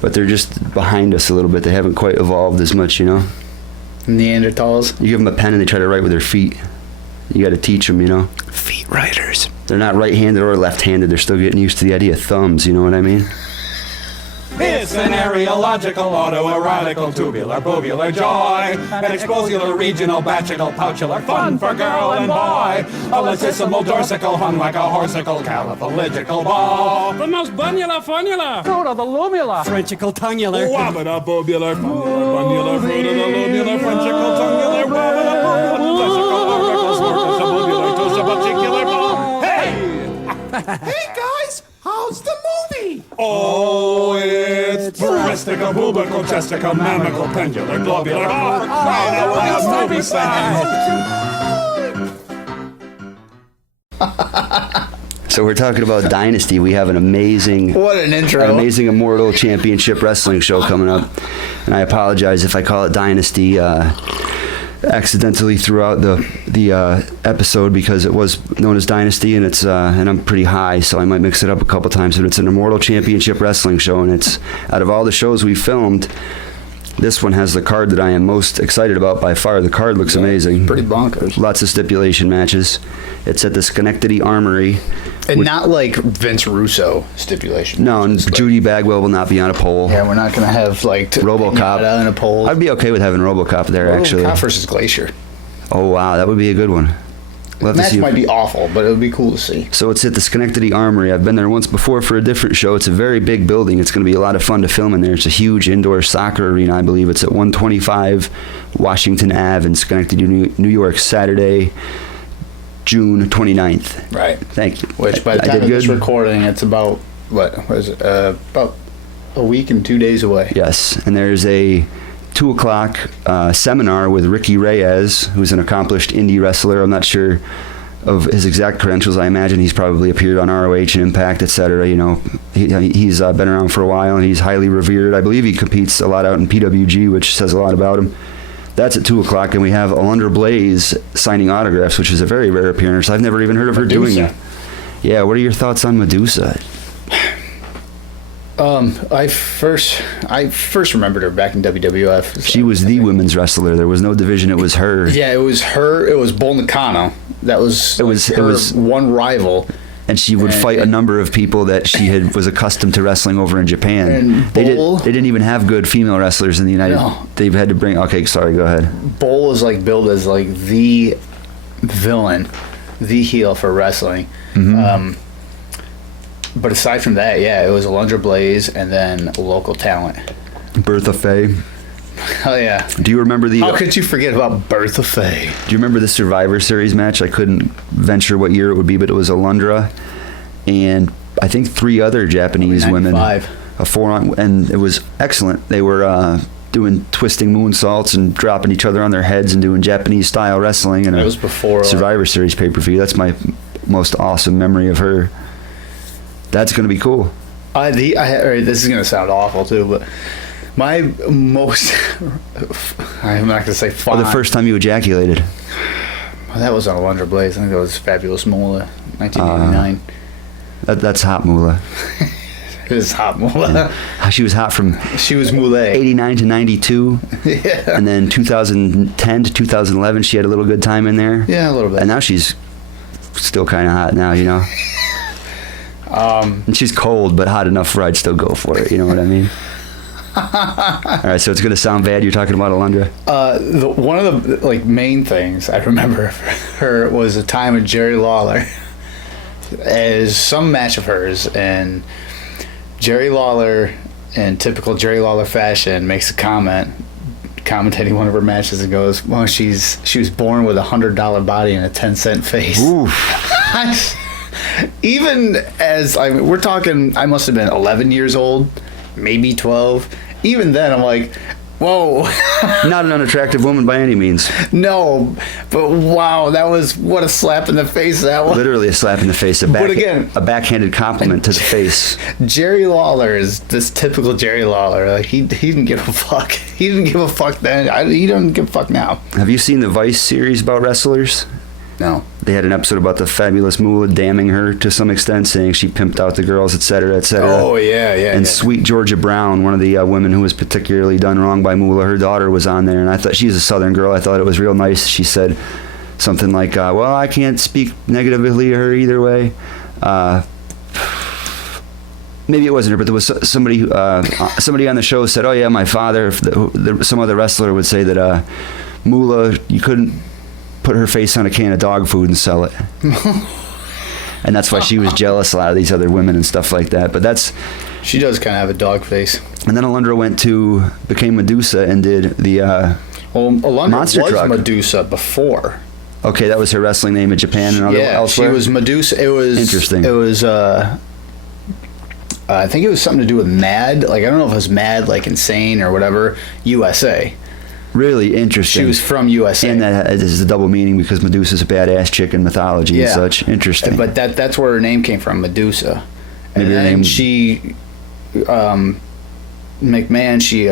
but they're just behind us a little bit. They haven't quite evolved as much, you know. Neanderthals. You give them a pen and they try to write with their feet. You got to teach them, you know. Feet writers. They're not right-handed or left-handed. They're still getting used to the idea of thumbs, you know what I mean? It's an areological, autoerotical, tubular, bovular joy, an exposular, regional, bachical, pouchular, fun for girl and boy, a latissimal, dorsical, hung like a horsical, caliphalygical ball. The most bunular, funula. Fruit of the lumula. Frenchical, tongular. Wabada, bobular, fungular, bunular, fruit of the lumula, Frenchical, tongular, wabada, bobular, lesical, aurical, scorpical, ball. Hey! Hey, guys! How's the movie? Oh, it's breastical, bubical, chestical, mammical, pendular, globular. Oh, for crying out loud, movie singing. So we're talking about Dynasty. We have an amazing... What an intro. An amazing Immortal Championship Wrestling show coming up. And I apologize if I call it Dynasty accidentally throughout the episode, because it was known as Dynasty, and it's and I'm pretty high, so I might mix it up a couple times. But it's an Immortal Championship Wrestling show, and it's, out of all the shows we filmed, this one has the card that I am most excited about by far. The card looks amazing. Pretty bonkers. Lots of stipulation matches. It's at the Schenectady Armory. And not like Vince Russo stipulation. No, and like, Judy Bagwell will not be on a pole. Yeah, we're not going to have like RoboCop on a pole. I'd be okay with having RoboCop there, actually. RoboCop versus Glacier. Oh, wow, that would be a good one. We'll The match might be awful, but it would be cool to see. So it's at the Schenectady Armory. I've been there once before for a different show. It's a very big building. It's going to be a lot of fun to film in there. It's a huge indoor soccer arena, I believe. It's at 125 Washington Ave in Schenectady, New York, Saturday, June 29th. Right. Thank you. Which by the time of this recording, it's about, what was it? About a week and 2 days away. Yes, and there's a 2 o'clock seminar with Ricky Reyes, who's an accomplished indie wrestler. I'm not sure of his exact credentials. I imagine he's probably appeared on ROH and Impact, etc. You know, he's been around for a while, and he's highly revered. I believe he competes a lot out in PWG, which says a lot about him. That's at 2 o'clock, and we have Alundra Blaze signing autographs, which is a very rare appearance. I've never even heard of her doing that. Yeah, what are your thoughts on Medusa? I first remembered her back in WWF. She was the women's wrestler. There was no division. It was her. Yeah, it was her. It was Bull Nakano. That was her one rival. And she would fight a number of people that she was accustomed to wrestling over in Japan. And they didn't even have good female wrestlers in the United. No. They've had to bring. Okay, sorry. Go ahead. Bull was like billed as like the villain, the heel for wrestling. Mm-hmm. But aside from that, yeah, it was Alundra Blaze and then local talent. Bertha Faye. Oh yeah. Do you remember the? How could you forget about Bertha Faye? Do you remember the Survivor Series match? I couldn't venture what year it would be, but it was Alundra and I think 3 other Japanese women. A 4-on, and it was excellent. They were doing twisting moonsaults and dropping each other on their heads and doing Japanese style wrestling. And it was before Survivor Series pay-per-view. That's my most awesome memory of her. That's going to be cool. This is going to sound awful too, but my most, I'm not going to say fun. Oh, the first time you ejaculated. Well, that was on Alundra Blaze. I think that was Fabulous Moolah, 1989. That's Hot Moolah. It is Hot Moolah. Yeah. She was hot from She was Moolah. 89 to 92. Yeah. And then 2010 to 2011, she had a little good time in there. Yeah, a little bit. And now she's still kind of hot now, you know. And she's cold, but hot enough where I'd still go for it. You know what I mean? All right, so it's going to sound bad. You're talking about Alundra. One of the main things I remember for her was a time with Jerry Lawler, as some match of hers, and Jerry Lawler, in typical Jerry Lawler fashion, makes a comment, commentating one of her matches, and goes, "Well, she was born with $100 body and a 10-cent face." Oof. Even as we're talking, I must have been 11 years old, maybe 12. Even then, I'm like, whoa. Not an unattractive woman by any means. No, but wow, what a slap in the face that was. Literally a slap in the face. A backhanded compliment to the face. Jerry Lawler is this typical Jerry Lawler. Like he didn't give a fuck. He didn't give a fuck then. He doesn't give a fuck now. Have you seen the Vice series about wrestlers? No. They had an episode about the fabulous Moolah damning her to some extent, saying she pimped out the girls, et cetera, et cetera. Oh, yeah. And yeah. Sweet Georgia Brown, one of the women who was particularly done wrong by Moolah, her daughter was on there, and I thought she's a Southern girl. I thought it was real nice. She said something like, well, I can't speak negatively of her either way. Maybe it wasn't her, but there was somebody on the show said, oh, yeah, my father, some other wrestler would say that Moolah, you couldn't put her face on a can of dog food and sell it. And that's why she was jealous, a lot of these other women and stuff like that. But she does kind of have a dog face. And then Alundra became Medusa and did the Alundra Monster was Truck. Medusa before. Okay, that was her wrestling name in Japan and elsewhere? She was Medusa. It was interesting. It was I think it was something to do with Mad. Like, I don't know if it was Mad, like Insane or whatever. USA. Really interesting. She was from USA. And that is a double meaning because Medusa's a badass chick in mythology and such. Interesting. But that's where her name came from, Medusa. Maybe her name. She, McMahon, she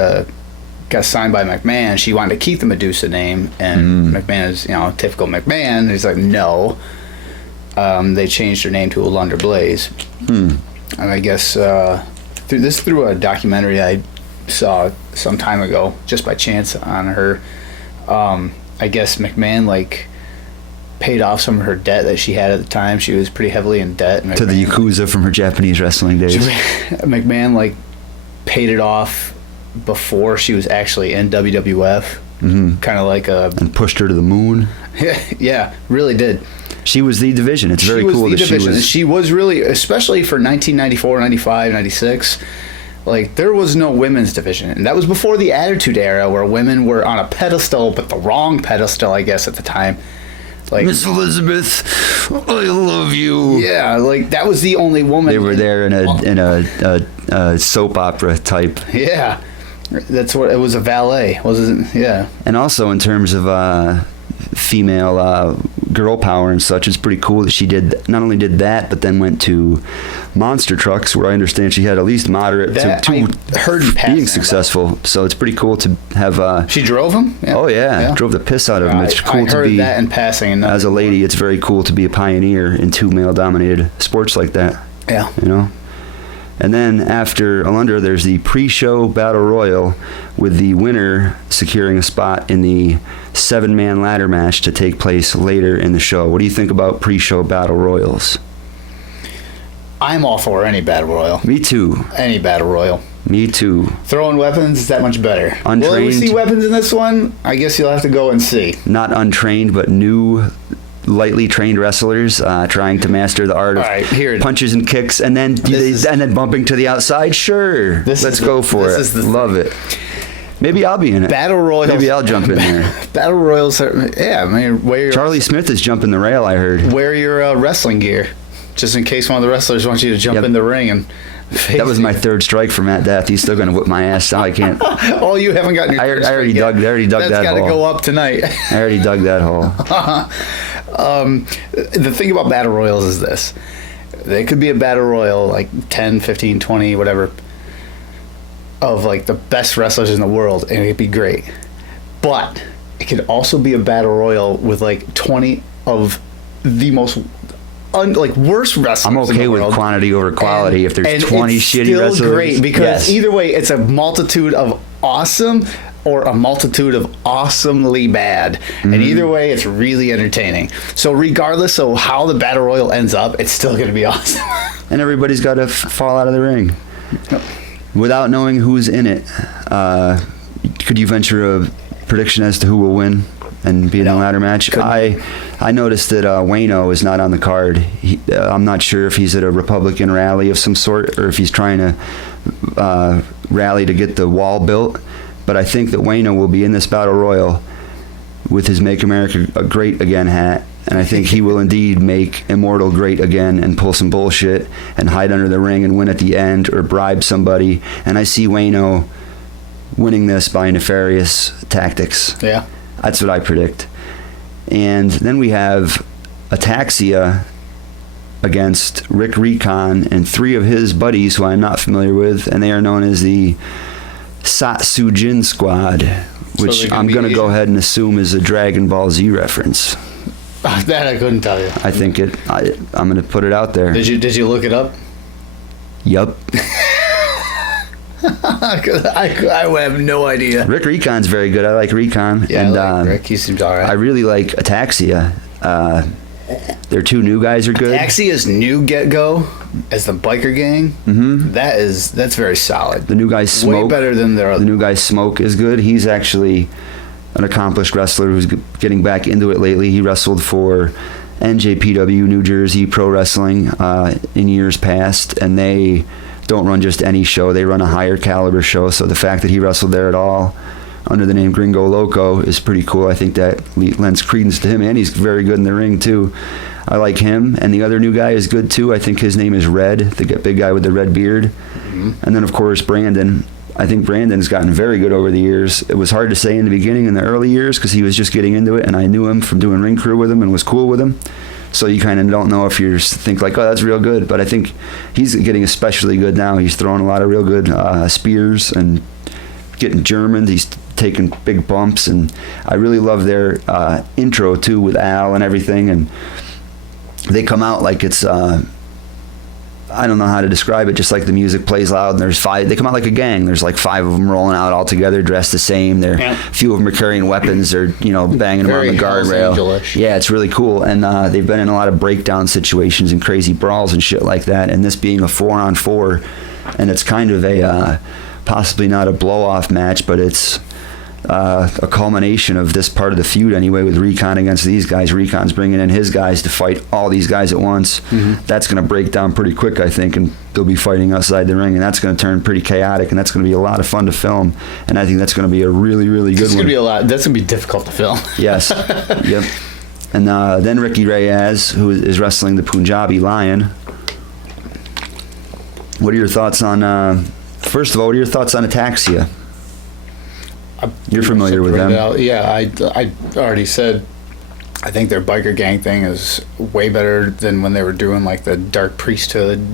got signed by McMahon. She wanted to keep the Medusa name, and McMahon is, typical McMahon. He's like, no. They changed her name to Alundra Blaze. And I guess through a documentary I saw some time ago, just by chance on her. I guess McMahon paid off some of her debt that she had at the time. She was pretty heavily in debt. To the Yakuza from her Japanese wrestling days. McMahon paid it off before she was actually in WWF. Kind of like a... And pushed her to the moon. Yeah, really did. She was the division. It's very cool that she was... She was really, especially for 1994, 95, 96, there was no women's division. And that was before the Attitude Era, where women were on a pedestal, but the wrong pedestal, I guess, at the time. Miss Elizabeth, I love you. Yeah, that was the only woman. They were there in a soap opera type. Yeah, that's what it was. A valet, wasn't? Yeah. And also in terms of female girl power and such, it's pretty cool that she not only did that, but then went to monster trucks, where I understand she had at least moderate to being successful. So it's pretty cool to have. She drove them. Yeah. Oh yeah, drove the piss out of them. It's cool to be that in passing. As a lady, it's very cool to be a pioneer in two male-dominated sports like that. Yeah. And then after Alundra, there's the pre-show battle royal, with the winner securing a spot in the 7-man ladder match to take place later in the show. What do you think about pre-show battle royals? I'm all for any battle royal. Me too. Any battle royal. Me too. Throwing weapons is that much better. Untrained. Will we see weapons in this one? I guess you'll have to go and see. Not untrained, but new, lightly trained wrestlers trying to master the art of punches and kicks, and then bumping to the outside. Sure, let's go for it. Love it. Maybe I'll be in it. Battle royals. Maybe I'll jump in there. Battle royals are, Charlie Smith is jumping the rail, I heard. Wear your wrestling gear, just in case one of the wrestlers wants you to jump in the ring and face. That was my third strike for Matt Death. He's still going to whip my ass. I can't. Oh, you haven't gotten your I already dug that hole. That's got to go up tonight. I already dug that hole. The thing about battle royals is this. They could be a battle royal, 10, 15, 20, whatever, of the best wrestlers in the world, and it'd be great. But it could also be a battle royal with 20 of the most worst wrestlers. I'm okay with quantity over quality. If there's 20 shitty wrestlers, still great, because either way, it's a multitude of awesome or a multitude of awesomely bad, and either way, it's really entertaining. So regardless of how the battle royal ends up, it's still going to be awesome. And everybody's got to fall out of the ring. Yep. Without knowing who's in it, could you venture a prediction as to who will win and be in a ladder match? I noticed that Wayno is not on the card. I'm not sure if he's at a Republican rally of some sort, or if he's trying to rally to get the wall built. But I think that Wayno will be in this battle royal with his Make America Great Again hat. And I think he will indeed make Immortal great again and pull some bullshit and hide under the ring and win at the end, or bribe somebody. And I see Wayno winning this by nefarious tactics. Yeah. That's what I predict. And then we have Ataxia against Rick Recon and 3 of his buddies who I'm not familiar with, and they are known as the Satsujin Squad, which I'm going to go ahead and assume is a Dragon Ball Z reference. That I couldn't tell you. I think I'm going to put it out there. Did you look it up? Yup. 'Cause I have no idea. Rick Recon's very good. I like Recon. Yeah, and, I like Rick. He seems all right. I really like Ataxia. Their two new guys are good. Axia's new get-go as the biker gang, that's very solid. The new guy Smoke. Way better than their other. The new guy Smoke is good. He's actually an accomplished wrestler who's getting back into it lately. He wrestled for NJPW, New Jersey Pro Wrestling, in years past, and they don't run just any show. They run a higher caliber show, so the fact that he wrestled there at all under the name Gringo Loco is pretty cool. I think that lends credence to him, and he's very good in the ring too. I like him, and the other new guy is good too. I think his name is Red, the big guy with the red beard. And then of course Brandon. I think Brandon's gotten very good over the years. It was hard to say in the beginning, in the early years, because he was just getting into it, and I knew him from doing ring crew with him and was cool with him. So you kind of don't know if you think like, oh, that's real good. But I think he's getting especially good now. He's throwing a lot of real good spears and getting Germans. He's taking big bumps, and I really love their intro too with Al and everything. And they come out like it's I don't know how to describe it, just like the music plays loud and there's five. They come out like a gang. There's like 5 of them rolling out all together, dressed the same. A few of them are carrying weapons or banging around the guardrail. Yeah, it's really cool. And they've been in a lot of breakdown situations and crazy brawls and shit like that. And this being a 4-on-4, and it's kind of a possibly not a blow-off match, but it's a culmination of this part of the feud anyway, with Recon against these guys. Recon's bringing in his guys to fight all these guys at once. That's going to break down pretty quick, I think, and they'll be fighting outside the ring, and that's going to turn pretty chaotic, and that's going to be a lot of fun to film, and I think that's going to be a really, really good one. It's going to be a lot. That's going to be difficult to film. Yes. Yep. And then Ricky Reyes, who is wrestling the Punjabi Lion. What are your thoughts on, first of all, what are your thoughts on Ataxia? You're familiar with them. Yeah, I already said I think their biker gang thing is way better than when they were doing like the dark priesthood,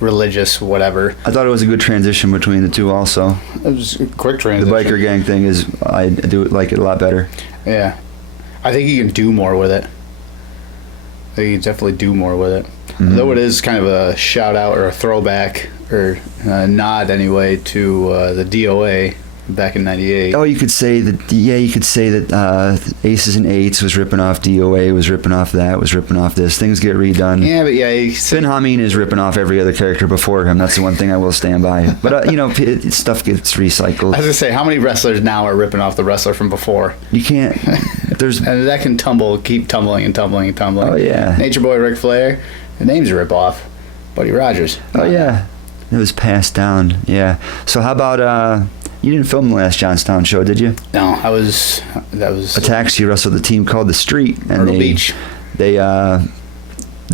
religious, whatever. I thought it was a good transition between the two also. It was a quick transition. The biker gang thing I like it a lot better. Yeah. I think you can do more with it. I think you can definitely do more with it. Though it is kind of a shout out or a throwback or a nod anyway to the DOA. Back in '98. Oh, you could say that. Yeah, you could say that Aces and Eights was ripping off DOA, was ripping off that, was ripping off this. Things get redone. Yeah, but yeah, Ben Hameen is ripping off every other character before him. That's the one thing I will stand by. But stuff gets recycled. I was gonna say, how many wrestlers now are ripping off the wrestler from before? You can't. There's and that can keep tumbling and tumbling and tumbling. Oh yeah. Nature Boy Ric Flair, the name's a rip off. Buddy Rogers. Oh yeah, it was passed down. Yeah. So how about you didn't film the last Johnstown show, did you? No, that was Ataxia wrestled the team called the Street, and Myrtle Beach. They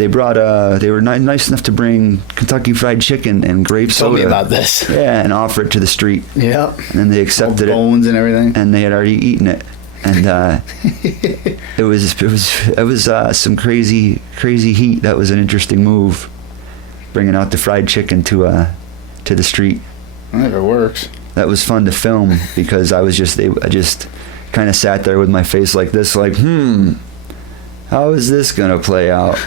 brought they were nice enough to bring Kentucky Fried Chicken and grape soda. Told me about this. Yeah, and offer it to the Street. Yep. And then they accepted bones and everything. And they had already eaten it, and it was some crazy heat. That was an interesting move, bringing out the fried chicken to the Street. If it works. That was fun to film because I just kind of sat there with my face like this, like, how is this gonna play out?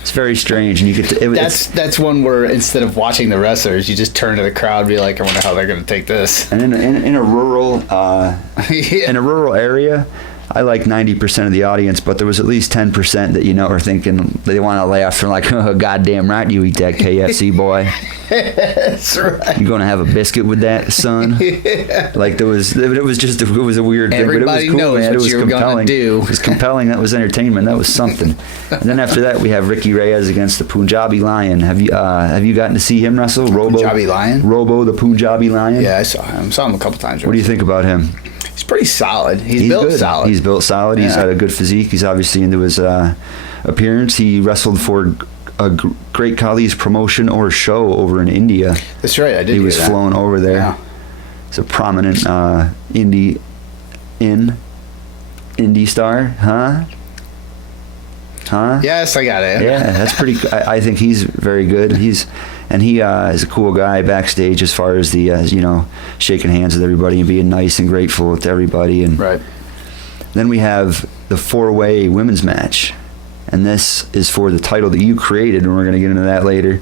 It's very strange, and you get to, that's one where instead of watching the wrestlers, you just turn to the crowd and be like, I wonder how they're gonna take this. And in a rural in a rural area, I like 90% of the audience, but there was at least 10% that are thinking they want to laugh from like, oh, goddamn right you eat that KFC, boy. That's right. You're gonna have a biscuit with that, son. Yeah. Like it was a weird thing, everybody but it was cool, knows man. what It was you're compelling. gonna do. It was compelling. That was entertainment. That was something. And then after that, we have Ricky Reyes against the Punjabi Lion. Have you gotten to see him wrestle? Punjabi Lion. Robo, the Punjabi Lion. Yeah, I saw him. Saw him a couple times. What do you think about him? He's pretty solid. He's built good. solid. He's built solid. He's got a good physique. He's obviously into his appearance. He wrestled for a Great Khali's promotion or show over in India. That's right. I did. He was flown over there. Yeah. He's a prominent indie star, huh? Yes, I got it. Yeah, that's pretty. I think he's very good. He is a cool guy backstage as far as the shaking hands with everybody and being nice and grateful to everybody. And right. Then we have the 4-way women's match. And this is for the title that you created, and we're going to get into that later.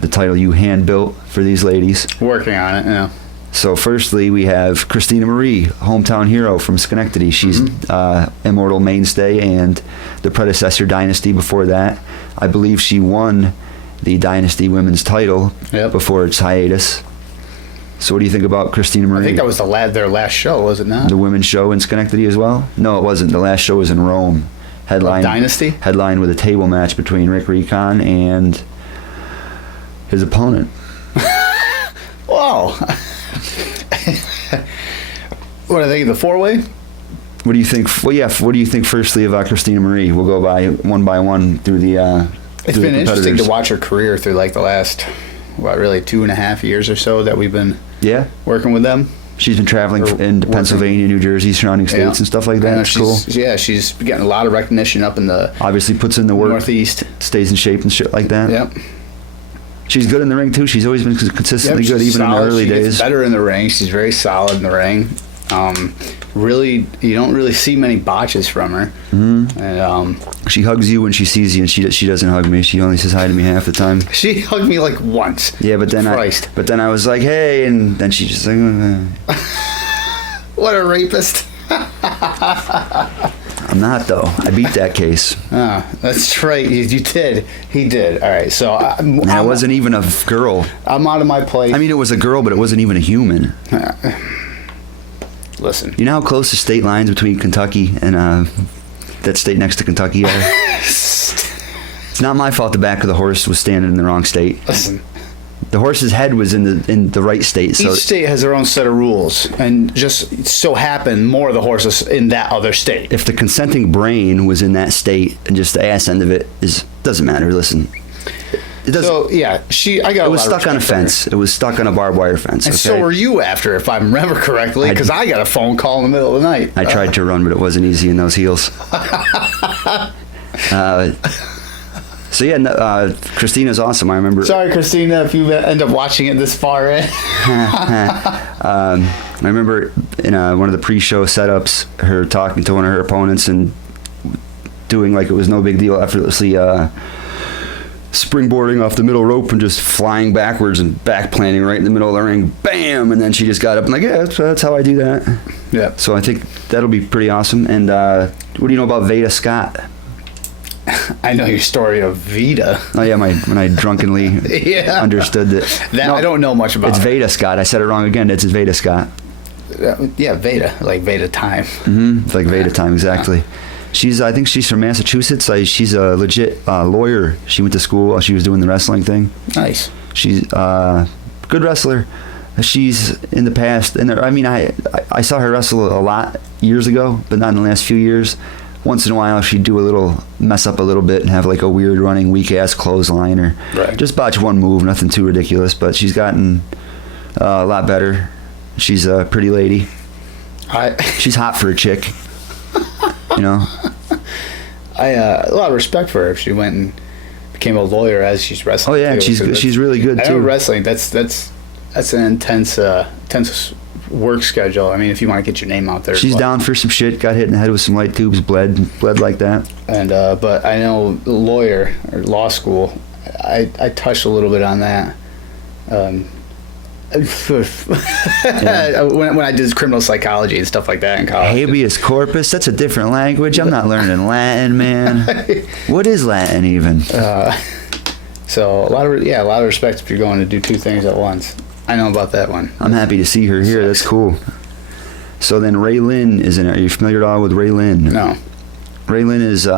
The title you hand-built for these ladies. Working on it, yeah. So firstly, we have Christina Marie, hometown hero from Schenectady. She's Immortal mainstay and the predecessor Dynasty before that. I believe she won the Dynasty women's title before its hiatus. So what do you think about Christina Marie? I think that was their last show, was it not? The women's show in Schenectady as well? No, it wasn't. The last show was in Rome. Dynasty? Headlined with a table match between Rick Recon and his opponent. Wow. What do I think of the four-way? What do you think? Well, yeah. What do you think? Firstly, about Christina Marie, we'll go by one through the. It's been interesting to watch her career through like the last, really 2.5 years or so that we've been working with them. She's been traveling into Pennsylvania, New Jersey, surrounding states and stuff like that. That's cool. Yeah, she's getting a lot of recognition up in the obviously puts in the work, Northeast, stays in shape and shit like that. Yep. She's good in the ring too. She's always been consistently good, even solid. in the early she days. Gets better in the ring. She's very solid in the ring. Really, you don't really see many botches from her. Mm-hmm. And she hugs you when she sees you, and she doesn't hug me. She only says hi to me half the time. She hugged me like once. Yeah, but then I was like, hey, and then she just like, what a rapist. I'm not though. I beat that case. That's right. You did. He did. All right. So I wasn't even a girl. I'm out of my place. I mean, it was a girl, but it wasn't even a human. Listen. You know how close the state lines between Kentucky and that state next to Kentucky are? It's not my fault the back of the horse was standing in the wrong state. Listen. The horse's head was in the right state. So each state has their own set of rules, and just so happened more of the horses in that other state. If the consenting brain was in that state, and just the ass end of it doesn't matter. Listen, it doesn't. So yeah, it was stuck on a fence. It was stuck on a barbed wire fence. And okay? so were you after, if I remember correctly, because I got a phone call in the middle of the night. I tried to run, but it wasn't easy in those heels. So yeah, Christina's awesome. I remember. Sorry, Christina, if you end up watching it this far in. I remember in one of the pre-show setups, her talking to one of her opponents and doing like it was no big deal, effortlessly springboarding off the middle rope and just flying backwards and back planting right in the middle of the ring. Bam! And then she just got up and like, yeah, that's how I do that. Yeah. So I think that'll be pretty awesome. And what do you know about Veda Scott? I know your story of Vita. Oh yeah, when I drunkenly understood that. No, I don't know much about. It's Veda Scott. I said it wrong again. It's Veda Scott. Yeah, Veda, like Veda time. Mm-hmm. It's like Veda time, exactly. I think she's from Massachusetts. She's a legit lawyer. She went to school while she was doing the wrestling thing. Nice. She's a good wrestler. She's in the past, and I saw her wrestle a lot years ago, but not in the last few years. Once in a while, she'd mess up a little bit and have like a weird running weak ass clothesline or just botch one move, nothing too ridiculous. But she's gotten a lot better. She's a pretty lady. She's hot for a chick. You know. A lot of respect for her if she went and became a lawyer as she's wrestling. Oh yeah, too, she's really good too. I know wrestling. That's an intense work schedule. I mean, if you want to get your name out there, she's down for some shit. Got hit in the head with some light tubes, bled like that. And but I know lawyer or law school. I touched a little bit on that. When I did criminal psychology and stuff like that in college. Habeas corpus, that's a different language. I'm not learning Latin, man. What is Latin even? So a lot of respect if you're going to do two things at once. I know about that one. I'm happy to see her here. That's cool. So then Ray Lynn is in it. Are you familiar at all with Ray Lynn? No. Ray Lynn is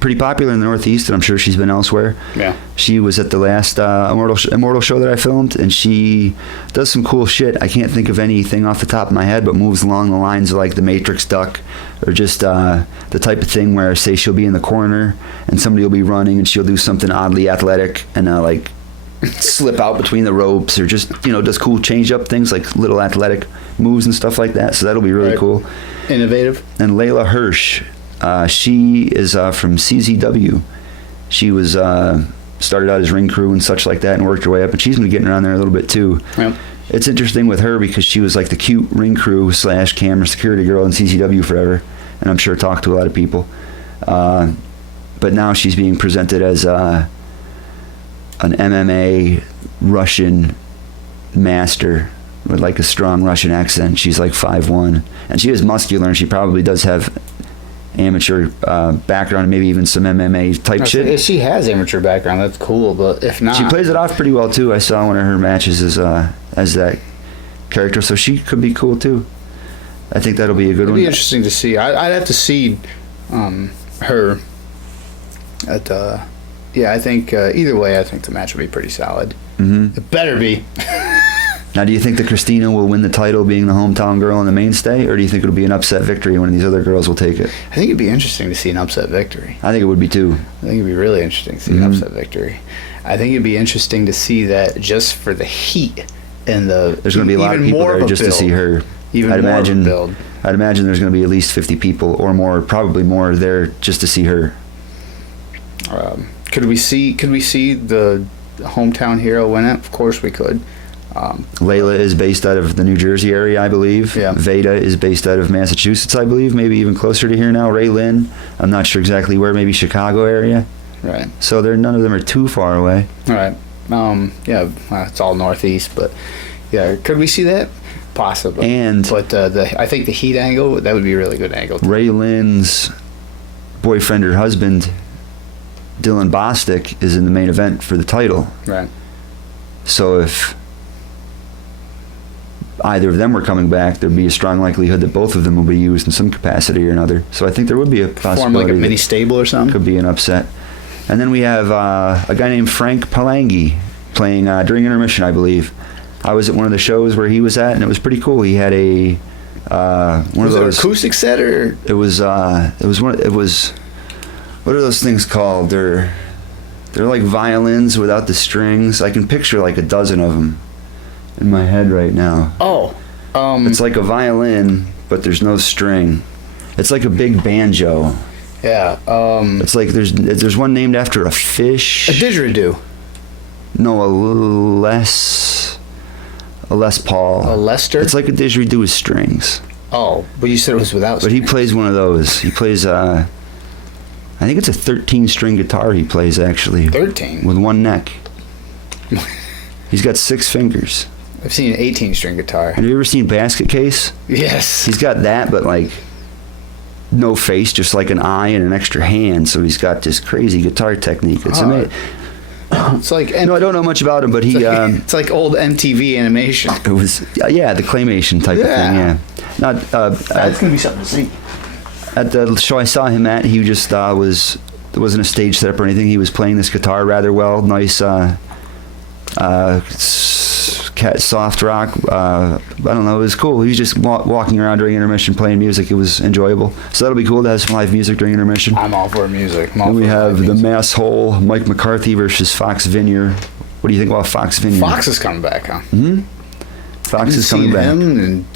pretty popular in the Northeast, and I'm sure she's been elsewhere. Yeah. She was at the last Immortal show that I filmed, and she does some cool shit. I can't think of anything off the top of my head, but moves along the lines of like the Matrix Duck, or just the type of thing where, say, she'll be in the corner, and somebody will be running, and she'll do something oddly athletic, and like slip out between the ropes, or just does cool change up things like little athletic moves and stuff like that. So that'll be really cool. Innovative. And Layla Hirsch, she is from CZW. She was started out as ring crew and such like that, and worked her way up, and she's been getting around there a little bit too. Yep. It's interesting with her because she was like the cute ring crew / camera security girl in CZW forever, and I'm sure talked to a lot of people. But now she's being presented as an MMA Russian master with like a strong Russian accent. She's like 5'1", and she is muscular, and she probably does have amateur background, maybe even some MMA type shit. If she has amateur background, that's cool, but if not... She plays it off pretty well, too. I saw one of her matches as that character, so she could be cool, too. I think that'll be a good one. It'd be interesting to see. I'd have to see her at... I think either way, I think the match will be pretty solid. Mm-hmm. It better be. Now, do you think that Christina will win the title being the hometown girl and the mainstay, or do you think it'll be an upset victory and one of these other girls will take it? I think it'd be interesting to see an upset victory. I think it would be, too. I think it'd be really interesting to see an upset victory. I think it'd be interesting to see that just for the heat and the... There's going to be a lot of people there just to see her. I'd imagine there's going to be at least 50 people or more, probably more, there just to see her. Could we see the hometown hero win it? Of course we could. Layla is based out of the New Jersey area, I believe. Yeah. Veda is based out of Massachusetts, I believe, maybe even closer to here now. Ray Lynn, I'm not sure exactly where, maybe Chicago area. Right. So none of them are too far away. All right. It's all northeast, but yeah, could we see that? Possibly. But I think the heat angle, that would be a really good angle. Ray Lynn's boyfriend or husband, Dylan Bostic, is in the main event for the title. Right. So if either of them were coming back, there'd be a strong likelihood that both of them will be used in some capacity or another. So I think there would be a possibility. Form like a mini stable or something? Could be an upset. And then we have a guy named Frank Palangi playing during intermission, I believe. I was at one of the shows where he was at, and it was pretty cool. He had a one of those... Was it an acoustic set or...? It was what are those things called? They're like violins without the strings. I can picture like a dozen of them in my head right now. It's like a violin, but there's no string. It's like a big banjo. Yeah. It's like there's one named after a fish. A didgeridoo. No, a Les Paul. A Lester? It's like a didgeridoo with strings. Oh, but you said it was without strings. But he plays one of those. He plays I think it's a 13-string guitar he plays, actually. 13? With one neck. He's got 6 fingers. I've seen an 18-string guitar. Have you ever seen Basket Case? Yes. He's got that, but like no face, just like an eye and an extra hand. So he's got this crazy guitar technique. It's amazing. It's like... No, I don't know much about him, but it's like old MTV animation. It was, the claymation type of thing, yeah. That's going to be something to see. At the show I saw him at, he just there wasn't a stage setup or anything. He was playing this guitar rather well. Nice soft rock. I don't know. It was cool. He was just walking around during intermission playing music. It was enjoyable. So that'll be cool to have some live music during intermission. I'm all for music. Then we have the Mass Hole, Mike McCarthy versus Fox Vineyard. What do you think about Fox Vineyard? Fox is coming back, huh? Mm-hmm. Fox is coming back. Him in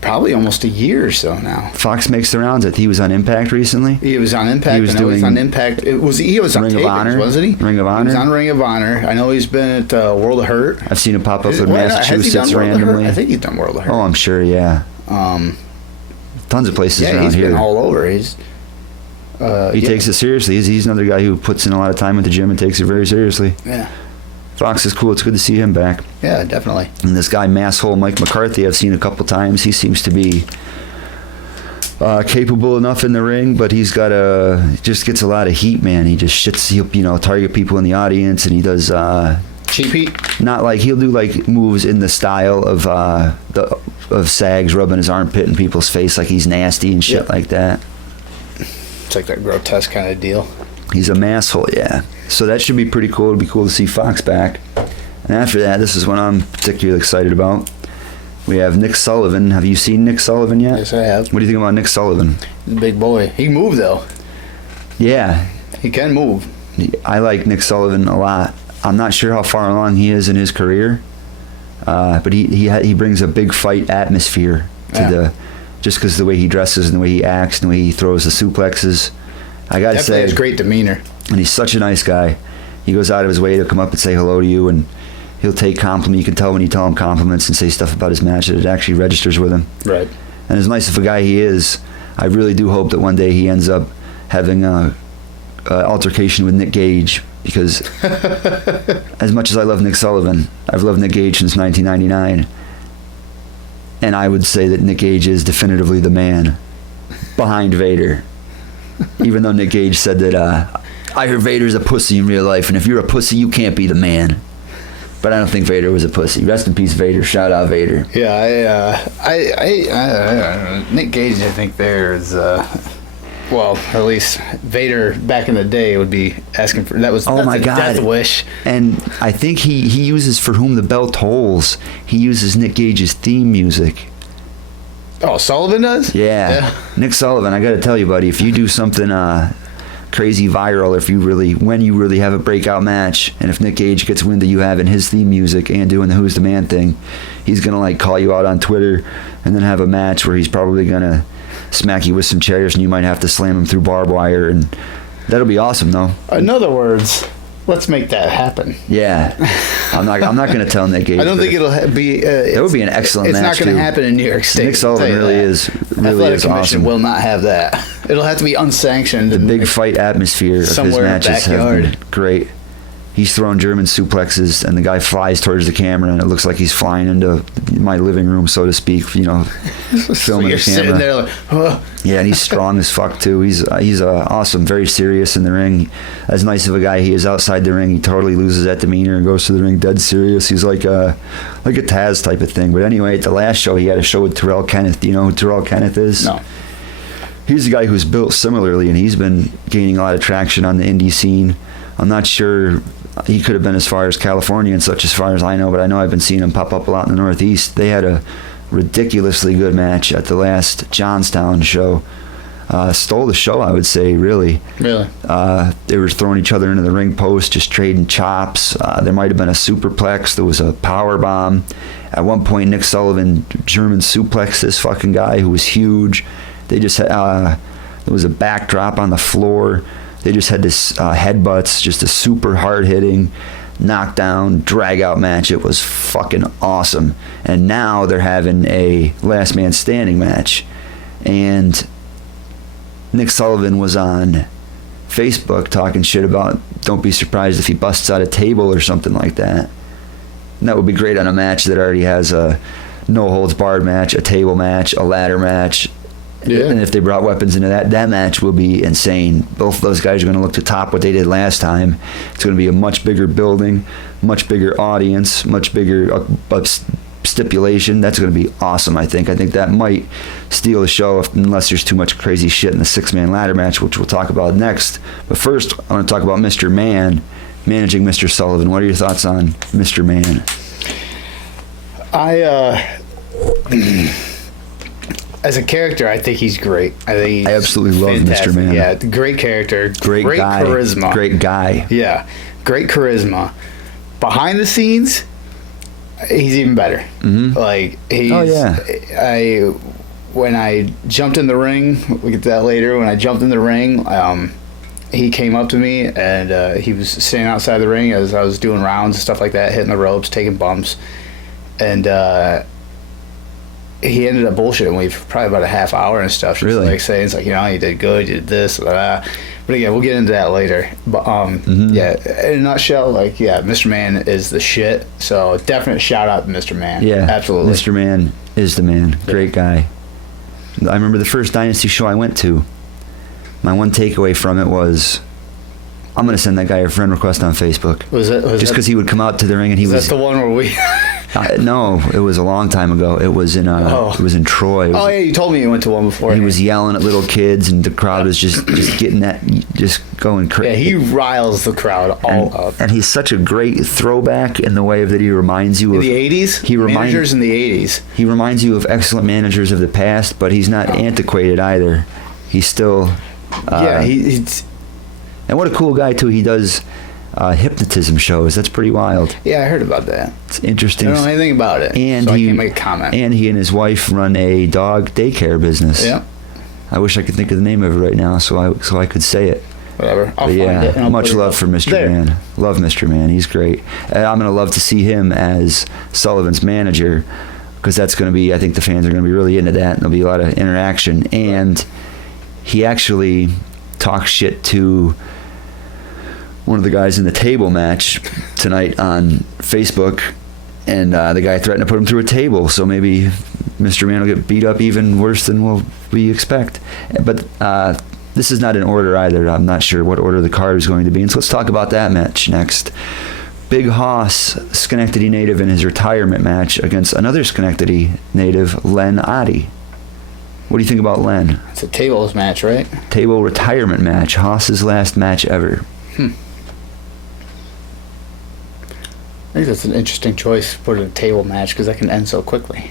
probably almost a year or so now. Fox makes the rounds. He was on Impact recently. He was on Impact. He was on Impact. He was on Ring of Honor, wasn't he? Ring of Honor. He was on Ring of Honor. I know he's been at World of Hurt. I've seen him pop up in Massachusetts randomly. I think he's done World of Hurt. Oh, I'm sure. Yeah. Tons of places around here. He's been all over. He takes it seriously. He's another guy who puts in a lot of time at the gym and takes it very seriously. Yeah. Fox is cool. It's good to see him back. Yeah, definitely. And this guy, Masshole Mike McCarthy, I've seen a couple times. He seems to be capable enough in the ring, but he just gets a lot of heat, man. He just he'll target people in the audience, and he does cheap heat. Not like he'll do like moves in the style of Sags rubbing his armpit in people's face like he's nasty and shit like that. It's like that grotesque kind of deal. He's a masshole, yeah. So that should be pretty cool. It'll be cool to see Fox back. And after that, this is what I'm particularly excited about. We have Nick Sullivan. Have you seen Nick Sullivan yet? Yes, I have. What do you think about Nick Sullivan? He's a big boy. He can move, though. Yeah. He can move. I like Nick Sullivan a lot. I'm not sure how far along he is in his career, but he brings a big fight atmosphere to just because of the way he dresses and the way he acts and the way he throws the suplexes. I gotta say, has great demeanor. And he's such a nice guy. He goes out of his way to come up and say hello to you, and he'll take compliments. You can tell when you tell him compliments and say stuff about his match that it actually registers with him. Right. And as nice of a guy he is, I really do hope that one day he ends up having a altercation with Nick Gage, because as much as I love Nick Sullivan, I've loved Nick Gage since 1999, and I would say that Nick Gage is definitively the man behind Vader. Even though Nick Gage said that I heard Vader's a pussy in real life, and if you're a pussy, you can't be the man. But I don't think Vader was a pussy. Rest in peace, Vader. Shout out, Vader. Yeah, I Nick Gage, I think there's, well, or at least Vader back in the day would be asking for, that's my a God. death wish. And I think he uses For Whom the Bell Tolls. He uses Nick Gage's theme music. Oh, Sullivan does? Yeah. Nick Sullivan, I got to tell you, buddy, if you do something crazy viral, when you really have a breakout match, and if Nick Gage gets wind of you having his theme music and doing the Who's the Man thing, he's going to like call you out on Twitter and then have a match where he's probably going to smack you with some chairs and you might have to slam him through barbed wire, and that'll be awesome though. In other words, let's make that happen. Yeah. I'm not going to tell Nick Gage. I don't think it'll be. It would be an excellent match. It's not going to happen in New York State. Nick Sullivan really is Athletic Commission awesome. will not have that. It'll have to be unsanctioned. The big fight atmosphere of his somewhere in the matches have backyard. been great. He's throwing German suplexes, and the guy flies towards the camera, and it looks like he's flying into my living room, so to speak. You know, So filming you're the sitting camera. there like, oh. Yeah, and he's strong as fuck too. He's awesome, very serious in the ring. As nice of a guy he is outside the ring, he totally loses that demeanor and goes to the ring dead serious. He's like a Taz type of thing. But anyway, at the last show, he had a show with Terrell Kenneth. Do you know who Terrell Kenneth is? No. He's a guy who's built similarly, and he's been gaining a lot of traction on the indie scene. I'm not sure. He could have been as far as California and such, as far as I know, but I know I've been seeing him pop up a lot in the Northeast. They had a ridiculously good match at the last Johnstown show. Stole the show, I would say, really. Really? They were throwing each other into the ring post, just trading chops. There might have been a superplex. There was a power bomb. At one point, Nick Sullivan German suplexed this fucking guy who was huge. They just had, there was a backdrop on the floor. They just had this headbutts, just a super hard-hitting, knockdown, drag-out match. It was fucking awesome. And now they're having a last man standing match. And Nick Sullivan was on Facebook talking shit about, don't be surprised if he busts out a table or something like that. And that would be great on a match that already has a no-holds-barred match, a table match, a ladder match. Yeah. And if they brought weapons into that match will be insane. Both of those guys are going to look to top what they did last time. It's going to be a much bigger building, much bigger audience, much bigger stipulation. That's going to be awesome, I think. I think that might steal the show unless there's too much crazy shit in the six-man ladder match, which we'll talk about next. But first, I want to talk about Mr. Man, managing Mr. Sullivan. What are your thoughts on Mr. Man? As a character, I think he's great. I absolutely love fantastic. Mr. Man. Yeah, great character. Great guy. Charisma. Great guy. Yeah, great charisma. Behind the scenes, he's even better. Mm-hmm. Like he's. Oh, yeah. When I jumped in the ring, we'll get to that later. When I jumped in the ring, he came up to me and he was standing outside the ring as I was doing rounds and stuff like that, hitting the ropes, taking bumps, and. He ended up bullshitting me for probably about a half hour and stuff. Just really? Like saying, it's like, you know, you did good, you did this, blah, blah. But again, we'll get into that later. But yeah, in a nutshell, like, yeah, Mr. Man is the shit. So definite shout out to Mr. Man. Yeah, absolutely. Mr. Man is the man. Great guy. I remember the first Dynasty show I went to. My one takeaway from it was, I'm going to send that guy a friend request on Facebook. Was just because he would come out to the ring and he was. That's the one where we. No, it was a long time ago. It was in It was in Troy. Oh yeah, you told me you went to one before. He was yelling at little kids, and the crowd was just getting that, just going crazy. Yeah, he riles the crowd all up. And he's such a great throwback in the way that he reminds you In of the '80s. Managers in the '80s. He reminds you of excellent managers of the past, but he's not antiquated either. He's still. Yeah, he's. And what a cool guy too. He does hypnotism shows. That's pretty wild. Yeah, I heard about that. It's interesting. I don't know anything about it, and so I can't make a comment. And he and his wife run a dog daycare business. Yeah. I wish I could think of the name of it right now, so I could say it. Whatever. I'll But find it. And I'll much put it love up for Mr. there. Man. Love Mr. Man. He's great. And I'm going to love to see him as Sullivan's manager, because that's going to be, I think the fans are going to be really into that, and there'll be a lot of interaction. And he actually talk shit to one of the guys in the table match tonight on Facebook, and the guy threatened to put him through a table. So maybe Mr. Man will get beat up even worse than we expect. But this is not in order either. I'm not sure what order the card is going to be. And so let's talk about that match next. Big Hoss, Schenectady native, in his retirement match against another Schenectady native, Len Oddie. What do you think about Len? It's a tables match, right? Table retirement match. Hoss's last match ever. I think that's an interesting choice to put in a table match because that can end so quickly.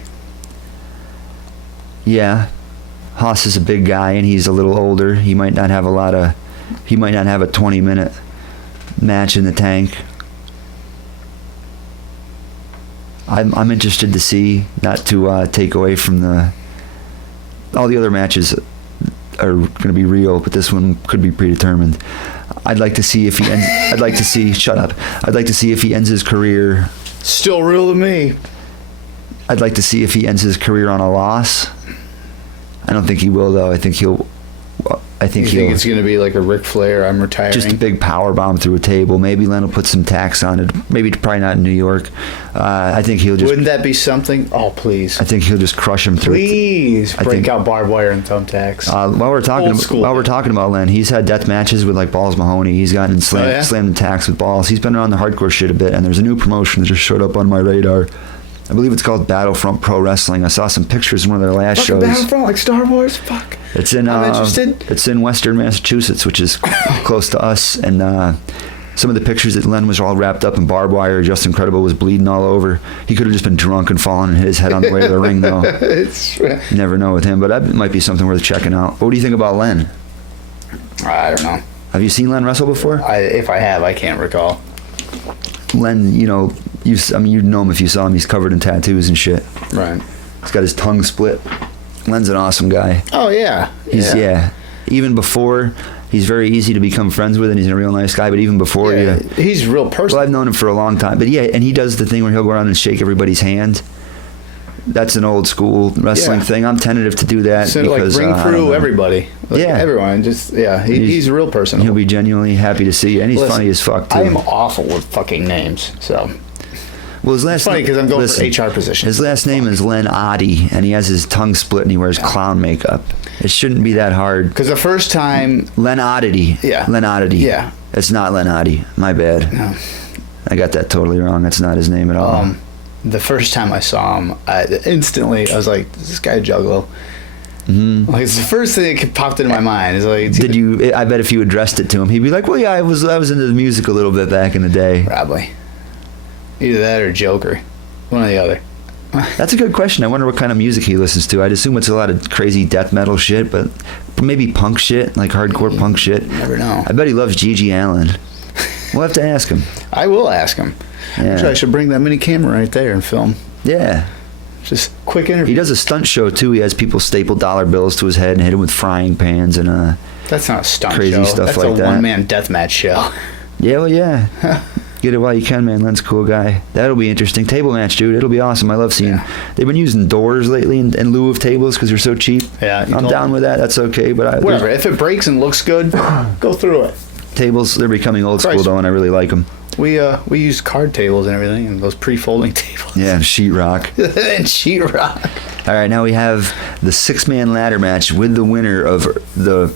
Yeah. Hoss is a big guy and he's a little older. He might not have a 20-minute match in the tank. I'm interested to see, not to take away from all the other matches are going to be real, but this one could be predetermined. I'd like to see if he ends. I'd like to see. Shut up. I'd like to see if he ends his career. Still real to me. I'd like to see if he ends his career on a loss. I don't think he will, though. I think he'll. I think You think it's going to be like a Ric Flair, I'm retiring? just a big power bomb through a table. Maybe Len will put some tax on it. Maybe probably not in New York. I think he'll just. Wouldn't that be something? Oh, please. I think he'll just crush him through. Please I break think- out barbed wire and thumbtacks. While we're talking about Len, he's had death matches with like Balls Mahoney. He's gotten slammed in tacks with Balls. He's been around the hardcore shit a bit, and there's a new promotion that just showed up on my radar. I believe it's called Battlefront Pro Wrestling. I saw some pictures in one of their last shows. Battlefront, like Star Wars? Fuck. It's in. I'm interested. It's in Western Massachusetts, which is close to us, and some of the pictures that Len was all wrapped up in barbed wire. Just Incredible was bleeding all over. He could have just been drunk and fallen and hit his head on the way to the ring, though. You never know with him, but that might be something worth checking out. What do you think about Len? I don't know. Have you seen Len wrestle before? If I have, I can't recall. Len, you'd know him if you saw him. He's covered in tattoos and shit. Right. He's got his tongue split. Len's an awesome guy. Oh, yeah. Even before, he's very easy to become friends with, and he's a real nice guy. But even before, he's a real person. Well, I've known him for a long time. But yeah, and he does the thing where he'll go around and shake everybody's hand. That's an old school wrestling thing. I'm tentative to do that. So because, like bring through everybody. Everyone. He's a real person. He'll be genuinely happy to see you, and he's funny as fuck too. I am awful with fucking names, so. Well, his last it's funny because I'm going for HR position. His last name is Len Oddie, and he has his tongue split and he wears clown makeup. It shouldn't be that hard. Because the first time... Len Oddity. Yeah. Len Oddity. Yeah. It's not Len Oddie. My bad. No. I got that totally wrong. That's not his name at all. The first time I saw him, I was like, is this guy a juggalo? Mm-hmm. Like, it's the first thing that popped into my mind. Is like, did you? I bet if you addressed it to him, he'd be like, "Well, yeah, I was into the music a little bit back in the day." Probably. Either that or Joker. One or the other. That's a good question. I wonder what kind of music he listens to. I'd assume it's a lot of crazy death metal shit, but maybe punk shit, like hardcore punk shit. Never know. I bet he loves Gigi Allen. We'll have to ask him. I will ask him. Yeah. Actually, I should bring that mini camera right there and film. Yeah. Just quick interview. He does a stunt show too. He has people staple dollar bills to his head and hit him with frying pans and That's not a stunt crazy show. stuff That's like a that. one-man deathmatch show. Yeah, well, yeah. Get it while you can, man. Len's a cool guy. That'll be interesting. Table match, dude. It'll be awesome. I love seeing. Yeah. They've been using doors lately in lieu of tables because they're so cheap. Yeah, I'm down with that. That's okay. But whatever. If it breaks and looks good, go through it. Tables, they're becoming old school though, and I really like them. We use card tables and everything, and those pre-folding tables. Yeah, and sheetrock. And sheetrock. All right, now we have the 6-man ladder match with the winner of the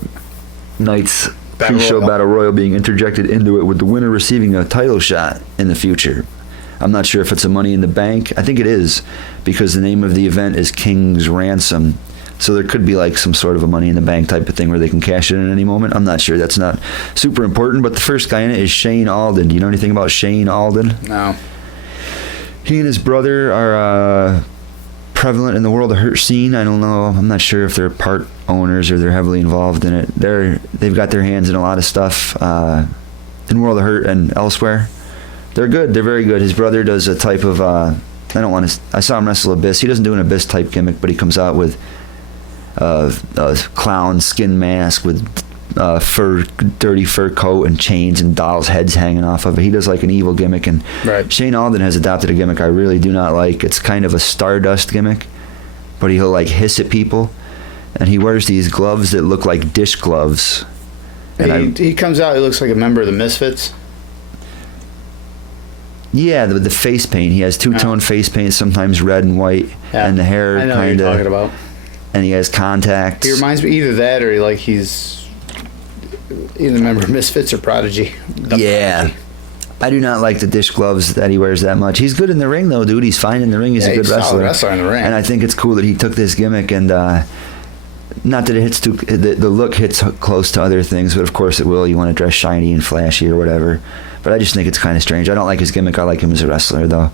night's pre-show Battle Royal being interjected into it, with the winner receiving a title shot in the future. I'm not sure if it's a Money in the Bank. I think it is, because the name of the event is King's Ransom. So there could be like some sort of a Money in the Bank type of thing where they can cash it in at any moment. I'm not sure. That's not super important. But the first guy in it is Shane Alden. Do you know anything about Shane Alden? No. He and his brother are prevalent in the World of Hurt scene. I don't know. I'm not sure if they're part owners or they're heavily involved in it. They've got their hands in a lot of stuff in World of Hurt and elsewhere. They're good. They're very good. His brother does a type of I saw him wrestle Abyss. He doesn't do an Abyss type gimmick, but he comes out with a clown skin mask with dirty fur coat and chains and dolls' heads hanging off of it. He does like an evil gimmick, and Shane Alden has adopted a gimmick I really do not like. It's kind of a Stardust gimmick, but he'll like hiss at people, and he wears these gloves that look like dish gloves, He comes out. He looks like a member of the Misfits. Yeah, the face paint. He has two-tone face paint, sometimes red and white, and the hair I know kind what you're of. talking about. And he has contacts. He reminds me either that or like he's either a member of Misfits or Prodigy. Yeah. I do not like the dish gloves that he wears that much. He's good in the ring, though, dude. He's fine in the ring. He's a good he's a wrestler. solid wrestler in the ring. And I think it's cool that he took this gimmick and not that it hits too. The look hits close to other things, but of course it will. You want to dress shiny and flashy or whatever. But I just think it's kind of strange. I don't like his gimmick. I like him as a wrestler, though.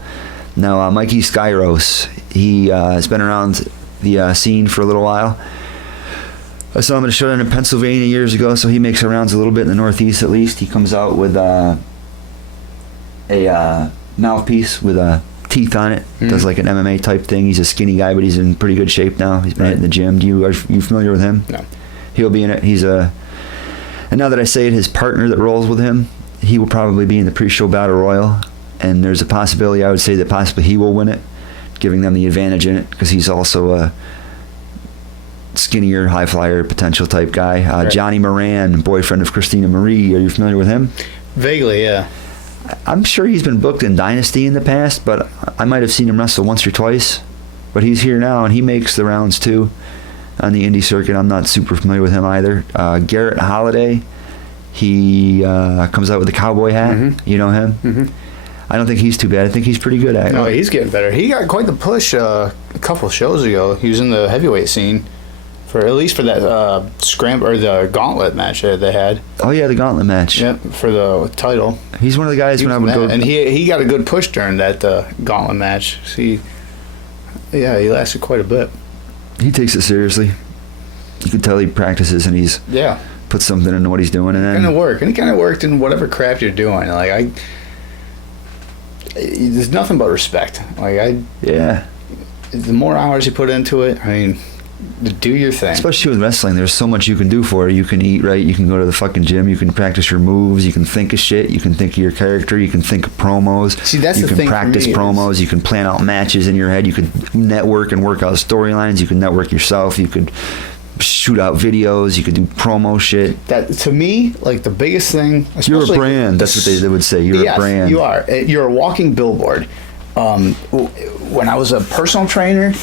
Now, Mikey Skyros, he has been around the scene for a little while. I saw him at a showdown in Pennsylvania years ago, so he makes the rounds a little bit in the Northeast at least. He comes out with a mouthpiece with teeth on it. Does like an MMA type thing. He's a skinny guy, but he's in pretty good shape now. He's been hitting the gym. Are you familiar with him? No. He'll be in it. And now that I say it, his partner that rolls with him, he will probably be in the pre-show battle royal. And there's a possibility, I would say, that possibly he will win it, giving them the advantage in it, because he's also a skinnier, high flyer potential type guy. Right. Johnny Moran, boyfriend of Christina Marie. Are you familiar with him? Vaguely, yeah. I'm sure he's been booked in Dynasty in the past, but I might have seen him wrestle once or twice. But he's here now, and he makes the rounds too on the indie circuit. I'm not super familiar with him either. Garrett Holiday, he comes out with the cowboy hat. Mm-hmm. You know him? Mm-hmm. I don't think he's too bad. I think he's pretty good at it. No, he's getting better. He got quite the push a couple shows ago. He was in the heavyweight scene. At least for that scramble or the gauntlet match that they had. Oh yeah, the gauntlet match. Yep, for the title. He's one of the guys when I would go. And he got a good push during that gauntlet match. He lasted quite a bit. He takes it seriously. You can tell he practices and he's puts something into what he's doing, and then it kind of worked in whatever crap you're doing. Like there's nothing but respect. The more hours you put into it, I mean. Do your thing. Especially with wrestling, there's so much you can do for it. You can eat right, you can go to the fucking gym, you can practice your moves, you can think of shit, you can think of your character, you can think of promos. See, that's you the can thing practice for me promos, you can plan out matches in your head, you could network and work out storylines, you can network yourself, you could shoot out videos, you could do promo shit. That to me, like the biggest thing. You're a brand. That's what they would say. You're a brand. You are. You're a walking billboard. When I was a personal trainer.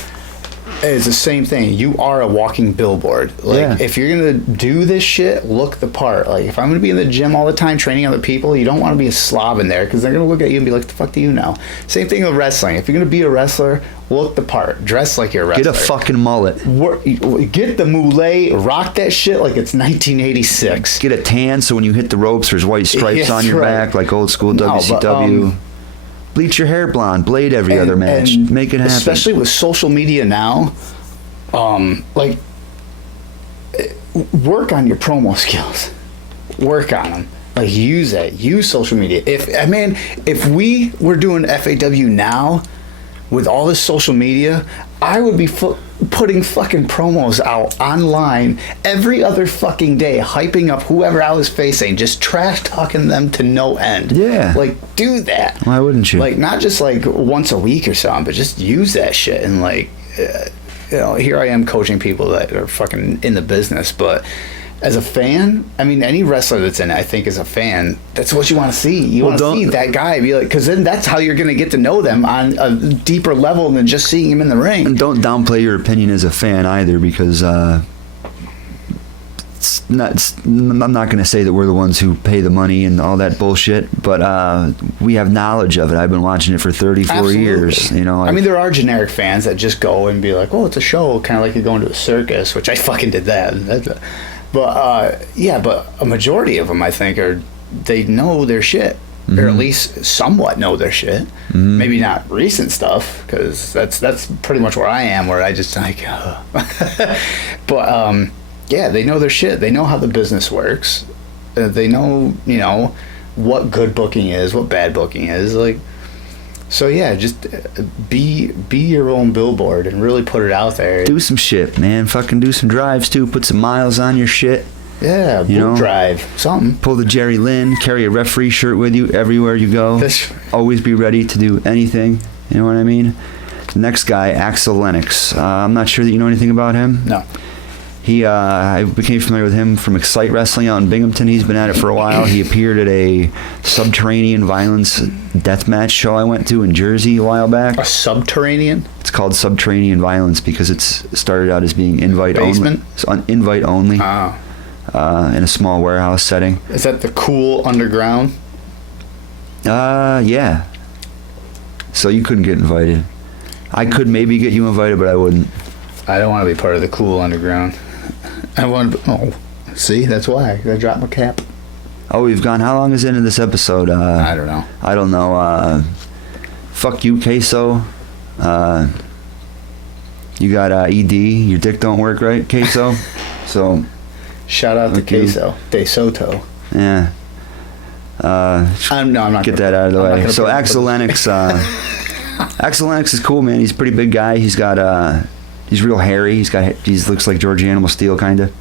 It's the same thing. You are a walking billboard. If you're gonna do this shit, look the part. Like if I'm gonna be in the gym all the time training other people, you don't want to be a slob in there because they're gonna look at you and be like, "The fuck do you know?" Same thing with wrestling. If you're gonna be a wrestler, look the part. Dress like you're a wrestler. Get a fucking mullet. Get the moulet. Rock that shit like it's 1986. Get a tan so when you hit the ropes, there's white stripes on your back like old school WCW. Bleach your hair blonde, blade every other match. Make it happen. Especially with social media now, work on your promo skills. Work on them. Like use it. Use social media. If we were doing FAW now, with all this social media, I would be putting fucking promos out online every other fucking day, hyping up whoever I was facing, just trash talking them to no end. Yeah. Like, do that. Why wouldn't you? Like, not just like once a week or something, but just use that shit. And like, here I am coaching people that are fucking in the business, but as a fan, I mean, any wrestler that's in it, I think, as a fan, that's what you want to see. You want to see that guy be like, because then that's how you're going to get to know them on a deeper level than just seeing him in the ring. And don't downplay your opinion as a fan either, because I'm not going to say that we're the ones who pay the money and all that bullshit, but we have knowledge of it. I've been watching it for 34 Absolutely. Years. You know, I mean, there are generic fans that just go and be like, "Oh, it's a show," kind of like you're going to a circus, which I fucking did that. But but a majority of them, I think, they know their shit, or at least somewhat know their shit. Mm-hmm. Maybe not recent stuff, because that's pretty much where I am, where I just like, but they know their shit. They know how the business works. They know, what good booking is, what bad booking is, like. So yeah, just be your own billboard and really put it out there. Do some shit, man. Fucking do some drives too. Put some miles on your shit. Yeah, drive something. Pull the Jerry Lynn. Carry a referee shirt with you everywhere you go. Always be ready to do anything. You know what I mean? The next guy, Axel Lennox. I'm not sure that you know anything about him. No. I became familiar with him from Excite Wrestling out in Binghamton. He's been at it for a while. He appeared at a subterranean violence deathmatch show I went to in Jersey a while back. A subterranean? It's called Subterranean Violence because it started out as being invite Basement? only. It's on invite only. Oh. In a small warehouse setting. Is that the cool underground? Yeah. So you couldn't get invited. I could maybe get you invited, but I wouldn't. I don't want to be part of the cool underground. I want to. Oh, see, that's why I dropped my cap. Oh, we've gone. How long is into this episode? I don't know. I don't know. Fuck you, Queso. You got ED. Your dick don't work right, Queso. So. Shout out to Queso De Soto. Yeah. I'm not. Get that out of the way. So Axel Lennox. Axel Lennox is cool, man. He's a pretty big guy. He's got he's real hairy. He looks like George Animal Steel kind of.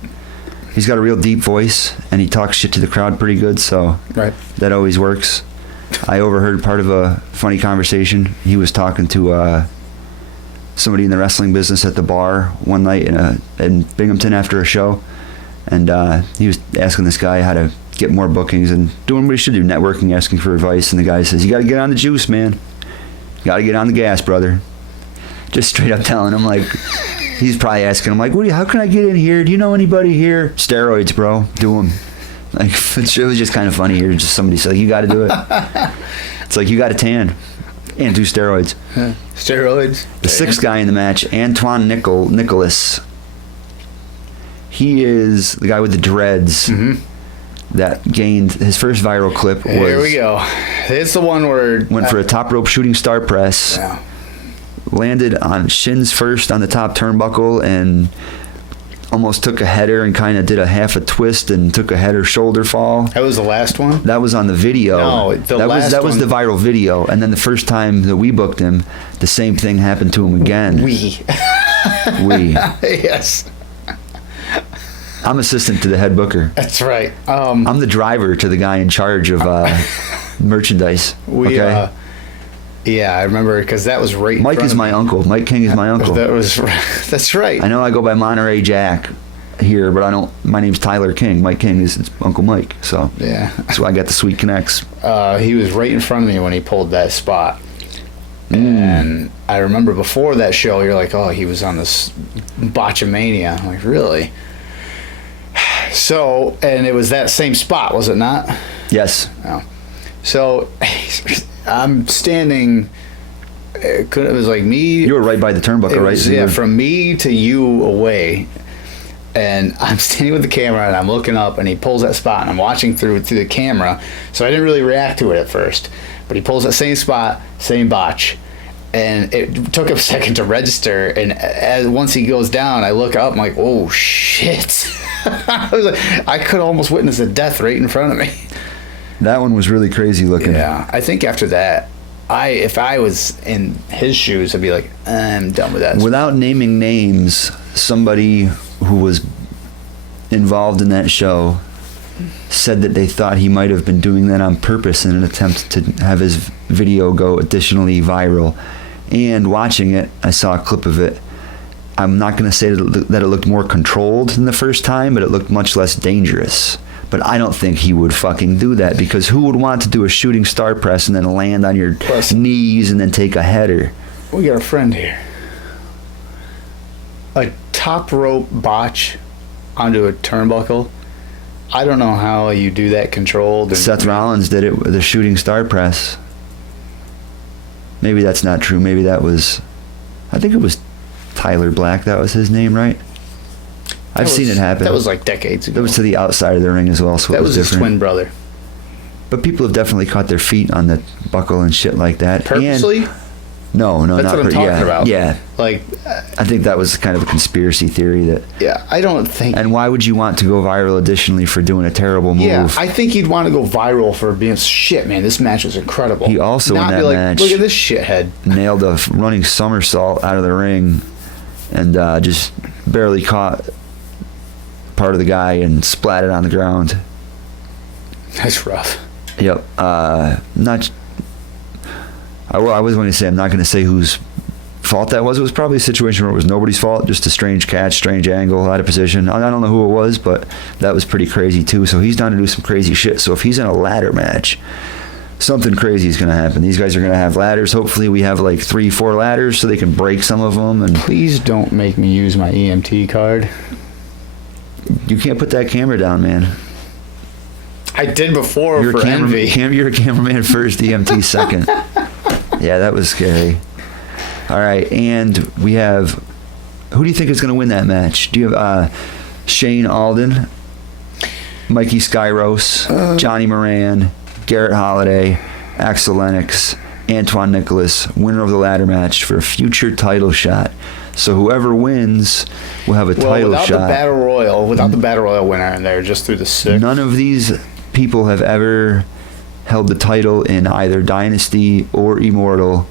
He's got a real deep voice, and he talks shit to the crowd pretty good. So right. That always works. I overheard part of a funny conversation. He was talking to somebody in the wrestling business at the bar one night in Binghamton after a show, and he was asking this guy how to get more bookings and doing what he should do, networking, asking for advice. And the guy says, "You got to get on the juice, man. You got to get on the gas, brother." Just straight up telling him, like, he's probably asking him, like, how can I get in here? Do you know anybody here? Steroids, bro. Do them. Like, it was just kind of funny here. Just somebody said, you got to do it. It's like, you got to tan and do steroids. Steroids. The sixth guy in the match, Antoine Nicholas. He is the guy with the dreads that gained his first viral clip. Here we go. It's the one where went for a top rope shooting star press. Yeah. Landed on shins first on the top turnbuckle and almost took a header and kind of did a half a twist and took a header shoulder fall. That was the last one? That was on the video. No, that was the viral video. And then the first time that we booked him, the same thing happened to him again. We. Yes. I'm assistant to the head booker. That's right. I'm the driver to the guy in charge of merchandise. Okay? Yeah, I remember because that was right. Mike is my uncle. Mike King is my uncle. That's right. I know I go by Monterey Jack here, but I don't. My name's Tyler King. Mike King is Uncle Mike. So yeah, so I got the sweet connects. He was right in front of me when he pulled that spot, and I remember before that show, you're like, oh, he was on this Botchamania. I'm like, really? So, and it was that same spot, was it not? Yes. Oh. So. I'm standing. It was like me. You were right by the turnbuckle, right? Yeah, from me to you away, and I'm standing with the camera and I'm looking up, and he pulls that spot, and I'm watching through the camera, so I didn't really react to it at first. But he pulls that same spot, same botch, and it took a second to register. And once he goes down, I look up, I'm like, oh shit! I was like, I could almost witness a death right in front of me. That one was really crazy looking. Yeah, I think after that, if I was in his shoes, I'd be like, I'm done with that. Without naming names, somebody who was involved in that show said that they thought he might have been doing that on purpose in an attempt to have his video go additionally viral. And watching it, I saw a clip of it. I'm not going to say that it looked more controlled than the first time, but it looked much less dangerous. But I don't think he would fucking do that, because who would want to do a shooting star press and then land on your knees and then take a header? We got a friend here. A top rope botch onto a turnbuckle. I don't know how you do that controlled. Seth Rollins did it with a shooting star press. Maybe that's not true. Maybe that was... I think it was Tyler Black. That was his name, right? I've seen it happen. That was like decades ago. That was to the outside of the ring as well, so that it was his different. twin brother. But people have definitely caught their feet on the buckle and shit like that. Purposely? No, that's not what I'm talking about. Yeah. Like, I think that was kind of a conspiracy theory that... Yeah, I don't think... And why would you want to go viral additionally for doing a terrible move? Yeah, I think he'd want to go viral for being, shit, man, this match was incredible. He also, not in that be like, match... look at this shithead. Nailed a running somersault out of the ring and just barely caught part of the guy and splatted on the ground. That's rough. Yep. I was going to say, I'm not going to say whose fault that was. It was probably a situation where it was nobody's fault, just a strange catch, strange angle, out of position. I don't know who it was, but that was pretty crazy too. So he's down to do some crazy shit. So if he's in a ladder match, something crazy is going to happen. These guys are going to have ladders. Hopefully we have like 3-4 ladders so they can break some of them. And Please don't make me use my EMT card. you can't put that camera down, man. I did before for Envy. You're a cameraman first, EMT second. Yeah, that was scary. All right, and we have, who do you think is going to win that match? Do you have Shane Alden, Mikey Skyros, Johnny Moran, Garrett Holiday, Axel Lennox, Antoine Nicholas, winner of the ladder match for a future title shot. So whoever wins will have a title without shot. Without the Battle Royal winner in there, just through the 6. None of these people have ever held the title in either Dynasty or Immortal.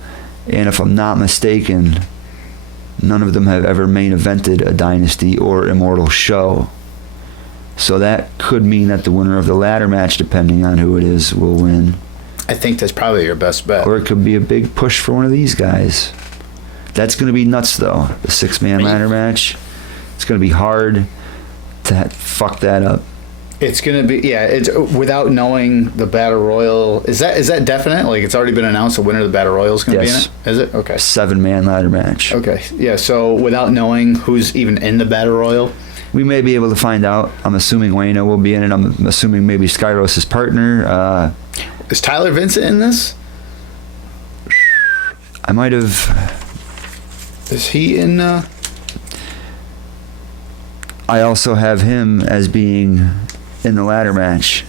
And if I'm not mistaken, none of them have ever main evented a Dynasty or Immortal show. So that could mean that the winner of the ladder match, depending on who it is, will win. I think that's probably your best bet. Or it could be a big push for one of these guys. That's going to be nuts, though. The 6-man ladder match. It's going to be hard to fuck that up. It's gonna be it's without knowing the Battle Royal. Is that definite? Like it's already been announced the winner of the Battle Royal is gonna be in it? Is it? Okay. 7-man ladder match. Okay. Yeah, so without knowing who's even in the Battle Royal. We may be able to find out. I'm assuming Wayno will be in it. I'm assuming maybe Skyros' partner. Is Tyler Vincent in this? I might have. Is he in I also have him as being in the ladder match.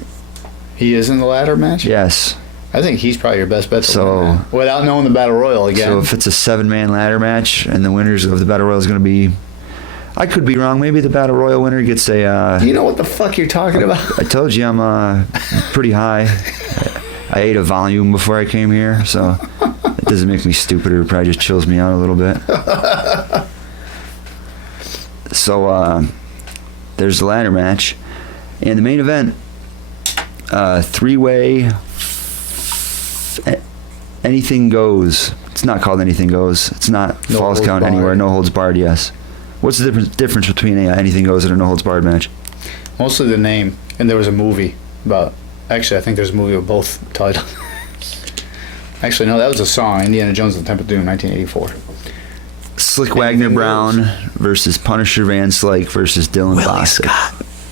He is in the ladder match? Yes. I think he's probably your best bet to So- win that. Without knowing the Battle Royal again. So if it's a 7-man ladder match and the winners of the Battle Royal is going to be, I could be wrong. Maybe the Battle Royal winner gets a. You know what the fuck you're talking about? I told you I'm pretty high. I ate a volume before I came here, so it doesn't make me stupider. It probably just chills me out a little bit. So there's the ladder match. And the main event, 3-way, anything goes. It's not called anything goes. It's not No falls holds count barred. anywhere. No holds barred, yes. What's the difference between anything goes and a no holds barred match? Mostly the name. And there was a movie about. Actually, I think there's a movie with both titles. Actually, no, that was a song. Indiana Jones and the Temple of Doom, 1984. Slick Wagner Brown versus Punisher Van Slyke versus Dylan Bostic.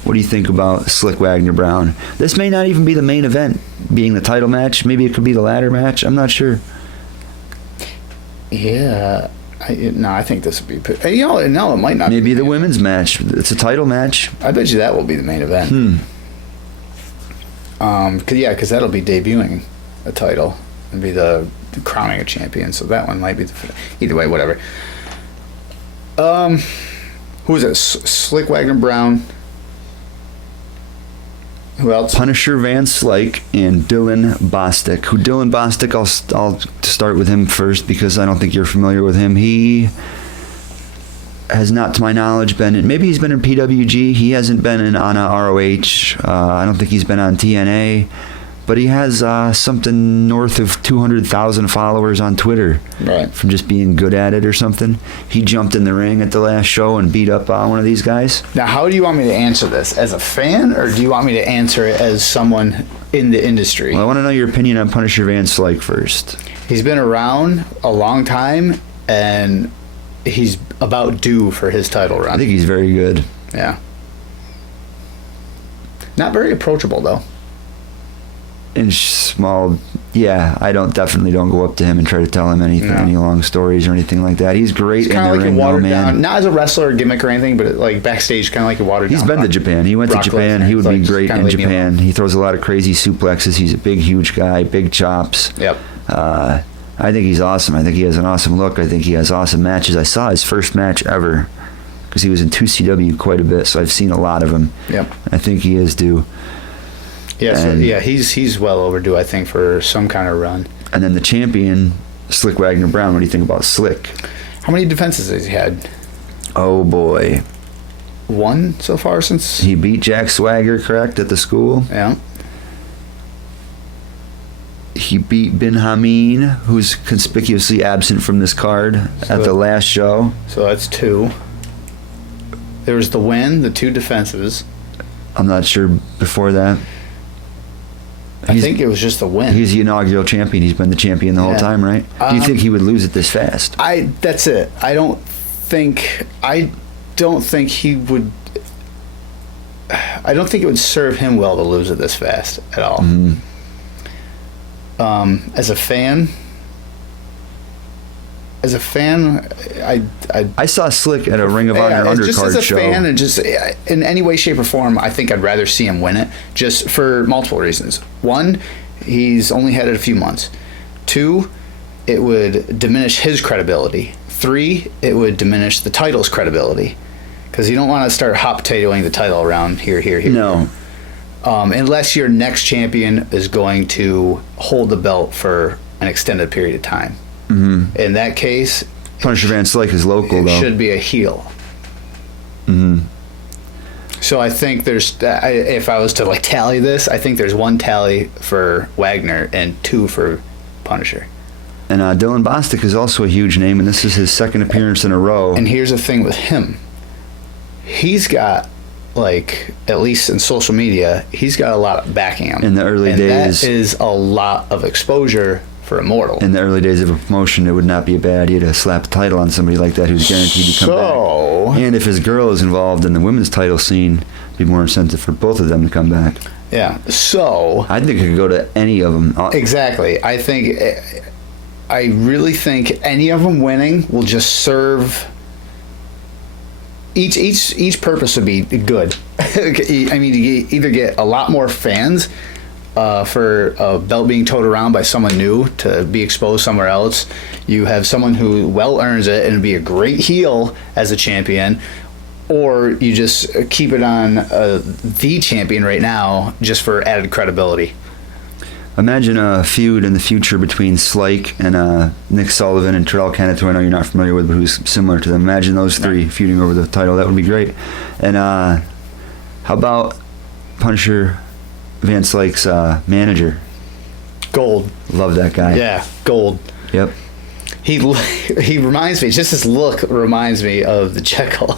What do you think about Slick Wagner Brown? This may not even be the main event, being the title match. Maybe it could be the ladder match. I'm not sure. Yeah. I think this would be. No, it might not. Maybe be the women's match. It's a title match. I bet you that will be the main event. Because that'll be debuting a title and be the crowning a champion. So that one might be either way, whatever. Who is it? Slick Wagner Brown. Who else? Punisher Van Slyke and Dylan Bostic. Who Dylan Bostic? I'll start with him first because I don't think you're familiar with him. He has not, to my knowledge, been in. Maybe he's been in PWG. He hasn't been in on ROH. I don't think he's been on TNA. But he has something north of 200,000 followers on Twitter. Right. From just being good at it or something. He jumped in the ring at the last show and beat up one of these guys. Now, how do you want me to answer this? As a fan, or do you want me to answer it as someone in the industry? Well, I want to know your opinion on Punisher Van Slyke first. He's been around a long time, and he's about due for his title run. I think he's very good. Yeah. Not very approachable, though. In small, I definitely don't go up to him and try to tell him anything, any long stories or anything like that. He's great He's in kind the of like ring, a watered though, man. down, not as a wrestler or gimmick or anything, but like backstage, kind of like a watered down. He's been to Japan. He went to Brock Japan. Lesnar. He would It's be like, great kinda in leave me Japan. alone. He throws a lot of crazy suplexes. He's a big, huge guy, big chops. Yep. I think he's awesome. I think he has an awesome look. I think he has awesome matches. I saw his first match ever because he was in 2CW quite a bit, so I've seen a lot of him. Yep. I think he is due. Yeah, he's well overdue, I think, for some kind of run. And then the champion, Slick Wagner Brown. What do you think about Slick? How many defenses has he had? Oh, boy. One so far since. He beat Jack Swagger, correct, at the school? Yeah. He beat Bin Hameen, who's conspicuously absent from this card at the last show. So that's 2. There was the win, the 2 defenses. I'm not sure before that. I think it was just the win. He's the inaugural champion. He's been the champion the whole time, right? Do you think he would lose it this fast? That's it. I don't think he would. I don't think it would serve him well to lose it this fast at all. Mm-hmm. As a fan, I saw Slick at a Ring of Honor undercard just as a show. fan, and just in any way, shape, or form, I think I'd rather see him win it, just for multiple reasons. 1, he's only had it a few months. 2, it would diminish his credibility. 3, it would diminish the title's credibility, because you don't want to start hot potatoing the title around here. No. Unless your next champion is going to hold the belt for an extended period of time. Mm-hmm. In that case, Punisher Van Slyke is local, though. It should be a heel. Mm-hmm. So I think there's, if I was to like tally this, I think there's 1 tally for Wagner and 2 for Punisher. And Dylan Bostic is also a huge name, and this is his 2nd appearance in a row. And here's the thing with him. He's got, like, at least in social media, he's got a lot backing him. In the early days. That is a lot of exposure for Immortal. In the early days of a promotion, it would not be a bad idea to slap a title on somebody like that who's guaranteed to come back. And if his girl is involved in the women's title scene, it'd be more incentive for both of them to come back. Yeah, so... I think it could go to any of them. Exactly. I really think any of them winning will just serve... Each purpose would be good. I mean, you either get a lot more fans for a belt being towed around by someone new to be exposed somewhere else. You have someone who well earns it and would be a great heel as a champion, or you just keep it on the champion right now just for added credibility. Imagine a feud in the future between Slyke and Nick Sullivan and Terrell Kenneth, who I know you're not familiar with, but who's similar to them. Imagine those 3 feuding over the title. That would be great. And how about Punisher Van Slyke's manager? Gold. Love that guy. Yeah, Gold. Yep. He reminds me, just his look reminds me of the Jekyll.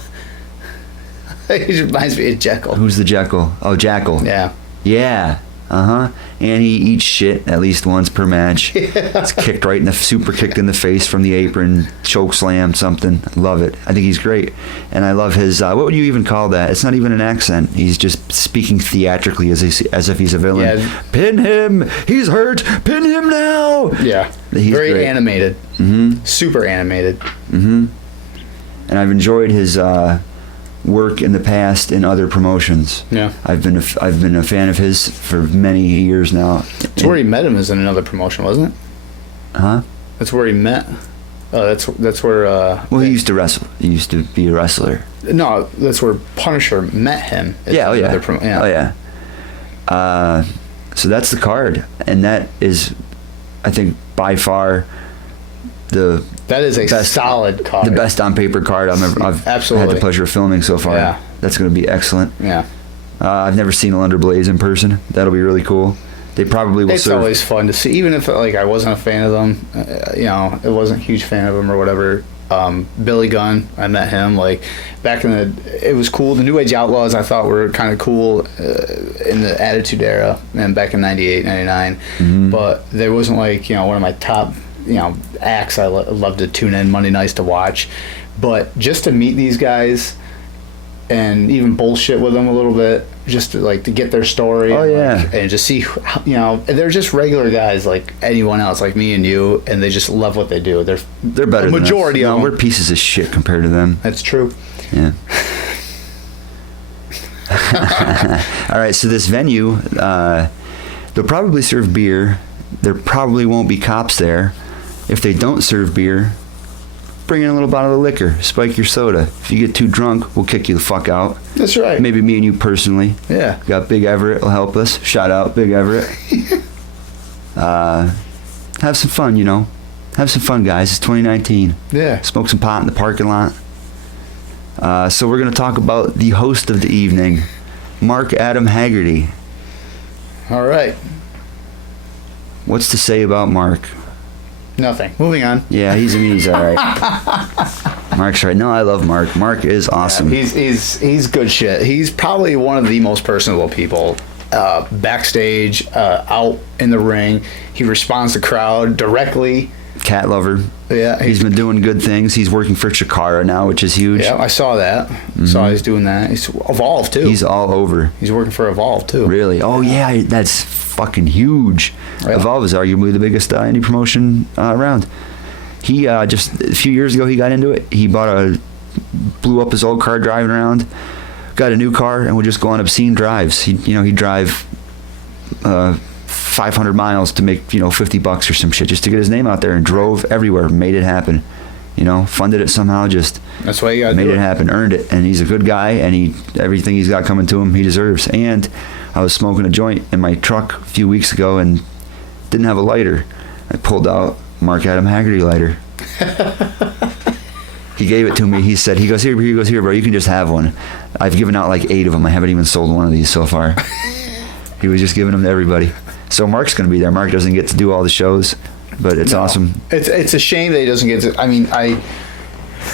He reminds me of Jekyll. Who's the Jekyll? Oh, Jackal. Yeah. Yeah. Uh-huh. And he eats shit at least once per match. It's kicked right in the super kicked in the face from the apron, choke slam, something. Love it. I think he's great. And I love his what would you even call that? It's not even an accent. He's just speaking theatrically as if he's a villain. Yeah. Pin him. He's hurt. Pin him now. Yeah. He's very great. animated. Mm-hmm. Super animated. Mm-hmm. And I've enjoyed his work in the past in other promotions. Yeah. I've been a fan of his for many years now. That's where he met him, is in another promotion, wasn't it? Huh? That's where he met. That's where. Well, he used to wrestle. He used to be a wrestler. No, that's where Punisher met him. Yeah. Oh yeah. Yeah. Oh yeah. So that's the card, and that is, I think, by far that is a best, solid card. The best on paper card I've Absolutely had the pleasure of filming so far. Yeah. That's going to be excellent. Yeah. I've never seen Lunder Blaze in person. That'll be really cool. They probably will It's serve. always fun to see, even if like I wasn't a fan of them. I wasn't a huge fan of them or whatever. Billy Gunn, I met him like back in it was cool. The New Age Outlaws I thought were kind of cool in the Attitude Era and back in 98, 99. Mm-hmm. But there wasn't like one of my top acts I love to tune in Monday nights to watch. But just to meet these guys and even bullshit with them a little bit, just to get their story. Oh, yeah. And just see, they're just regular guys like anyone else, like me and you, and they just love what they do. They're better the than majority us. of them. We're pieces of shit compared to them. That's true. Yeah. All right, so this venue, they'll probably serve beer. There probably won't be cops there. If they don't serve beer, bring in a little bottle of liquor. Spike your soda. If you get too drunk, we'll kick you the fuck out. That's right. Maybe me and you personally. Yeah. Got Big Everett will help us. Shout out Big Everett. Have some fun, Have some fun, guys. It's 2019. Yeah. Smoke some pot in the parking lot. So we're going to talk about the host of the evening, Mark Adam Haggerty. All right. What's to say about Mark? Nothing. Moving on. Yeah, he's all right. Mark's right. No, I love Mark. Mark is awesome. He's good shit. He's probably one of the most personable people backstage, out in the ring. He responds to crowd directly. Cat lover. Yeah, he's been doing good things. He's working for Chikara now, which is huge. Yeah, I saw that. Saw he's doing that. He's Evolve too. He's all over. He's working for Evolve too. Really? Oh yeah, that's fucking huge. Yeah. Evolve is arguably the biggest indie promotion around. He just a few years ago he got into it. He blew up his old car driving around, got a new car, and would just go on obscene drives. He'd drive 500 miles to make $50 or some shit just to get his name out there, and drove everywhere, made it happen. Funded it somehow, just that's why you got made it happen, earned it, and he's a good guy, and everything he's got coming to him he deserves. And I was smoking a joint in my truck a few weeks ago and didn't have a lighter. I pulled out Mark Adam Haggerty lighter. He gave it to me. He goes here, bro. You can just have one. I've given out like 8 of them. I haven't even sold one of these so far. He was just giving them to everybody. So Mark's going to be there. Mark doesn't get to do all the shows, but it's awesome. It's a shame that he doesn't get to.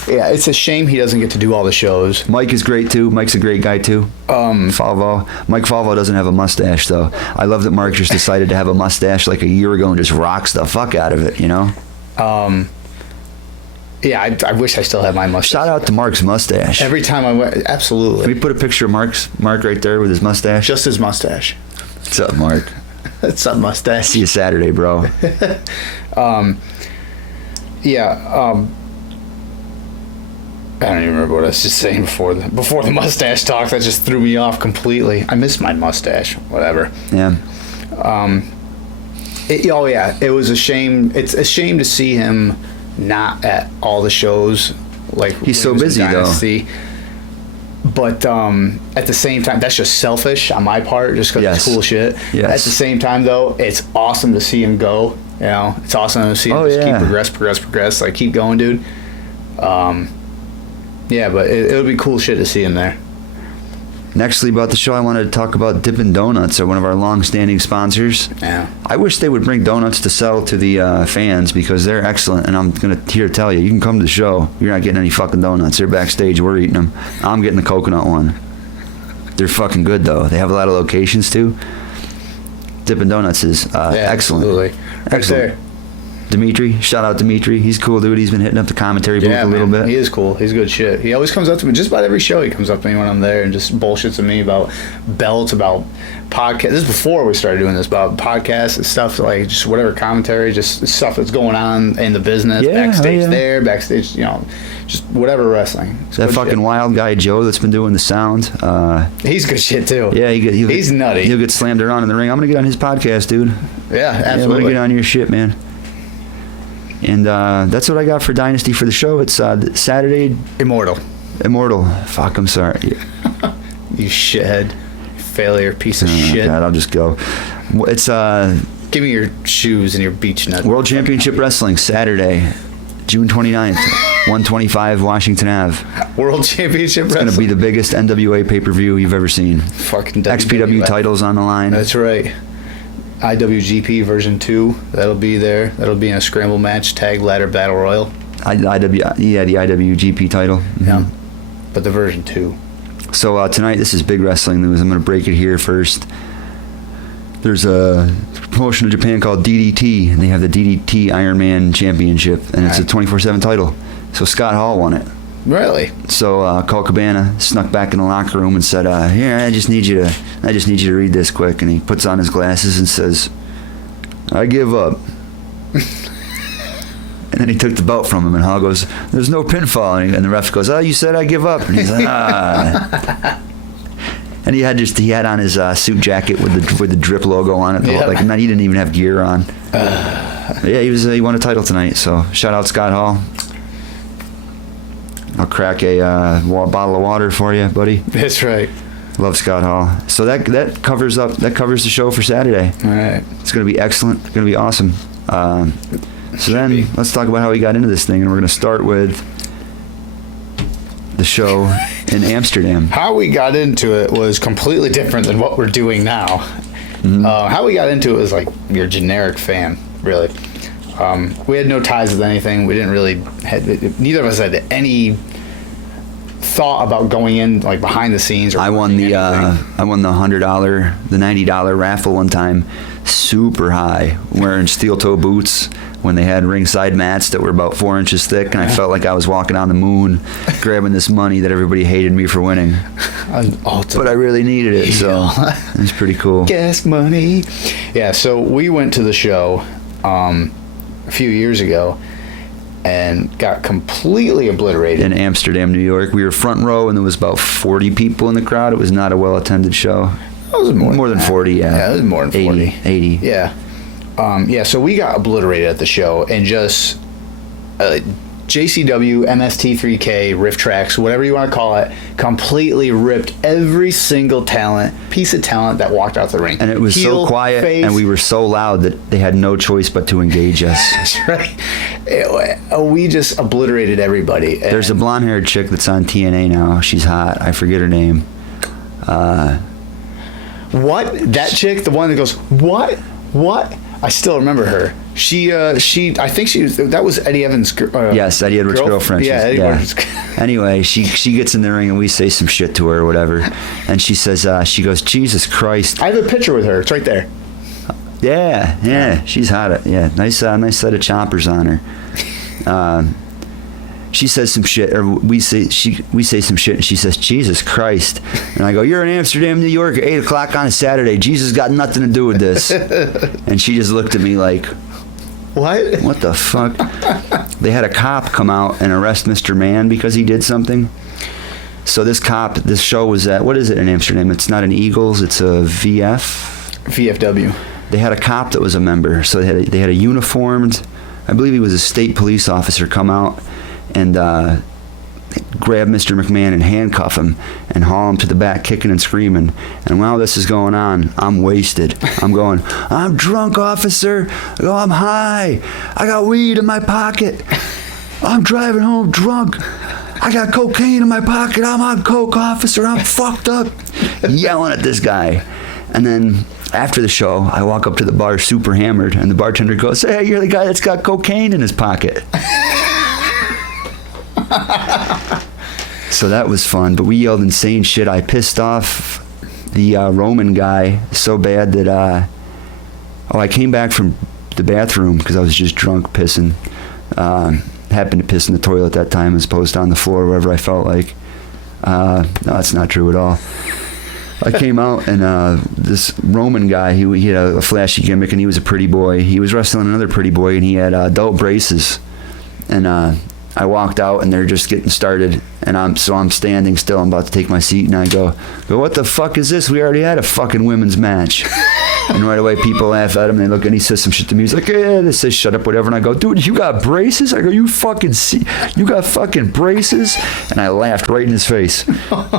It's a shame he doesn't get to do all the shows. Mike is great too. Mike's a great guy too. Falvo. Mike Falvo doesn't have a mustache though. I love that Mark just decided to have a mustache like a year ago and just rocks the fuck out of it. Yeah, I wish I still had my mustache. Shout out to Mark's mustache. Every time I went, absolutely. Can we put a picture of Mark right there with his mustache? Just his mustache. What's up, Mark? What's up, mustache? See you Saturday, bro. I don't even remember what I was just saying before the mustache talk. That just threw me off completely. I miss my mustache. Whatever. Yeah. It was a shame. It's a shame to see him not at all the shows. Like he's so busy though. But at the same time, that's just selfish on my part, just because it's cool shit. Yes. At the same time, though, it's awesome to see him go. It's awesome to see him keep progress. Like, keep going, dude. Yeah, but it would be cool shit to see him there. Nextly, about the show, I wanted to talk about Dippin' Donuts. Are one of our long-standing sponsors. Yeah. I wish they would bring donuts to sell to the fans here they're excellent. And I'm here to tell you, you can come to the show. You're not getting any fucking donuts. They're backstage. We're eating them. I'm getting the coconut one. They're fucking good though. They have a lot of locations too. Dippin' Donuts is excellent. Absolutely. Excellent. Right there. Dimitri, shout out Dimitri. He's cool, dude. He's been hitting up the commentary booth a little bit. He is cool. He's good shit. He always comes up to me just about every show. He comes up to me when I'm there and just bullshits with me about belts, about podcasts. This is before we started doing this, about podcasts and stuff, like just whatever commentary, just stuff that's going on in the business, backstage backstage, just whatever wrestling. It's that fucking wild guy Joe that's been doing the sound. He's good shit too. Yeah, he's nutty. He'll get slammed around in the ring. I'm gonna get on his podcast, dude. Yeah, absolutely. I'm gonna get on your shit, man. And that's what I got for Dynasty for the show. It's Saturday. Immortal. Fuck, I'm sorry. You shithead. Failure, piece of shit. God, I'll just go. It's give me your shoes and your beach nut. World Championship Wrestling, Saturday, June 29th, 125 Washington Ave. World Championship Wrestling. It's going to be the biggest NWA pay-per-view you've ever seen. Fucking XPW titles on the line. That's right. IWGP version 2, that'll be there. That'll be in a scramble match, tag ladder battle royal. The IWGP title. Mm-hmm. Yeah, but the version 2. So tonight, this is big wrestling news. I'm going to break it here first. There's a promotion in Japan called DDT, and they have the DDT Iron Man Championship, and it's a 24/7 title. So Scott Hall won it. Really? So Colt Cabana snuck back in the locker room and said, "Here, I just need you to read this quick." And he puts on his glasses and says, "I give up." And then he took the belt from him, and Hall goes, "There's no pinfall." And the ref goes, "Oh, you said I give up." And he's like, "Ah." And he had on his suit jacket with the drip logo on it. Yep. He didn't even have gear on. Yeah, he won a title tonight. So shout out Scott Hall. I'll crack a bottle of water for you, buddy. That's right. Love Scott Hall. So that covers the show for Saturday. All right. It's going to be excellent. It's going to be awesome. Let's talk about how we got into this thing, and we're going to start with the show in Amsterdam. How we got into it was completely different than what we're doing now. How we got into it was like your generic fan, really. We had no ties with anything. We didn't really neither of us had any thought about going in like behind the scenes. Or I won the $100, the $90 raffle one time, super high, wearing steel toe boots when they had ringside mats that were about 4 inches thick, and I felt like I was walking on the moon, grabbing this money that everybody hated me for winning. But I really needed it, so it was pretty cool. Gas money. Yeah, so we went to the show a few years ago and got completely obliterated. In Amsterdam, New York. We were front row, and there was about 40 people in the crowd. It was not a well-attended show. It was more than 40, yeah. Yeah, it was more than 40. 80. Yeah. So we got obliterated at the show, and just JCW, MST3K, riff tracks, whatever you want to call it, completely ripped every single piece of talent that walked out the ring. And it was so quiet, and we were so loud that they had no choice but to engage us. That's right. We just obliterated everybody. There's a blonde-haired chick that's on TNA now. She's hot. I forget her name. What? That chick? The one that goes, what? I still remember her. I think that was Eddie Evans' yes, Eddie Edwards' girlfriend. Yeah, Eddie Edwards. Anyway, she gets in the ring and we say some shit to her or whatever, and she says, she goes, Jesus Christ. I have a picture with her. It's right there. Yeah, she's hot. Yeah, nice set of chompers on her. She says some shit, or we say some shit, and she says, Jesus Christ. And I go, you're in Amsterdam, New York, at 8 o'clock on a Saturday. Jesus got nothing to do with this. And she just looked at me like, what the fuck? They had a cop come out and arrest Mr. Mann because he did something. So this show was at, what is it in Amsterdam? It's not an Eagles, it's a VFW. They had a cop that was a member. So they had a uniformed, I believe he was a state police officer, come out and grab Mr. McMahon and handcuff him and haul him to the back kicking and screaming. And while this is going on, I'm wasted. I'm going, I'm drunk, officer. I go, I'm high. I got weed in my pocket. I'm driving home drunk. I got cocaine in my pocket. I'm on coke, officer. I'm fucked up. Yelling at this guy. And then after the show, I walk up to the bar super hammered, and the bartender goes, hey, you're the guy that's got cocaine in his pocket. So that was fun, but we yelled insane shit. I pissed off the Roman guy so bad that I came back from the bathroom because I was just drunk pissing. Happened to piss in the toilet that time as opposed to on the floor wherever I felt like. No, that's not true at all. I came out, and this Roman guy, he had a flashy gimmick, and he was a pretty boy. He was wrestling another pretty boy, and he had adult braces. And I walked out, and they're just getting started, and I'm standing still. I'm about to take my seat, and I go, what the fuck is this? We already had a fucking women's match. And right away, people laugh at him. They look, and he says some shit to me. He's like, yeah, they say shut up, whatever. And I go, dude, you got braces? I go, you got fucking braces? And I laughed right in his face.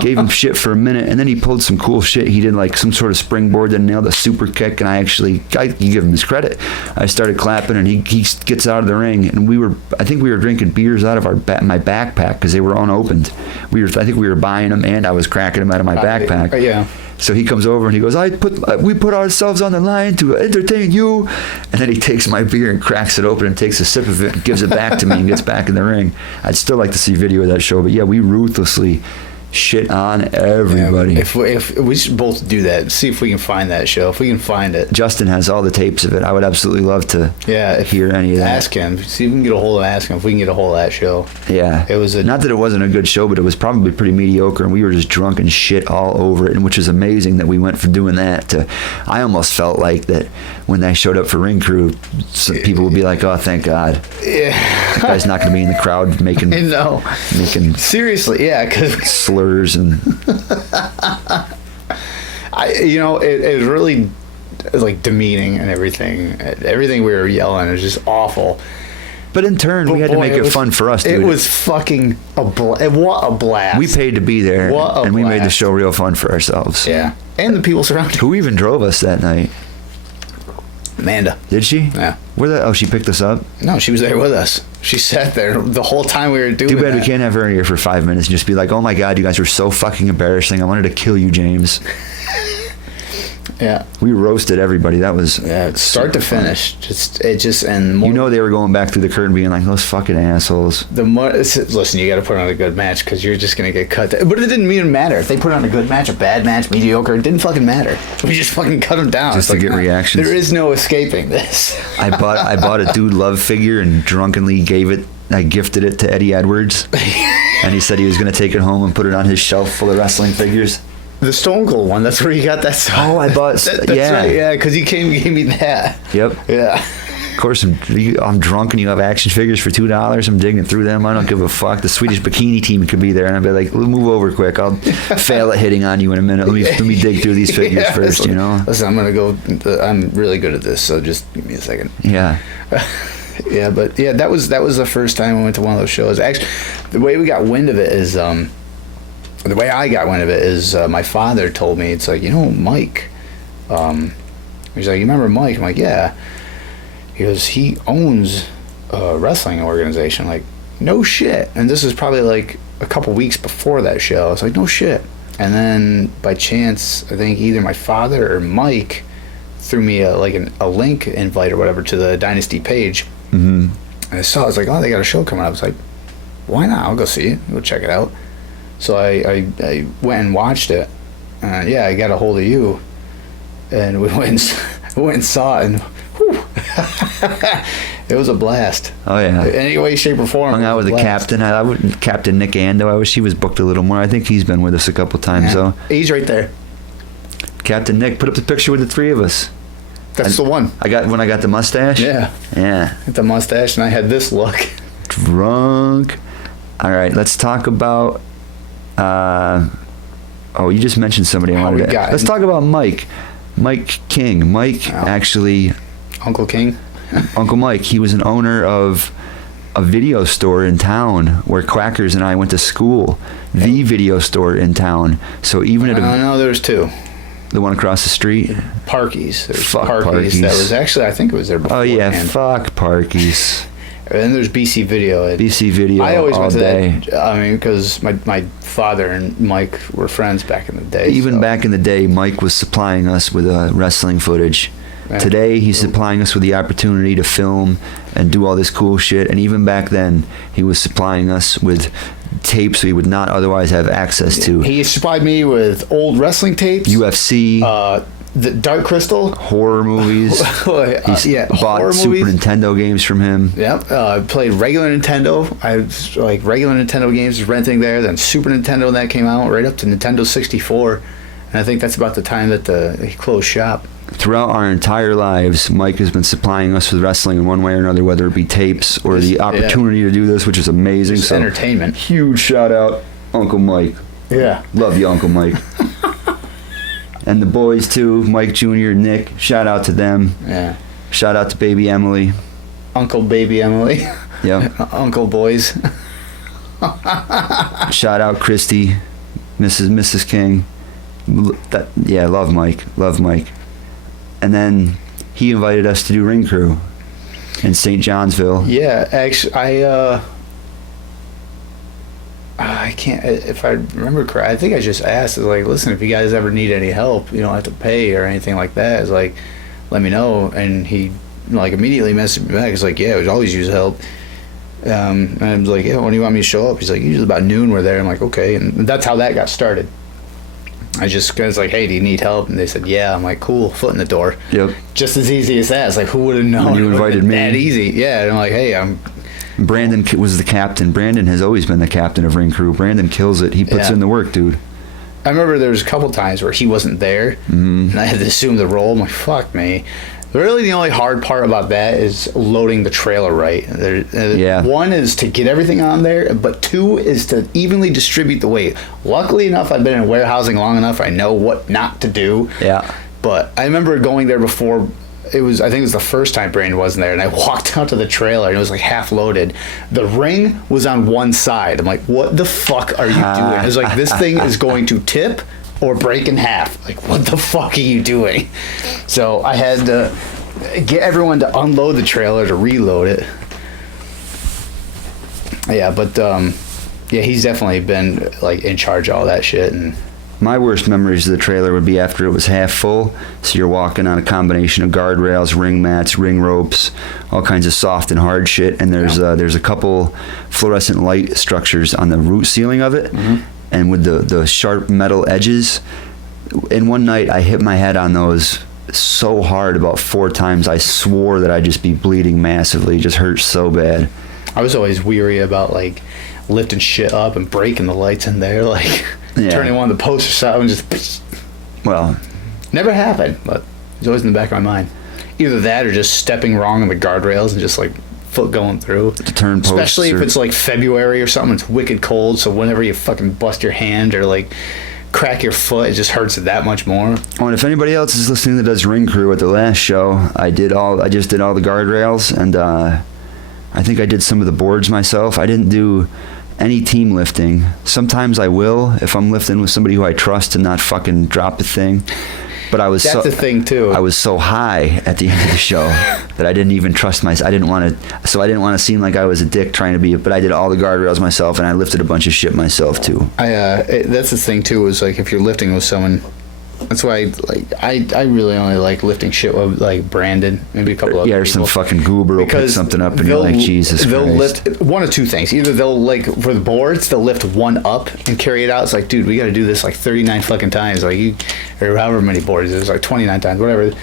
Gave him shit for a minute, and then he pulled some cool shit. He did like some sort of springboard, then nailed a super kick, and I give him his credit. I started clapping, and he gets out of the ring, and I think we were drinking beers out of my backpack because they were unopened. I think we were buying them, and I was cracking them out of my backpack. Yeah. So he comes over and he goes, we put ourselves on the line to entertain you. And then he takes my beer and cracks it open and takes a sip of it and gives it back to me and gets back in the ring. I'd still like to see video of that show, but yeah, we ruthlessly shit on everybody. Yeah, if we should both do that, see if we can find that show. If we can find it, Justin has all the tapes of it. I would absolutely love to hear any of that. Ask him. See if we can get a hold of if we can get a hold of that show. Yeah, it was not that it wasn't a good show, but it was probably pretty mediocre, and we were just drunk and shit all over it, and which is amazing that we went from doing that to. I almost felt like that when I showed up for Ring Crew, some people would be like, "Oh, thank God, that guy's not going to be in the crowd making seriously, yeah, because slurs." And it was really like demeaning and everything. Everything we were yelling was just awful. But in turn, we had to make it fun for us, dude. It was fucking what a blast. We paid to be there, and we made the show real fun for ourselves. Yeah, and the people surrounding. Who even drove us that night? Amanda. Did she? Yeah. She picked us up? No, she was there with us. She sat there the whole time we were doing Too bad that. we can't have her in here for 5 minutes and just be like, oh my God, you guys were so fucking embarrassing. I wanted to kill you, James. Yeah. We roasted everybody. That was Start to finish. And more, you know they were going back through the curtain being like, those fucking assholes. the more listen, you got to put on a good match because you're just gonna get cut. But it didn't even matter if they put on a good match, a bad match, mediocre. It didn't fucking matter. We just fucking cut them down. Just It's to get reactions. There is no escaping this. I bought a Dude Love figure and drunkenly I gifted it to Eddie Edwards. And he said he was going to take it home and put it on his shelf full of wrestling figures. The Stone Cold one. That's where you got that stuff. Oh, I bought... That's yeah. right. Yeah, because he gave me that. Yep. Yeah. Of course, I'm drunk and you have action figures for $2. I'm digging through them. I don't give a fuck. The Swedish bikini team could be there. And I'd be like, move over quick. I'll fail at hitting on you in a minute. Let me dig through these figures first, you know? Listen, I'm really good at this, so just give me a second. Yeah. Yeah, but yeah, that was the first time I went to one of those shows. Actually, the way we got wind of it is, the way I got wind of it is, my father told me, it's like, Mike, he's like, you remember Mike? I'm like, yeah. He goes, he owns a wrestling organization. I'm like, no shit. And this is probably like a couple weeks before that show. I was like, no shit. And then by chance, I think either my father or Mike threw me a link invite or whatever to the Dynasty page. Mm-hmm. And I saw, I was like, oh, they got a show coming up. I was like, why not? I'll go see it. Go check it out. So I went and watched it. I got a hold of you. And we went and saw it. And whew, it was a blast. Oh, yeah. Any way, shape, or form. Hung out with the blast. captain. Captain Nick Ando. I wish he was booked a little more. I think he's been with us a couple times, though. He's right there. Captain Nick, put up the picture with the three of us. That's the one. I got the mustache. Yeah. The mustache, and I had this look. Drunk. All right, let's talk about. You just mentioned somebody I wanted to. Let's talk about Mike. Mike King. Mike actually. Uncle King. Uncle Mike. He was an owner of a video store in town where Quackers and I went to school. The video store in town. So even at no, there was two. The one across the street? Parky's. There's Fuck Parky's. That was actually, I think it was there before. Oh, yeah, fuck Parky's. And then there's BC Video. BC Video I always all went to day. that. I mean, because my father and Mike were friends back in the day. Even back in the day, Mike was supplying us with wrestling footage. Yeah. Today, he's supplying us with the opportunity to film and do all this cool shit. And even back then, he was supplying us with tapes we would not otherwise have access to. He supplied me with old wrestling tapes. UFC. The Dark Crystal. Horror movies. Bought horror Super movies. Nintendo games from him. Yep. I played regular Nintendo. I was, regular Nintendo games renting there. Then Super Nintendo when that came out, right up to Nintendo 64. And I think that's about the time that he closed shop. Throughout our entire lives, Mike has been supplying us with wrestling in one way or another, whether it be tapes or the opportunity to do this, which is amazing. It's entertainment. Huge shout out, Uncle Mike. Yeah. Love you, Uncle Mike. And the boys too, Mike Jr., Nick. Shout out to them. Yeah. Shout out to baby Emily. Uncle Baby Emily. Yep. Uncle Boys. Shout out Christy, Mrs. King. Love Mike. Love Mike. And then he invited us to do Ring Crew in St. Johnsville. Yeah, actually, I can't, if I remember correct, I think I just asked, listen, if you guys ever need any help, you don't have to pay or anything like that. It's like, let me know. And he, immediately messaged me back. He's like, yeah, we always use help. And I was like, yeah, when do you want me to show up? He's like, usually about noon we're there. I'm like, okay. And that's how that got started. I just was like, hey, do you need help? And they said, yeah. I'm like, cool, foot in the door. Yep. Just as easy as that. It's like, who would have known? When you invited me. That easy. Yeah. And I'm like, hey, Brandon was the captain. Brandon has always been the captain of Ring Crew. Brandon kills it. He puts in the work, dude. I remember there was a couple times where he wasn't there, and I had to assume the role. I'm like, fuck me. Really, the only hard part about that is loading the trailer right. One is to get everything on there, but two is to evenly distribute the weight. Luckily enough, I've been in warehousing long enough. I know what not to do. Yeah. But I remember going there before. I think it was the first time Brandon wasn't there, and I walked out to the trailer, and it was half loaded. The ring was on one side. I'm like, what the fuck are you doing? I was like, this thing is going to tip or break in half. Like, what the fuck are you doing? So I had to get everyone to unload the trailer to reload it. Yeah, but he's definitely been in charge of all that shit, and My worst memories of the trailer would be after it was half full. So you're walking on a combination of guardrails, ring mats, ring ropes, all kinds of soft and hard shit. And there's a couple fluorescent light structures on the root ceiling of it, and with the sharp metal edges. And one night I hit my head on those so hard about 4 times. I swore that I'd just be bleeding massively. It just hurt so bad. I was always weary about like lifting shit up and breaking the lights in there, like turning one of the posts or something. Just well, never happened, but it's always in the back of my mind. Either that or just stepping wrong on the guardrails and just like foot going through. to turn posts, Especially if it's like February or something, it's wicked cold. So whenever you fucking bust your hand or like crack your foot, it just hurts it that much more. Oh, and if anybody else is listening that does ring crew, at the last show, I just did all the guardrails, and I think I did some of the boards myself. I didn't do any team lifting. Sometimes I will if I'm lifting with somebody who I trust and not fucking drop the thing. But I was That's the thing too. I was so high at the end of the show that I didn't even trust myself. I didn't want to seem like I was a dick trying to be. But I did all the guardrails myself, and I lifted a bunch of shit myself too. That's the thing too. Is like if you're lifting with someone. That's why, I really only like lifting shit with like Brandon, maybe a couple other there's people. some fucking goober will pick something up, and you're like, Jesus Christ. They'll lift one of two things. Either they'll like for the boards, they'll lift one up and carry it out. It's like, dude, we got to do this like 39 fucking times, like or however many boards it is, like 29 times, whatever. It's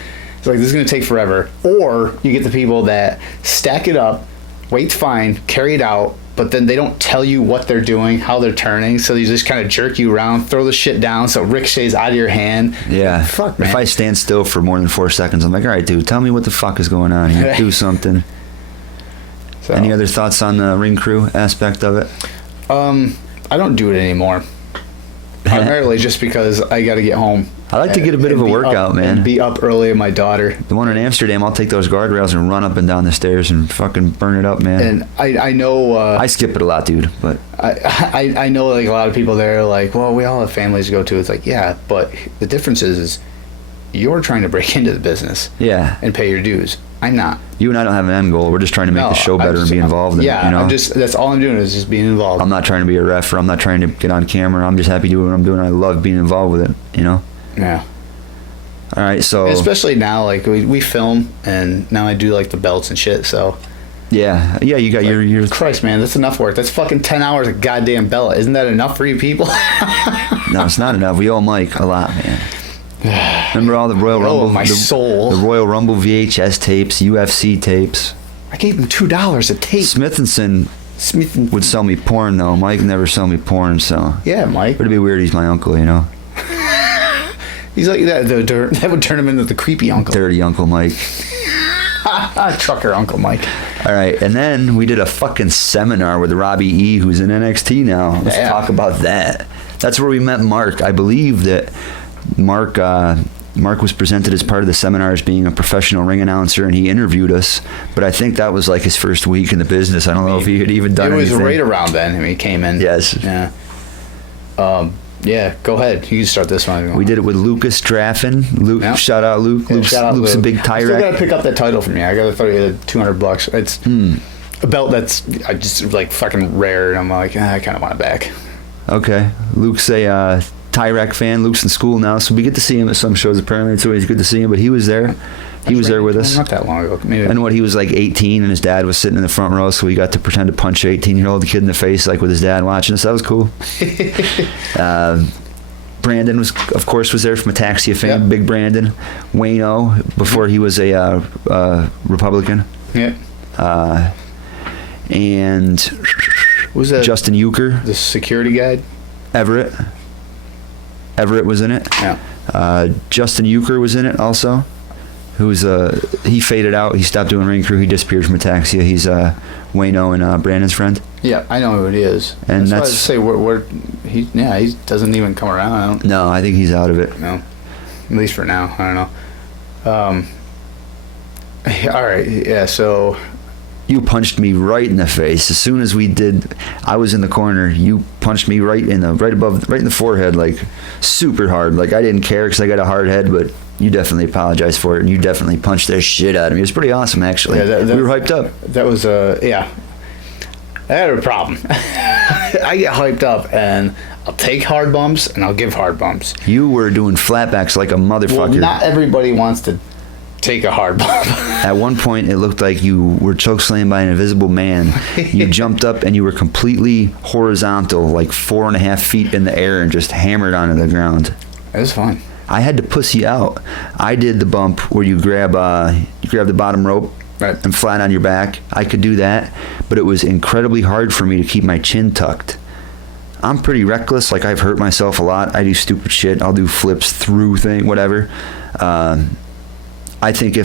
like this is gonna take forever. Or you get the people that stack it up, weight's fine, carry it out. But then they don't tell you what they're doing, how they're turning, so they just kind of jerk you around, throw the shit down, so it ricochets out of your hand. Yeah. Fuck, man. If I stand still for more than 4 seconds, I'm like, all right, dude, tell me what the fuck is going on here. Do something. So, Any other thoughts on the ring crew aspect of it? I don't do it anymore. Primarily just because I got to get home. I like to get a bit of a workout, man. And be up early with my daughter. The one in Amsterdam, I'll take those guardrails and run up and down the stairs and fucking burn it up, man. And I know... I skip it a lot, dude, but... I know like a lot of people there are like, well, we all have families to go to. It's like, yeah, but the difference is you're trying to break into the business. Yeah. And pay your dues. I'm not. You and I don't have an end goal. We're just trying to make the show better and be involved in it, you know? That's all I'm doing is just being involved. I'm not trying to be a ref, or I'm not trying to get on camera. I'm just happy doing what I'm doing. I love being involved with it, you know? Yeah. All right, so... And especially now, like, we film, and now I do, like, the belts and shit, so... Yeah, you got like, your... Christ, man, that's enough work. That's fucking 10 hours of goddamn belt. Isn't that enough for you people? No, it's not enough. We owe Mike a lot, man. Remember all the Royal Rumble? my soul. The Royal Rumble VHS tapes, UFC tapes. I gave him $2 a tape. Smith would sell me porn, though. Mike never sell me porn, so... Yeah, Mike. But it'd be weird, he's my uncle, you know? He's like that. That would turn him into the creepy uncle. Dirty Uncle Mike. Trucker Uncle Mike. All right, and then we did a fucking seminar with Robbie E., who's in NXT now. Let's talk about that. That's where we met Mark. I believe that Mark was presented as part of the seminar as being a professional ring announcer, and he interviewed us. But I think that was like his first week in the business. I don't know if he had even done anything. It was right around then when he came in. Yes. Yeah. Yeah, go ahead. You can start this one. We did it with Lucas Draffin. Yep. Shout out Luke. Yeah, Luke's a big I still Tyrek. gotta pick up that title from you. I gotta throw you $200. It's a belt that's I just like fucking rare, and I'm like, I kind of want it back. Okay. Luke's a Tyrek fan. Luke's in school now, so we get to see him at some shows. Apparently, it's always good to see him. But he was there. He was there with us. Not that long ago. Maybe. And he was like 18, and his dad was sitting in the front row, so we got to pretend to punch an 18-year-old kid in the face, like with his dad watching us. That was cool. Brandon was there from Ataxia fame. Yep. Big Brandon. Wayno, before he was a Republican. Yeah. And Who's that? Justin Euchre. The security guy. Everett was in it. Yeah. Justin Euchre was in it also. He faded out. He stopped doing ring crew. He disappeared from Ataxia. He's Wayno and Brandon's friend. Yeah, I know who it is. And that's why I say where he doesn't even come around. No, I think he's out of it. No, at least for now. I don't know. All right, yeah. So you punched me right in the face as soon as we did. I was in the corner. You punched me right in the forehead, like super hard. Like I didn't care because I got a hard head, but you definitely apologized for it, and you definitely punched the shit out of me. It was pretty awesome, actually. Yeah, we were hyped up. That was yeah. I had a problem. I get hyped up, and I'll take hard bumps and I'll give hard bumps. You were doing flatbacks like a motherfucker. Well, not everybody wants to take a hard bump. At one point, it looked like you were chokeslammed by an invisible man. You jumped up and you were completely horizontal, like 4.5 feet in the air, and just hammered onto the ground. It was fun. I had to pussy out. I did the bump where you grab the bottom rope Right. and flat on your back. I could do that, but it was incredibly hard for me to keep my chin tucked. I'm pretty reckless. Like, I've hurt myself a lot. I do stupid shit. I'll do flips through whatever. I think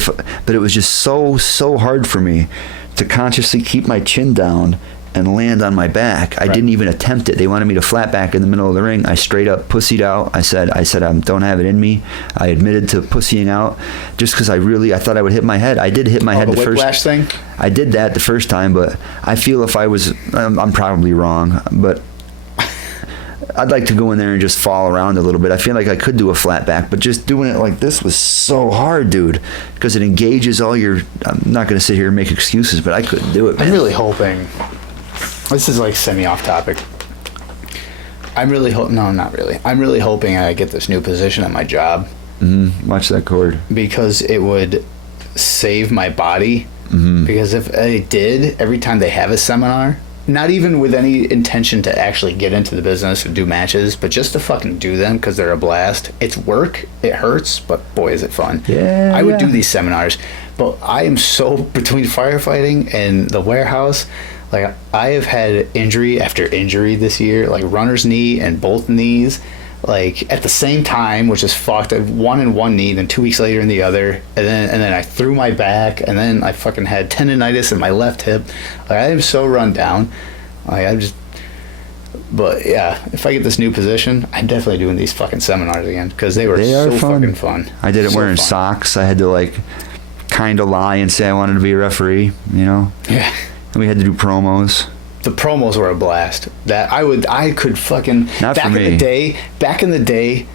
but it was just so hard for me to consciously keep my chin down and land on my back. I didn't even attempt it. They wanted me to flat back in the middle of the ring. I straight up pussied out. I said I don't have it in me. I admitted to pussying out just because I thought I would hit my head. I did hit my head the the first whiplash thing? I did that the first time, but I feel if I was, I'm probably wrong, but I'd like to go in there and just fall around a little bit. I feel like I could do a flat back, but just doing it like this was so hard, dude, because it engages all your, I'm not going to sit here and make excuses, but I couldn't do it, man. I'm really hoping, this is like semi-off topic. No, not really. I'm really hoping I get this new position at my job. Watch that cord. Because it would save my body. Mm-hmm. Because if I did, every time they have a seminar, not even with any intention to actually get into the business or do matches, but just to fucking do them because they're a blast. It's work, it hurts, but boy is it fun. Yeah, I would do these seminars, but I am so between firefighting and the warehouse. Like, I have had injury after injury this year, like runner's knee and both knees, like at the same time, which is fucked. One in one knee, then 2 weeks later in the other, and then I threw my back, and then I fucking had tendonitis in my left hip. Like, I am so run down. Like, but yeah, if I get this new position, I'm definitely doing these fucking seminars again because they were so fucking fun. I did it wearing fun. socks. I had to like kind of lie and say I wanted to be a referee, you know? Yeah. And we had to do promos. The promos were a blast. That I could fucking Not back for me. Back in the day,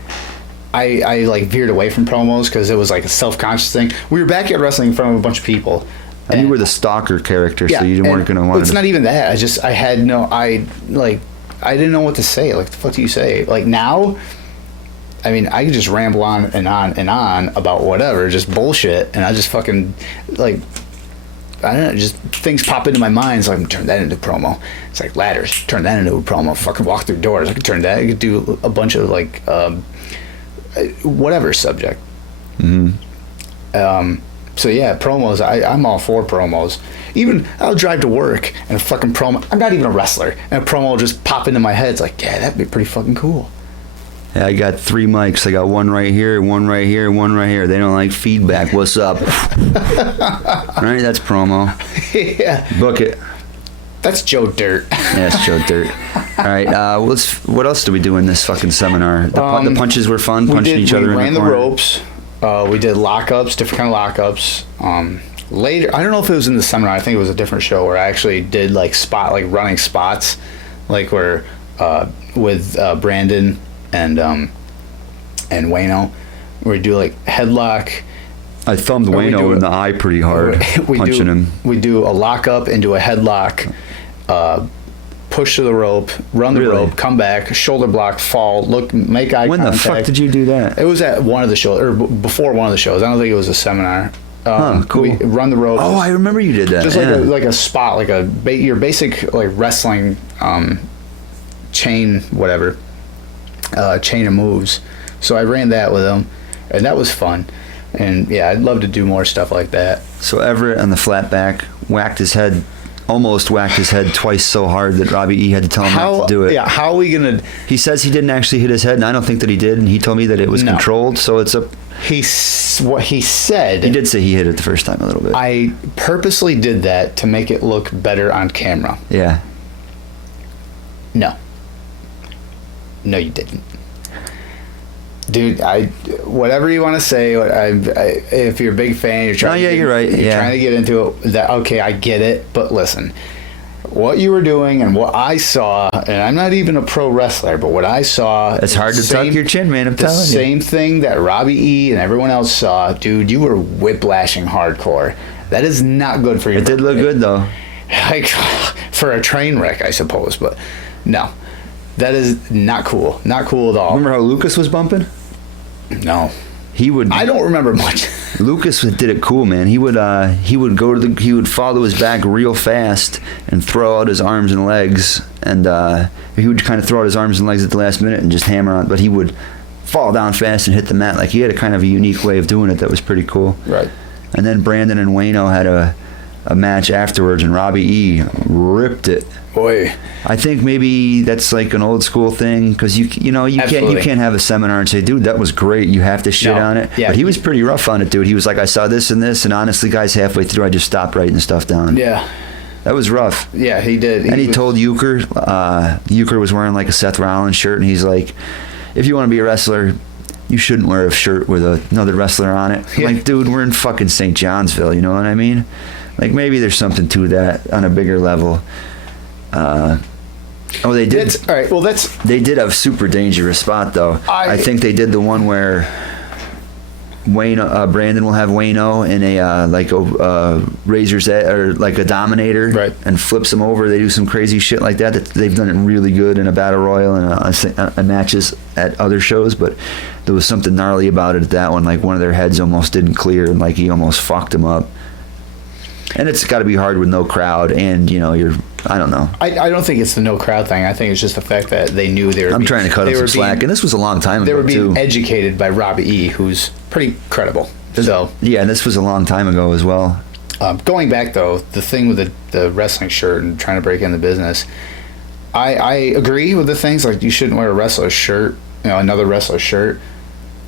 I like veered away from promos because it was like a self-conscious thing. We were backyard wrestling in front of a bunch of people. And you were the stalker character, so you weren't going to want to. It's not even that. I didn't know what to say. Like, the fuck do you say? Like, now, I mean, I could just ramble on and on and on about whatever, just bullshit, and I just fucking, like, I don't know, just things pop into my mind. It's like, turn that into promo. It's like ladders, turn that into a promo. Fucking walk through doors. I could turn that. I could do a bunch of, like, whatever subject. Mm-hmm. So yeah, promos. I'm all for promos. Even I'll drive to work and a fucking promo. I'm not even a wrestler, and a promo will just pop into my head. It's like, yeah, that'd be pretty fucking cool. Yeah, I got 3 mics. I got one right here, one right here, one right here. They don't like feedback. What's up? Right, that's promo. Yeah. Book it. That's Joe Dirt. Yeah, it's Joe Dirt. All right, what else did we do in this fucking seminar? The punches were fun, punching each other in the corner. We ran the ropes. We did lockups, different kind of lockups. Later, I don't know if it was in the seminar. I think it was a different show where I actually did like running spots, like where with Brandon and Wayno, where we do like headlock. I thumbed Wayno in the eye pretty hard, punching him. We do a lockup into a headlock, push to the rope, run the rope, come back, shoulder block, fall, look, make eye contact. When the fuck did you do that? It was at one of the shows, or before one of the shows. I don't think it was a seminar. Cool. We run the rope. Oh, I remember you did that. Just like a spot, like your basic like wrestling chain, whatever, chain of moves. So I ran that with him, and that was fun. And yeah, I'd love to do more stuff like that. So Everett on the flat back almost whacked his head twice so hard that Robbie E had to tell him not to do it. Yeah, how are we gonna? He says he didn't actually hit his head, and I don't think that he did. And he told me that it was controlled. So it's what he said. He did say he hit it the first time a little bit. I purposely did that to make it look better on camera. Yeah. No, you didn't. Dude, whatever you want to say, if you're a big fan, you're trying. You're right. You're trying to get into it. That okay? I get it, but listen, what you were doing and what I saw, and I'm not even a pro wrestler, but what I saw. It's hard to tuck your chin, man. I'm telling you. The same thing that Robbie E and everyone else saw, dude. You were whiplashing hardcore. That is not good for your. It did look good though. Like for a train wreck, I suppose, but no. That is not cool. Not cool at all. Remember how Lucas was bumping? No. He would. I don't remember much. Lucas did it cool, man. He would he would fall to his back real fast and throw out his arms and legs, and he would kind of throw out his arms and legs at the last minute and just hammer on. But he would fall down fast and hit the mat. Like, he had a kind of a unique way of doing it that was pretty cool. Right. And then Brandon and Wayno had a match afterwards, and Robbie E ripped it. Boy. I think maybe that's like an old school thing, because you can't have a seminar and say, dude, that was great, you have to shit on it. Yeah. But he was pretty rough on it, dude. He was like, I saw this and this, and honestly, guys, halfway through I just stopped writing stuff down. Yeah. That was rough. Yeah, he did. And he told Euchre, Euchre was wearing like a Seth Rollins shirt, and he's like, if you want to be a wrestler, you shouldn't wear a shirt with another wrestler on it. I'm like, dude, we're in fucking St. Johnsville, you know what I mean? Like, maybe there's something to that on a bigger level. They did. All right. Well, They did a super dangerous spot, though. I think they did the one where Brandon will have Wayno in a razor's edge, or like a dominator, right, and flips him over. They do some crazy shit like that. They've done it really good in a battle royal and matches at other shows, but there was something gnarly about it at that one. Like, one of their heads almost didn't clear, and like he almost fucked him up. And it's got to be hard with no crowd, and I don't know. I don't think it's the no crowd thing. I think it's just the fact that they knew they were. I'm trying to cut up some slack, and this was a long time ago. They were being too. educated by Robbie E, who's pretty credible. So yeah, and this was a long time ago as well. Going back though, the thing with the wrestling shirt and trying to break in the business, I agree with the things like you shouldn't wear a wrestler's shirt, another wrestler's shirt,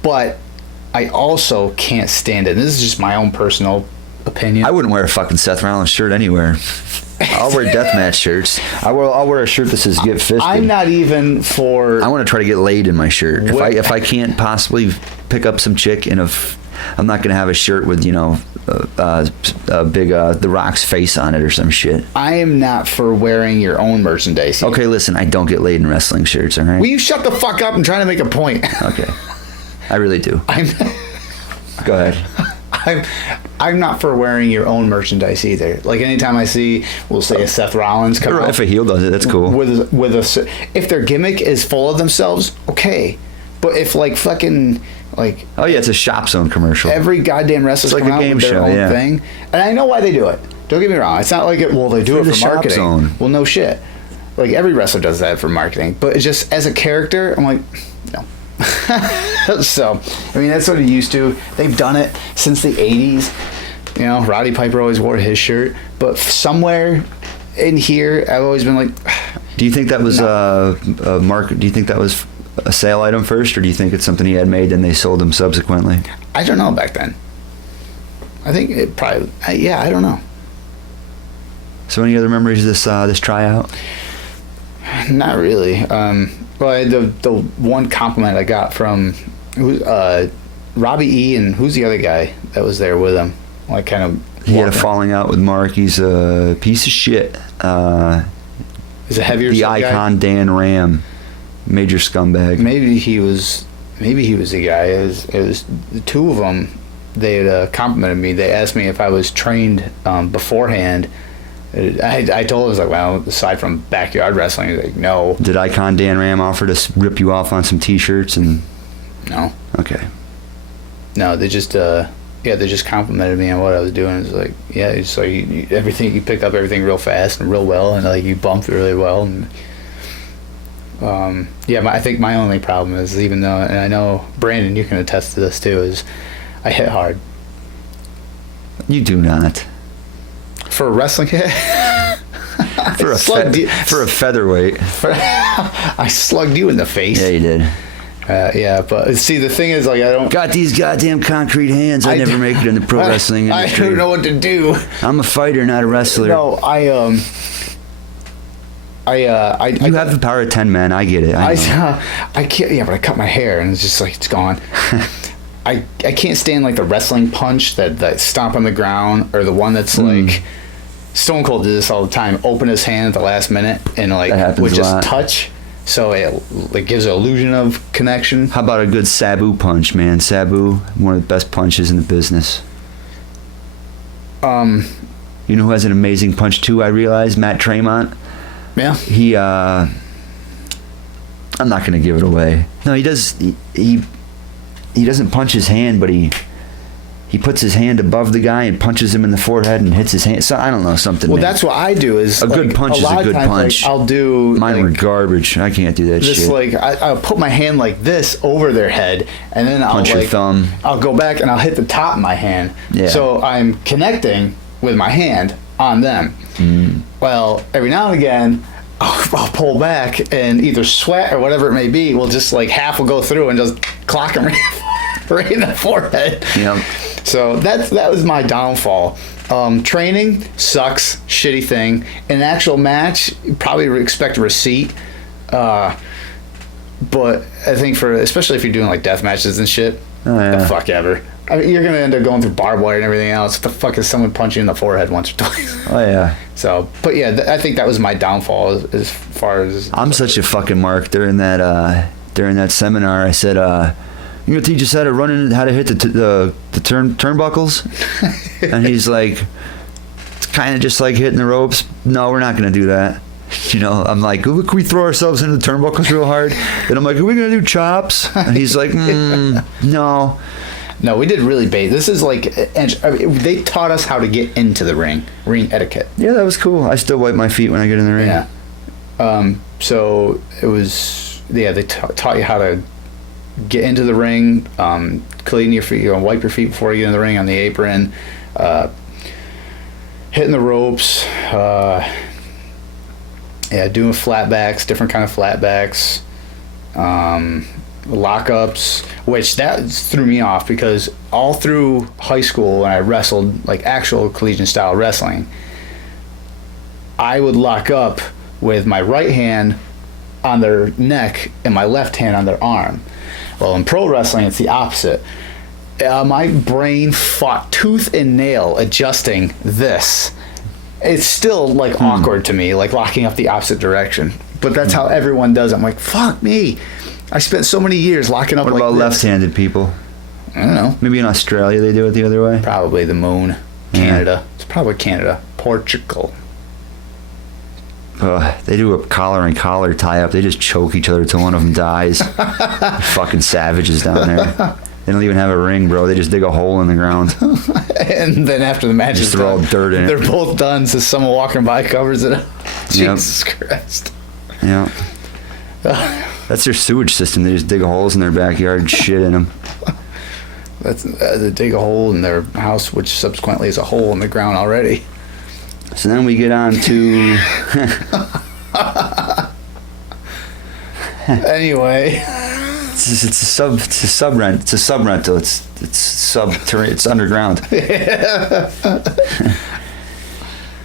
but I also can't stand it. And this is just my own personal opinion. I wouldn't wear a fucking Seth Rollins shirt anywhere. I'll wear deathmatch shirts. I'll wear a shirt that says "Get Fisted." I'm not even for. I want to try to get laid in my shirt. If I can't possibly pick up some chick I'm not gonna have a shirt with a big The Rock's face on it or some shit. I am not for wearing your own merchandise. Okay, listen, I don't get laid in wrestling shirts. All right. Will you shut the fuck up and trying to make a point? Okay, I really do. Go ahead. I'm not for wearing your own merchandise either. Like, anytime I see, we'll say a Seth Rollins come out. If a heel does it, that's cool. If their gimmick is full of themselves, okay. But if fucking oh yeah, it's a Shop Zone commercial. Every goddamn wrestler's like coming a out game with their show, own yeah. thing, and I know why they do it. Don't get me wrong. It's not like they do it for marketing. Zone. Well, no shit. Like, every wrestler does that for marketing, but it's just as a character, I'm like, no. So, I mean, that's what he used to. They've done it since the 80s. Roddy Piper always wore his shirt, but somewhere in here, I've always been like, do you think that was a market? Do you think that was a sale item first, or do you think it's something he had made and they sold him subsequently? I don't know back then. I think it probably, I don't know. So, any other memories of this tryout? Not really. Well, the one compliment I got from Robbie E, and who's the other guy that was there with him? Like, kind of. He had a falling out with Mark. He's a piece of shit. Is it heavier? The icon guy? Dan Ram, major scumbag. Maybe he was the guy. It was the two of them. They had complimented me. They asked me if I was trained beforehand. I told him, I was like, well, aside from backyard wrestling, he's like, no. Did Icon Dan Ram offer to rip you off on some T-shirts? And no. Okay. No, they just complimented me on what I was doing. It's like, yeah, it's like you pick up everything real fast and real well, and like you bumped really well. And I think my only problem is, even though, and I know Brandon, you can attest to this too, is I hit hard. You do not. For a wrestling hit? For a featherweight. I slugged you in the face. Yeah, you did. But see, the thing is, like, I don't... Got these goddamn concrete hands. I never make it in the pro wrestling industry. I don't know what to do. I'm a fighter, not a wrestler. No, you have the power of 10 men. I get it. I can't. Yeah, but I cut my hair, and it's just like, it's gone. I can't stand like the wrestling punch that stomp on the ground, or the one that's like Stone Cold did this all the time. Open his hand at the last minute and like would just touch, so it like gives an illusion of connection. How about a good Sabu punch, man? Sabu, one of the best punches in the business. You know who has an amazing punch too? I realize Matt Tremont. Yeah. He I'm not gonna give it away. No, he does. He doesn't punch his hand, but he puts his hand above the guy and punches him in the forehead and hits his hand. So I don't know, something. Well, man. that's what I do. Is a good punch is a good punch. Like, I'll do. Mine were garbage. I can't do that this, shit. Like I'll put my hand like this over their head, and then Punch your thumb. I'll go back and I'll hit the top of my hand. Yeah. So I'm connecting with my hand on them. Well, every now and again, I'll pull back, and either sweat or whatever it may be will just like half will go through and just clock them right in the forehead. Yep. So that was my downfall. Training sucks, shitty thing. In an actual match, you probably expect a receipt. But I think especially if you're doing like death matches and shit, the fuck ever. I mean, you're gonna end up going through barbed wire and everything else. What the fuck is someone punching you in the forehead once or twice? Oh yeah. So, but yeah, I think that was my downfall as far as. I'm such a fucking mark during that seminar. I said, "You gonna teach us how to hit the turnbuckles?" And he's like, "It's kind of just like hitting the ropes." No, we're not gonna do that. You know, I'm like, can we throw ourselves into the turnbuckles real hard? And I'm like, are we gonna do chops? And he's like, no. No, we did really bait. This is like, they taught us how to get into the ring etiquette. Yeah, that was cool. I still wipe my feet when I get in the ring. Yeah. So it was, they taught you how to get into the ring, clean your feet, wipe your feet before you get in the ring on the apron, hitting the ropes, doing flatbacks, different kind of flatbacks, lockups, which that threw me off because all through high school when I wrestled like actual collegiate style wrestling, I would lock up with my right hand on their neck and my left hand on their arm. Well, in pro wrestling, it's the opposite. My brain fought tooth and nail adjusting this. It's still like awkward to me, like locking up the opposite direction. But that's how everyone does it. I'm like, fuck me. I spent so many years locking up. What like about this. Left-handed people? I don't know. Maybe in Australia they do it the other way. Probably the moon. Canada. It's probably Canada. Portugal. They do a collar and collar tie-up. They just choke each other till one of them dies. Fucking savages down there. They don't even have a ring, bro. They just dig a hole in the ground. And then after the match is throw done, all dirt in it. they're both done, so someone walking by covers it up. Yep. Jesus Christ. Yeah. That's their sewage system. They just dig holes in their backyard and shit in them. That's they dig a hole in their house, which subsequently is a hole in the ground already. So then we get on to... Anyway. It's a sub rental. It's underground.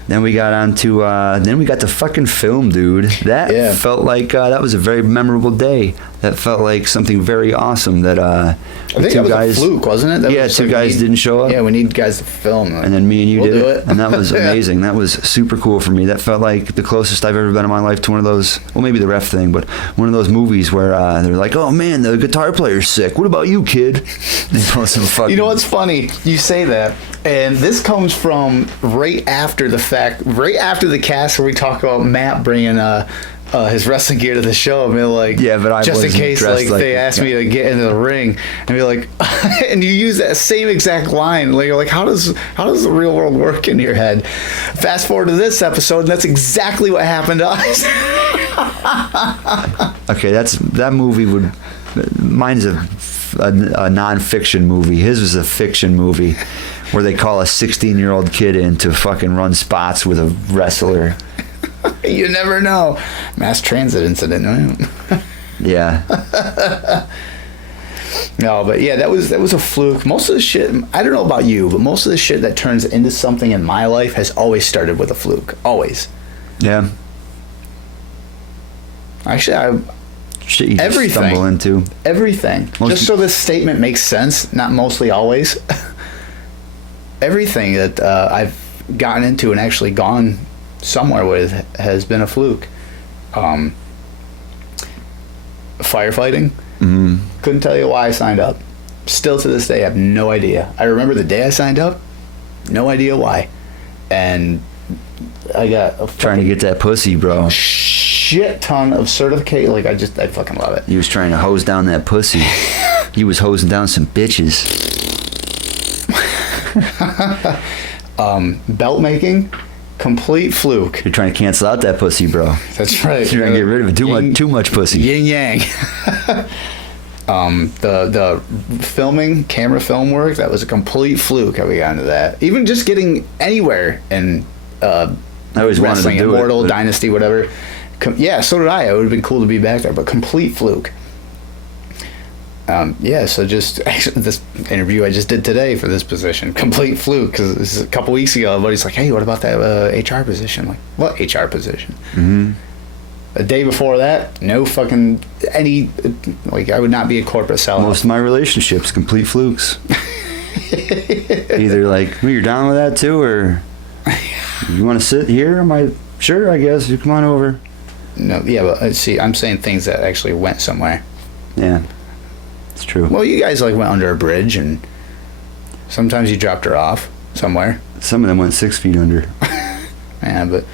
Then we got on to the fucking film, dude. That felt like that was a very memorable day. That felt like something very awesome. That I think that was a fluke, wasn't it? Two guys didn't show up. Yeah, we need guys to film. And then me and you did it. And that was amazing. That was super cool for me. That felt like the closest I've ever been in my life to one of those, well, maybe the ref thing, but one of those movies where they're like, oh man, the guitar player's sick. What about you, kid? They post some fucking... You know what's funny? You say that, and this comes from right after the fact, right after the cast where we talk about Matt bringing his wrestling gear to the show, and be like, yeah, but I just in case like they asked me to get into the ring, and be like, and you use that same exact line, like you're like, how does the real world work in your head? Fast forward to this episode, and that's exactly what happened to us. Okay, that movie would. Mine's a non-fiction movie. His was a fiction movie where they call a 16-year-old kid in to fucking run spots with a wrestler. You never know. Mass transit incident. Yeah. No, but yeah, that was a fluke. Most of the shit, I don't know about you, but most of the shit that turns into something in my life has always started with a fluke. Always. Yeah. Actually, shit you just stumble into. Everything. Just so this statement makes sense, not mostly always. Everything that I've gotten into and actually gone somewhere with has been a fluke. Firefighting. Mm-hmm. Couldn't tell you why I signed up. Still to this day, I have no idea. I remember the day I signed up. No idea why. And I got trying to get that pussy, bro. shit ton of certificate. Like I fucking love it. He was trying to hose down that pussy. He was hosing down some bitches. Belt making, complete fluke. You're trying to cancel out that pussy, bro. That's right. You're trying to get rid of it. Too much pussy. Yin yang. The filming, camera film work, that was a complete fluke how we got into that. Even just getting anywhere in I always wanted to wrestling, do Immortal, it. Dynasty, whatever. Yeah, so did I. It would have been cool to be back there, but complete fluke. Yeah, so just actually, this interview I just did today for this position, complete fluke, because a couple weeks ago, everybody's like, hey, what about that HR position? I'm like, what HR position? Mm-hmm. The day before that, no fucking I would not be a corporate sellout. Most of my relationships, complete flukes. Either like, well, you're down with that too, or you want to sit here? Am I sure? I guess you come on over. No, yeah, but see, I'm saying things that actually went somewhere. Yeah, it's true. Well, you guys like went under a bridge, and sometimes you dropped her off somewhere. Some of them went 6 feet under. Yeah, but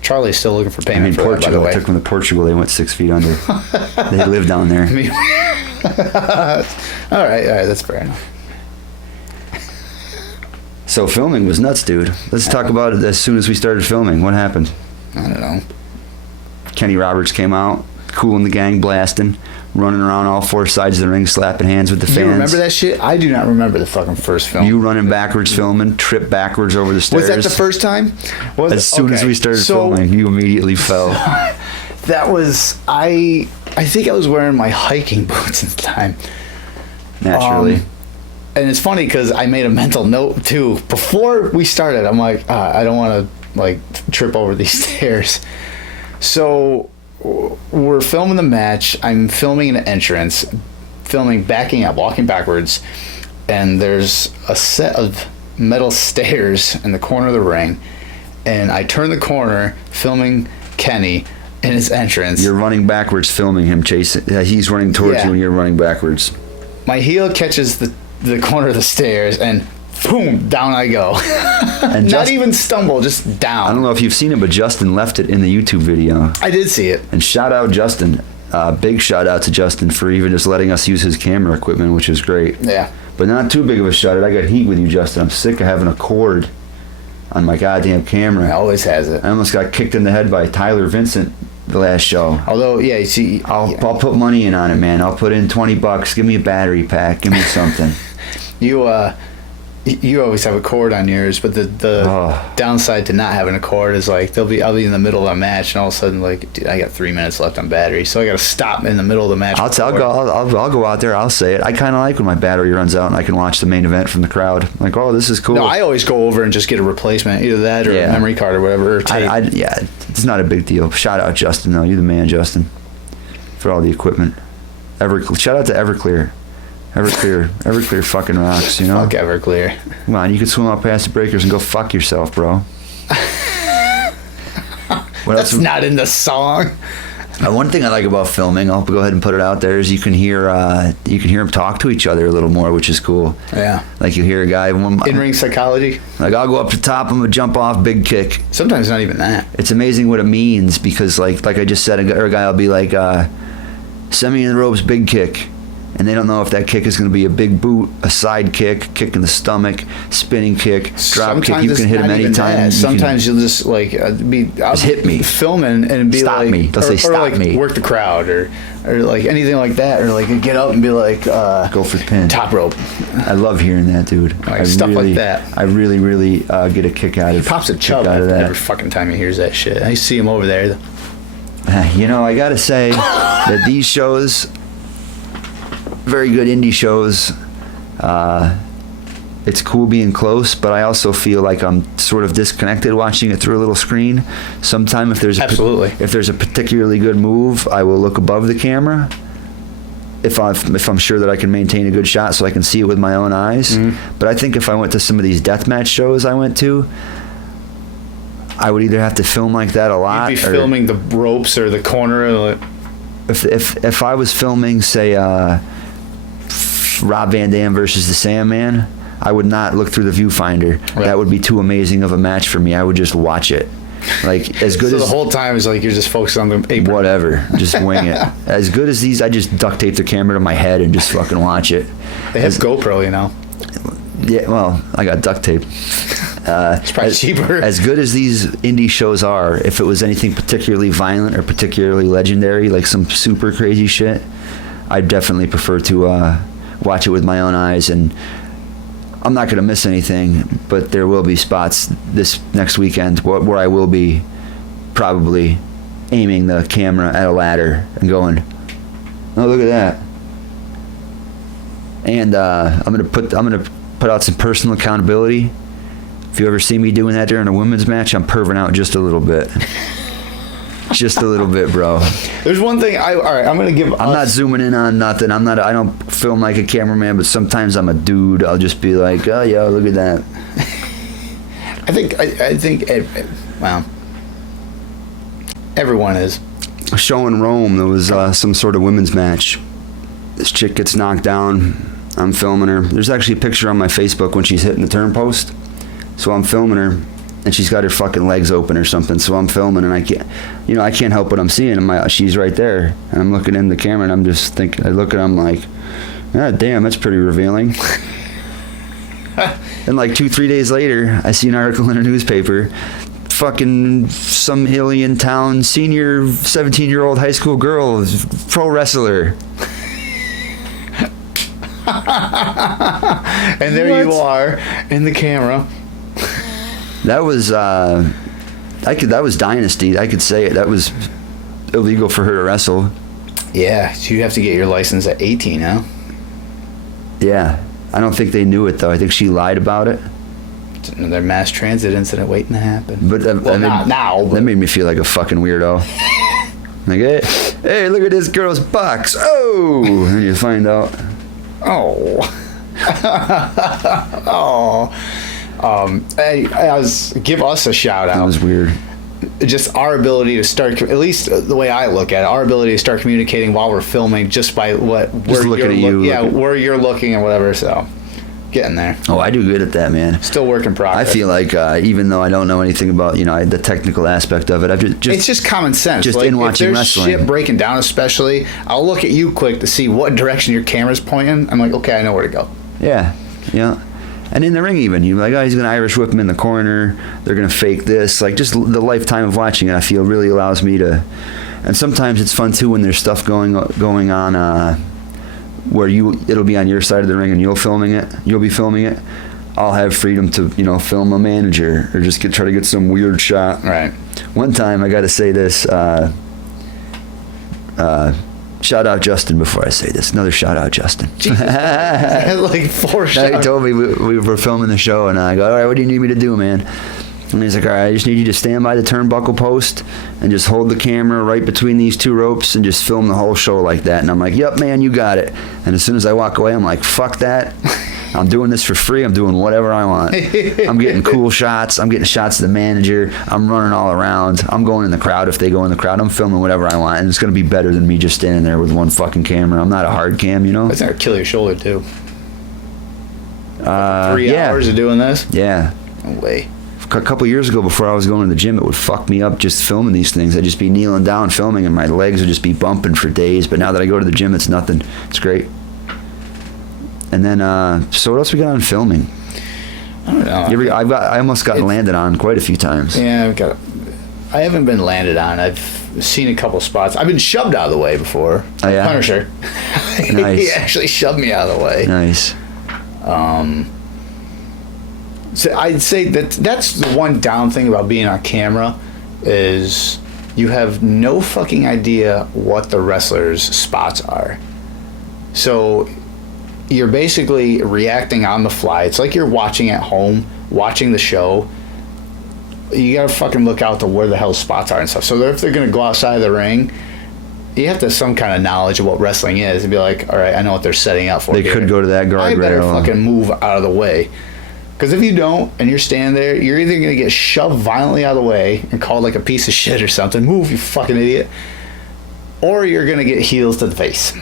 Charlie's still looking for I payment mean, for that, by the Portugal. way. I took them to Portugal. They went 6 feet under. They live down there. all right, that's fair enough. So filming was nuts, dude. Let's talk about it as soon as we started filming. What happened? I don't know. Kenny Roberts came out, cooling the gang, blasting, running around all four sides of the ring, slapping hands with the fans. You remember that shit? I do not remember the fucking first film. You running backwards filming, trip backwards over the stairs. Was that the first time? As soon as we started So, filming, you immediately fell. that was I think I was wearing my hiking boots at the time. Naturally. And it's funny because I made a mental note too before we started. I'm like, I don't want to like trip over these stairs. So we're filming the match. I'm filming an entrance, filming backing up, walking backwards, and there's a set of metal stairs in the corner of the ring. And I turn the corner, filming Kenny in his entrance. You're running backwards, filming him chasing. He's running towards you, and you're running backwards. My heel catches the corner of the stairs, and boom, down I go. And Not even stumble, just down. I don't know if you've seen it, but Justin left it in the YouTube video. I did see it. And shout out Justin. Big shout out to Justin for even just letting us use his camera equipment, which is great. Yeah. But not too big of a shout out. I got heat with you, Justin. I'm sick of having a cord on my goddamn It camera. always has it. I almost got kicked in the head by Tyler Vincent the last show. Although, yeah, you see, I'll put money in on it, man. I'll put in $20. Give me a battery pack. Give me something. you always have a cord on yours, but the downside to not having a cord is like I'll be in the middle of a match, and all of a sudden, like, dude, I got 3 minutes left on battery, so I got to stop in the middle of the match. I'll go out there. I'll say it. I kind of like when my battery runs out and I can watch the main event from the crowd. Like, oh, this is cool. No, I always go over and just get a replacement, either that or a memory card or whatever. Or tape. Yeah, it's not a big deal. Shout out Justin, though. You're the man, Justin, for all the equipment. Shout out to Everclear. Everclear fucking rocks, you know? Fuck Everclear. Come on, you can swim out past the breakers and go fuck yourself, bro. That's not in the song. One thing I like about filming, I'll go ahead and put it out there, is you can hear them talk to each other a little more, which is cool. Yeah. Like you hear a guy, In-ring psychology. like, I'll go up to top, I'm gonna jump off, big kick. Sometimes not even that. It's amazing what it means, because like I just said, a guy will be like, send me in the ropes, big kick. And they don't know if that kick is going to be a big boot, a side kick, kick in the stomach, spinning kick, drop kick. You can hit him anytime. Sometimes you'll just like just hit me, filming and be stop like, me. They'll say stop like me. Work the crowd or like anything like that, or like get up and be like go for the pin, top rope. I love hearing that, dude. Like stuff like that. I really get a kick out of. He pops a chub out of that every fucking time he hears that shit. I see him over there. You know, I gotta say that these shows, very good indie shows, it's cool being close, but I also feel like I'm sort of disconnected watching it through a little screen. Sometime if there's a particularly good move, I will look above the camera if I'm sure that I can maintain a good shot so I can see it with my own eyes. Mm-hmm. But I think if I went to some of these deathmatch shows I went to, I would either have to film like that a lot. You'd be filming the ropes or the corner. Or if I was filming, say, Rob Van Dam versus the Sandman, I would not look through the viewfinder. Right. That would be too amazing of a match for me. I would just watch it. Like as good So as the whole time is like you're just focused on the apron. whatever, just wing it. As good as these, I just duct tape the camera to my head and just fucking watch it. They have GoPro, you know. Yeah, well, I got duct tape. It's probably cheaper. As good as these indie shows are, if it was anything particularly violent or particularly legendary, like some super crazy shit, I'd definitely prefer to watch it with my own eyes. And I'm not going to miss anything, but there will be spots this next weekend where I will be probably aiming the camera at a ladder and going, oh, look at that. And I'm gonna put out some personal accountability. If you ever see me doing that during a women's match, I'm perving out just a little bit. Just a little bit, bro. There's one thing. All right, I'm gonna give. I'm not zooming in on nothing. I don't film like a cameraman, but sometimes I'm a dude. I'll just be like, oh yeah, look at that. I think. Well, everyone is. A show in Rome, there was some sort of women's match. This chick gets knocked down. I'm filming her. There's actually a picture on my Facebook when she's hitting the turn post. So I'm filming her, and she's got her fucking legs open or something. So I'm filming, and I can't help what I'm seeing. She's right there, and I'm looking in the camera, and I'm just thinking. I look at her, I'm like, ah, damn, that's pretty revealing. And like 2-3 days later, I see an article in a newspaper. Fucking some alien town senior 17-year-old high school girl, pro wrestler. And there you are in the camera. That was that was Dynasty. I could say it. That was illegal for her to wrestle. Yeah, so you have to get your license at 18 now. Yeah, I don't think they knew it though. I think she lied about it. It's another mass transit incident waiting to happen. But not now. That made me feel like a fucking weirdo. Like, hey, look at this girl's box. Oh, and you find out. Oh. Give us a shout out. That was weird. Just our ability to start, at least the way I look at it, our ability to start communicating while we're filming, just by where you're looking and whatever. So, getting there. Oh, I do good at that, man. Still work in progress. I feel like even though I don't know anything about the technical aspect of it, I've just it's just common sense. Just like, in watching if there's wrestling, shit breaking down, especially, I'll look at you quick to see what direction your camera's pointing. I'm like, okay, I know where to go. Yeah. And in the ring even, you're like, oh, he's going to Irish whip him in the corner. They're going to fake this. Like, just the lifetime of watching it, I feel, really allows me to... And sometimes it's fun, too, when there's stuff going on where it'll be on your side of the ring and you'll be filming it. I'll have freedom to, film a manager or just try to get some weird shot. Right. One time, I got to say this... shout out Justin before I say this. Another shout out Justin. Jesus. Like 4 shots. He told me we were filming the show, and I go, all right, what do you need me to do, man? And he's like, all right, I just need you to stand by the turnbuckle post and just hold the camera right between these 2 ropes and just film the whole show like that. And I'm like, yep, man, you got it. And as soon as I walk away, I'm like, fuck that. I'm doing this for free. I'm doing whatever I want. I'm getting cool shots. I'm getting shots of the manager. I'm running all around. I'm going in the crowd if they go in the crowd. I'm filming whatever I want. And it's going to be better than me just standing there with one fucking camera. I'm not a hard cam, That's going to kill your shoulder, too. 3 yeah. hours of doing this? Yeah. No way. A couple years ago, before I was going to the gym, it would fuck me up just filming these things. I'd just be kneeling down filming, and my legs would just be bumping for days. But now that I go to the gym, it's nothing. It's great. And then, so what else we got on filming? I don't know. I almost got landed on quite a few times. Yeah, I haven't been landed on. I've seen a couple spots. I've been shoved out of the way before. Oh, yeah? Punisher. Nice. He actually shoved me out of the way. Nice. So I'd say that's the one down thing about being on camera is you have no fucking idea what the wrestler's spots are. So you're basically reacting on the fly. It's like you're watching at home, watching the show. You gotta fucking look out to where the hell spots are and stuff. So if they're gonna go outside of the ring, you have to have some kind of knowledge of what wrestling is and be like, all right, I know what they're setting up for. They could go to that guardrail. I better fucking move out of the way. Because if you don't, and you're standing there, you're either going to get shoved violently out of the way and called like a piece of shit or something. Move, you fucking idiot. Or you're going to get heels to the face.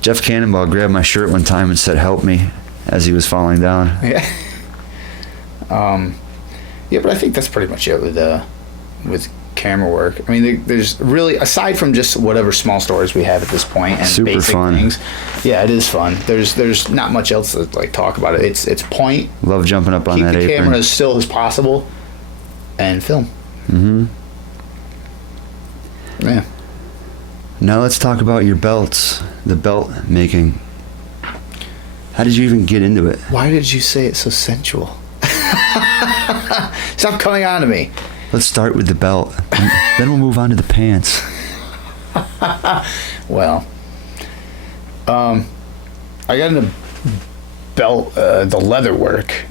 Jeff Cannonball grabbed my shirt one time and said, help me, as he was falling down. Yeah. Yeah, but I think that's pretty much it with with camera work. I mean, there's really, aside from just whatever small stores we have at this point and Super basic fun. things, yeah, it is fun. There's not much else to like talk about it. It's point, Love jumping up on keep that the apron. camera as still as possible, and film. Mm-hmm. Yeah. Now let's talk about your belts, the belt making. How did you even get into it? Why did you say it so sensual? Stop coming on to me. Let's start with the belt. Then we'll move on to the pants. Well, I got into belt, the leather work,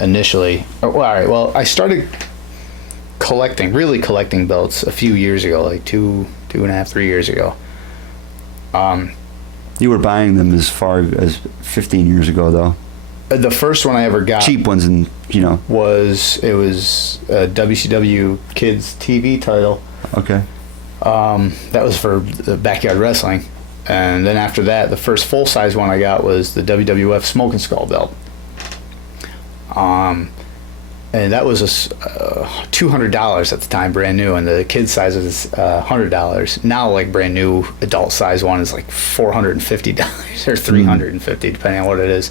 initially. Well, all right. Well, I started really collecting belts a few years ago, like 2.5, 3 years ago. You were buying them as far as 15 years ago, though. The first one I ever got Cheap ones, and was a WCW Kids TV title. Okay. That was for the backyard wrestling, and then after that, the first full size one I got was the WWF Smoking Skull belt. And that was $200 at the time, brand new, and the kid size was $100. Now, like brand new adult size one is like $450 or $350, depending on what it is.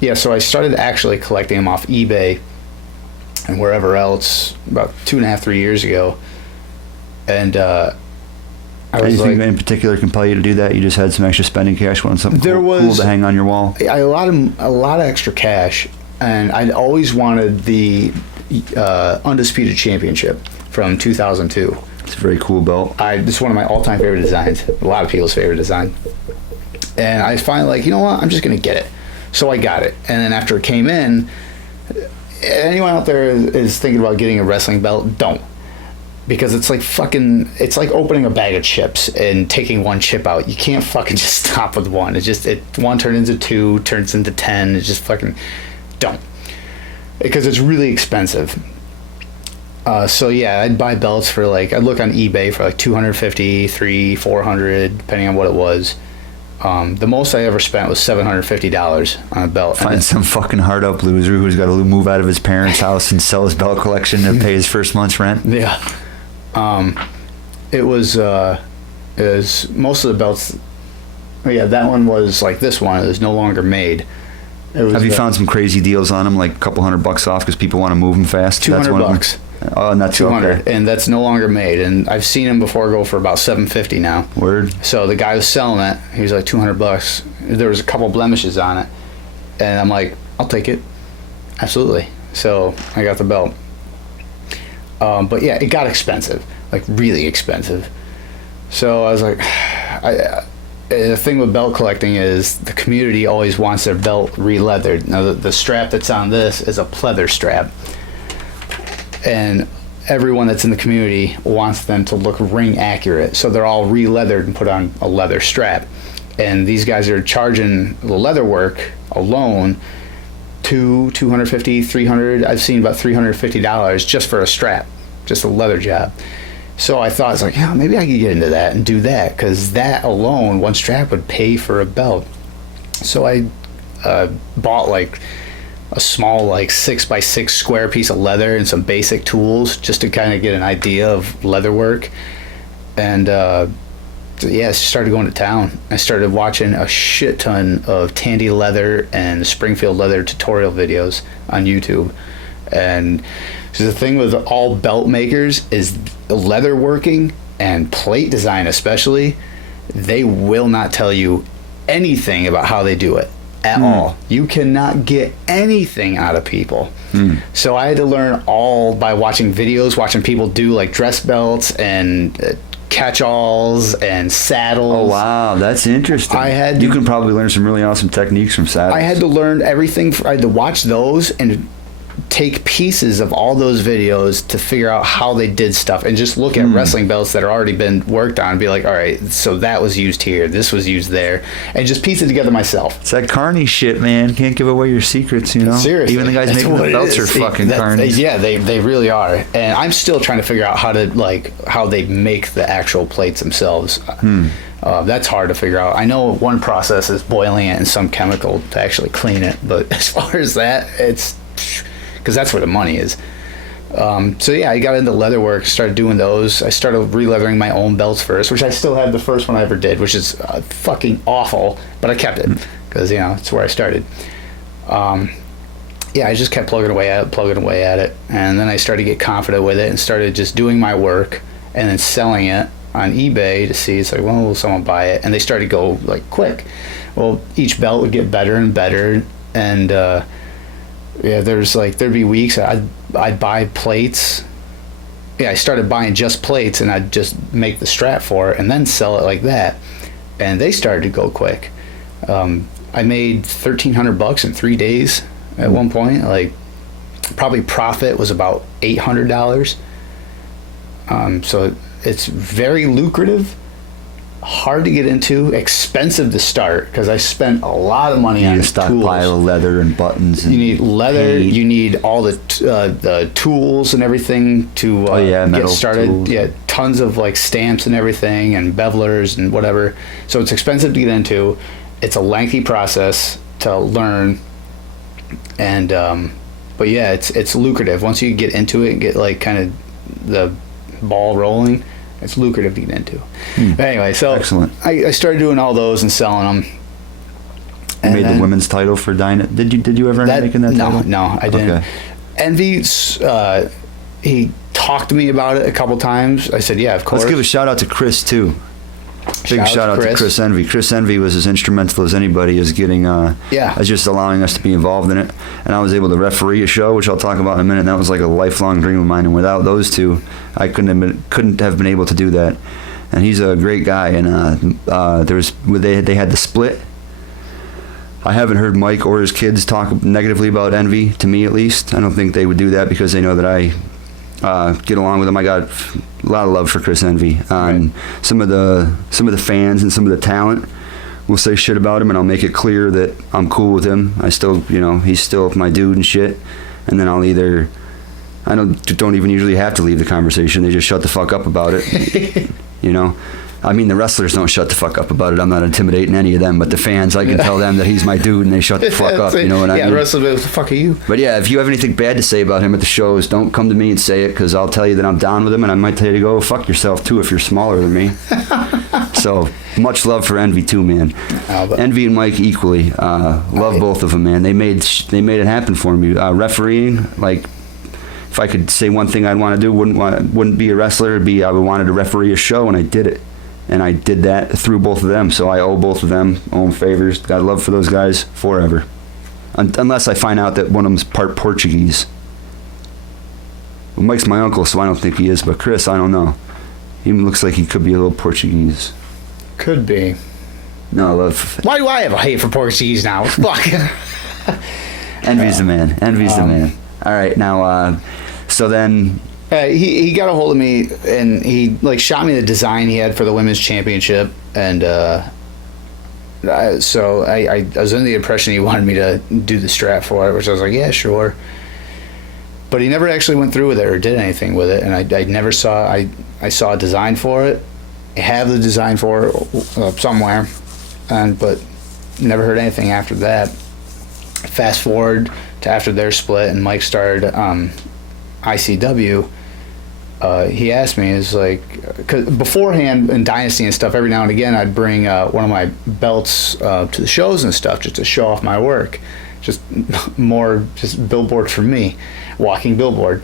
Yeah, so I started actually collecting them off eBay and wherever else about 2.5, 3 years ago. And I was Anything like, in particular compel you to do that? You just had some extra spending cash, wanted something cool to hang on your wall? a lot of extra cash, and I'd always wanted the Undisputed Championship from 2002. It's a very cool belt. This is one of my all-time favorite designs. A lot of people's favorite design. And I finally like, you know what? I'm just gonna get it. So I got it. And then after it came in, anyone out there is thinking about getting a wrestling belt, don't. Because it's like opening a bag of chips and taking one chip out. You can't fucking just stop with one. One turns into 2, turns into 10. It's just fucking, don't. Because it's really expensive. So yeah, I'd buy belts for I'd look on eBay for like $250, $300, $400, depending on what it was. The most I ever spent was $750 on a belt. Find some fucking hard up loser who's got to move out of his parents' house and sell his belt collection to pay his first month's rent. Yeah. It was most of the belts. Oh yeah, that one was like this one. It was no longer made. Have you found some crazy deals on them, like a couple $100 off because people want to move them fast? $200. Oh, and that's $200, okay. and that's no longer made. And I've seen them before go for about $750 now. Word. So the guy was selling it. He was like $200. There was a couple blemishes on it, and I'm like, I'll take it, absolutely. So I got the belt. But yeah, it got expensive, like really expensive. So I was like, the thing with belt collecting is the community always wants their belt re-leathered. Now the strap that's on this is a pleather strap, and everyone that's in the community wants them to look ring accurate, so they're all re-leathered and put on a leather strap. And these guys are charging the leather work alone $250, $300. I've seen about $350 just for a strap, just a leather job. So I thought, it's like, yeah, maybe I could get into that and do that, because that alone, one strap would pay for a belt. So I bought like a small 6x6 square piece of leather and some basic tools just to kind of get an idea of leather work. And yeah, I started going to town. I started watching a shit ton of Tandy leather and Springfield leather tutorial videos on YouTube. And so the thing with all belt makers is leather working and plate design especially, they will not tell you anything about how they do it at all. You cannot get anything out of people. So I had to learn all by watching videos, watching people do like dress belts and catch-alls and saddles. Oh wow, that's interesting. You can probably learn some really awesome techniques from saddles. I had to learn everything. I had to watch those and take pieces of all those videos to figure out how they did stuff, and just look at wrestling belts that are already been worked on and be like, all right, so that was used here, this was used there, and just piece it together myself. It's that carny shit, man. Can't give away your secrets, you know? Seriously. Even the guys making the belts are fucking carnies. Yeah, they really are. And I'm still trying to figure out how they make the actual plates themselves. That's hard to figure out. I know one process is boiling it in some chemical to actually clean it, but as far as that, it's because that's where the money is. So yeah, I got into leather work, started doing those. I started re-leathering my own belts first, which I still have the first one I ever did, which is fucking awful, but I kept it because, you know, it's where I started. Yeah, I just kept plugging away at it. And then I started to get confident with it and started just doing my work and then selling it on eBay to see, it's like, well, will someone buy it? And they started to go like quick. Well, each belt would get better and better. And yeah, there'd be weeks I'd buy plates. Yeah, I started buying just plates and I'd just make the strap for it and then sell it like that. And they started to go quick. I made $1,300 in 3 days at one point. Like, probably profit was about $800. So it's very lucrative, hard to get into, expensive to start because I spent a lot of money on You need a tools. stockpile of leather and buttons. And You need leather. paint. You need all the tools and everything to get metal started. tools. Yeah, tons of like stamps and everything and bevelers and whatever. So it's expensive to get into. It's a lengthy process to learn, and but yeah, it's lucrative once you get into it and get like kind of the ball rolling. It's lucrative to get into. But anyway, so Excellent. I started doing all those and selling them. You made the women's title for Dyna. Did you ever end up making that title? No, I didn't. Okay. Envy, he talked to me about it a couple times. I said, yeah, of course. Let's give a shout out to Chris too. Big shout out to Chris Envy. Chris Envy was as instrumental as anybody as getting, as just allowing us to be involved in it. And I was able to referee a show, which I'll talk about in a minute. And that was like a lifelong dream of mine. And without those two, I couldn't have been able to do that. And he's a great guy. And they had the split. I haven't heard Mike or his kids talk negatively about Envy, to me at least. I don't think they would do that because they know that I get along with them. I got a lot of love for Chris Envy. Right. Some of the fans and some of the talent will say shit about him, and I'll make it clear that I'm cool with him. I still, he's still my dude and shit. And then I don't even usually have to leave the conversation. They just shut the fuck up about it. I mean, the wrestlers don't shut the fuck up about it. I'm not intimidating any of them, but the fans, I can tell them that he's my dude, and they shut the fuck up. You know what I mean? Yeah, the rest of it was the fuck are you? But yeah, if you have anything bad to say about him at the shows, don't come to me and say it, because I'll tell you that I'm down with him, and I might tell you to go fuck yourself too if you're smaller than me. So much love for Envy too, man. Envy and Mike equally. Love both of them, man. They made it happen for me. Refereeing, like, if I could say one thing I'd want to do, wouldn't be a wrestler. It'd be I wanted to referee a show, and I did it. And I did that through both of them, so I owe both of them favors. Got love for those guys forever. Unless I find out that one of them's part Portuguese. Well, Mike's my uncle, so I don't think he is, but Chris, I don't know. He looks like he could be a little Portuguese. Could be. No, love. Why do I have a hate for Portuguese now? Fuck. Envy's the man. Envy's the man. All right, now, so then... He got a hold of me and he like shot me the design he had for the women's championship, and so I was under the impression he wanted me to do the strap for it, which I was like, yeah, sure. But he never actually went through with it or did anything with it, and I never saw. I saw a design for it. I have the design for it somewhere, but never heard anything after that. Fast forward to after their split and Mike started ICW. He asked me, is like, cause beforehand in Dynasty and stuff, every now and again I'd bring one of my belts to the shows and stuff just to show off my work, just billboard for me, walking billboard.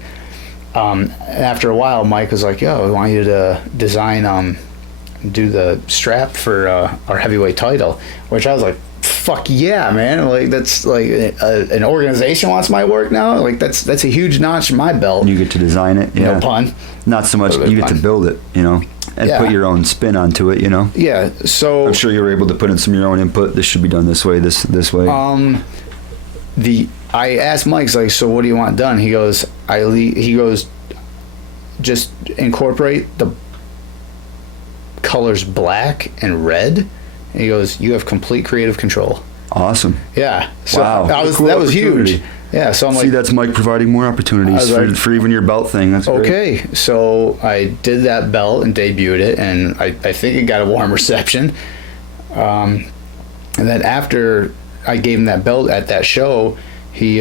After a while, Mike was like, "Yo, we want you to design, do the strap for our heavyweight title," which I was like, fuck yeah, man. Like, that's like an organization wants my work now. Like, that's a huge notch in my belt. You get to design it. Yeah. No pun. Not so much. You get to build it, and put your own spin onto it, Yeah. So I'm sure you were able to put in some of your own input. This should be done this way, this way. I asked Mike's like, so what do you want done? He goes, just incorporate the colors black and red. And he goes, you have complete creative control. Awesome. Yeah. So wow. that was huge. Yeah. So I'm like, see, that's Mike providing more opportunities for even your belt thing. That's great. Okay. So I did that belt and debuted it, and I think it got a warm reception. And then after I gave him that belt at that show, he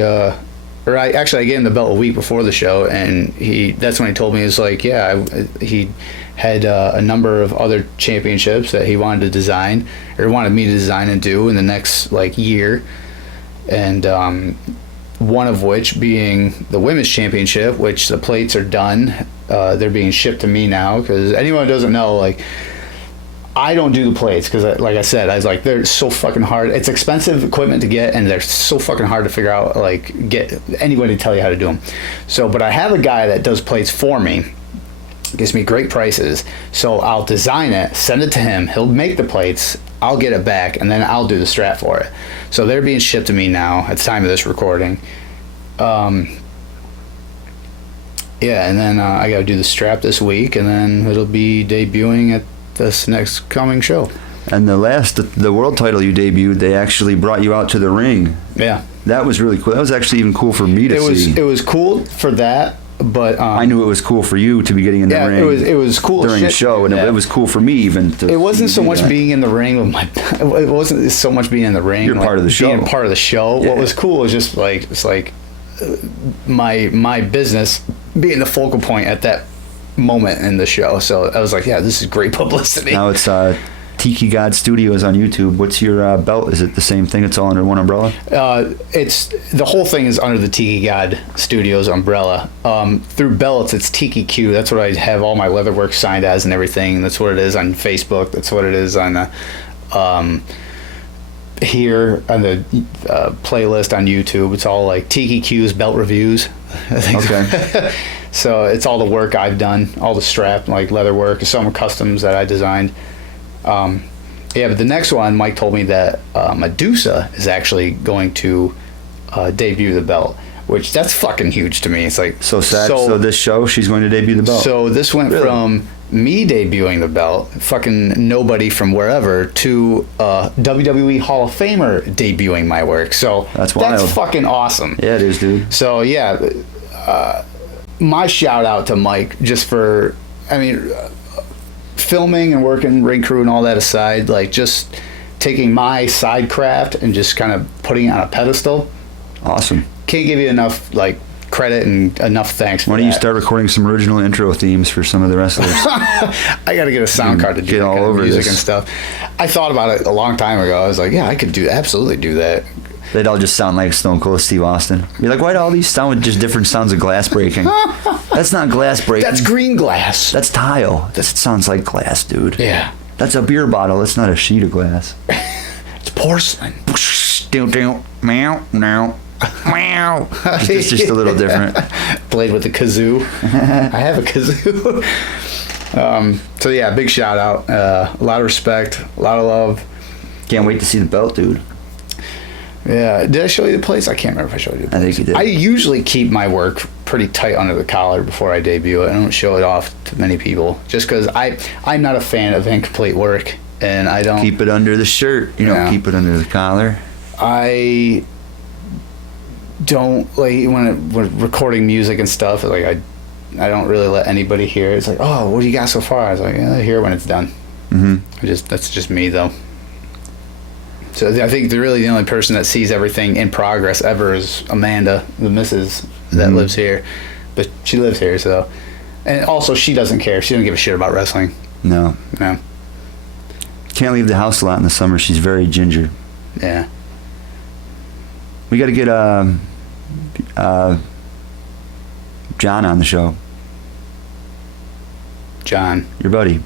or I gave him the belt a week before the show, and that's when he told me, he was like, yeah, he had a number of other championships that he wanted to design, or wanted me to design and do in the next like year, and one of which being the women's championship, which the plates are done. They're being shipped to me now, because anyone who doesn't know, like, I don't do the plates because, like I said, I was like, they're so fucking hard. It's expensive equipment to get, and they're so fucking hard to figure out, like, get anybody to tell you how to do them. So, but I have a guy that does plates for me, gives me great prices. So I'll design it, send it to him. He'll make the plates. I'll get it back, and then I'll do the strap for it. So they're being shipped to me now at the time of this recording. Yeah, and then I got to do the strap this week, and then it'll be debuting at this next coming show. And the world title you debuted, they actually brought you out to the ring. Yeah, that was really cool. That was actually even cool for me to see. It was cool for that, but I knew it was cool for you to be getting in the ring. It was cool during the show, and it was cool for me even. It wasn't so much being in the ring with my. It wasn't so much being in the ring. You're part of the show. Being part of the show. Yeah. What was cool was just like my business being the focal point at that moment in the show. So I was like, yeah, this is great publicity. Now it's Tikigodstudios on YouTube. What's your belt? Is it the same thing? It's all under one umbrella? It's the whole thing is under the Tikigodstudios umbrella. Through belts, it's tiki-q. That's what I have all my leatherwork signed as and everything. That's what it is on Facebook. That's what it is on the here on the playlist on YouTube. It's all like Tiki-Q's belt reviews. Okay. So it's all the work I've done, all the strap, like leather work, some customs that I designed. Yeah, but the next one, Mike told me that Medusa is actually going to debut the belt, which that's fucking huge to me. It's like so sad. So this show, she's going to debut the belt. So this went from me debuting the belt, fucking nobody from wherever, to WWE Hall of Famer debuting my work. So that's wild. That's fucking awesome. Yeah, it is, dude. So yeah, my shout out to Mike just for, I mean, filming and working ring crew and all that aside, like just taking my side craft and just kind of putting it on a pedestal. Awesome. Can't give you enough like credit and enough thanks. Why don't you start recording some original intro themes for some of the wrestlers? I got to get a sound card to do all over music this and stuff. I thought about it a long time ago. I was like, yeah, I could absolutely do that. They'd all just sound like Stone Cold Steve Austin. Be like, why do all these sound with just different sounds of glass breaking? That's not glass breaking. That's green glass. That's tile. That sounds like glass, dude. Yeah. That's a beer bottle. It's not a sheet of glass. It's porcelain. Meow, meow. Meow. It's just a little different. Played with the kazoo. I have a kazoo. So yeah, big shout out. A lot of respect. A lot of love. Can't wait to see the belt, dude. Yeah. Did I show you the place? I can't remember if I showed you the place. I think you did. I usually keep my work pretty tight under the collar before I debut it. I don't show it off to many people just because I'm not a fan of incomplete work, and I don't keep it under the shirt. You don't keep it under the collar. I don't like when recording music and stuff. Like I don't really let anybody hear. It's like, oh, what do you got so far? I was like, yeah, I hear when it's done. Mm-hmm. That's just me though. So I think the only person that sees everything in progress ever is Amanda, the missus that lives here, but she lives here, so. And also, she doesn't care. She doesn't give a shit about wrestling. No. Can't leave the house a lot in the summer. She's very ginger. Yeah. We got to get John on the show. John, your buddy.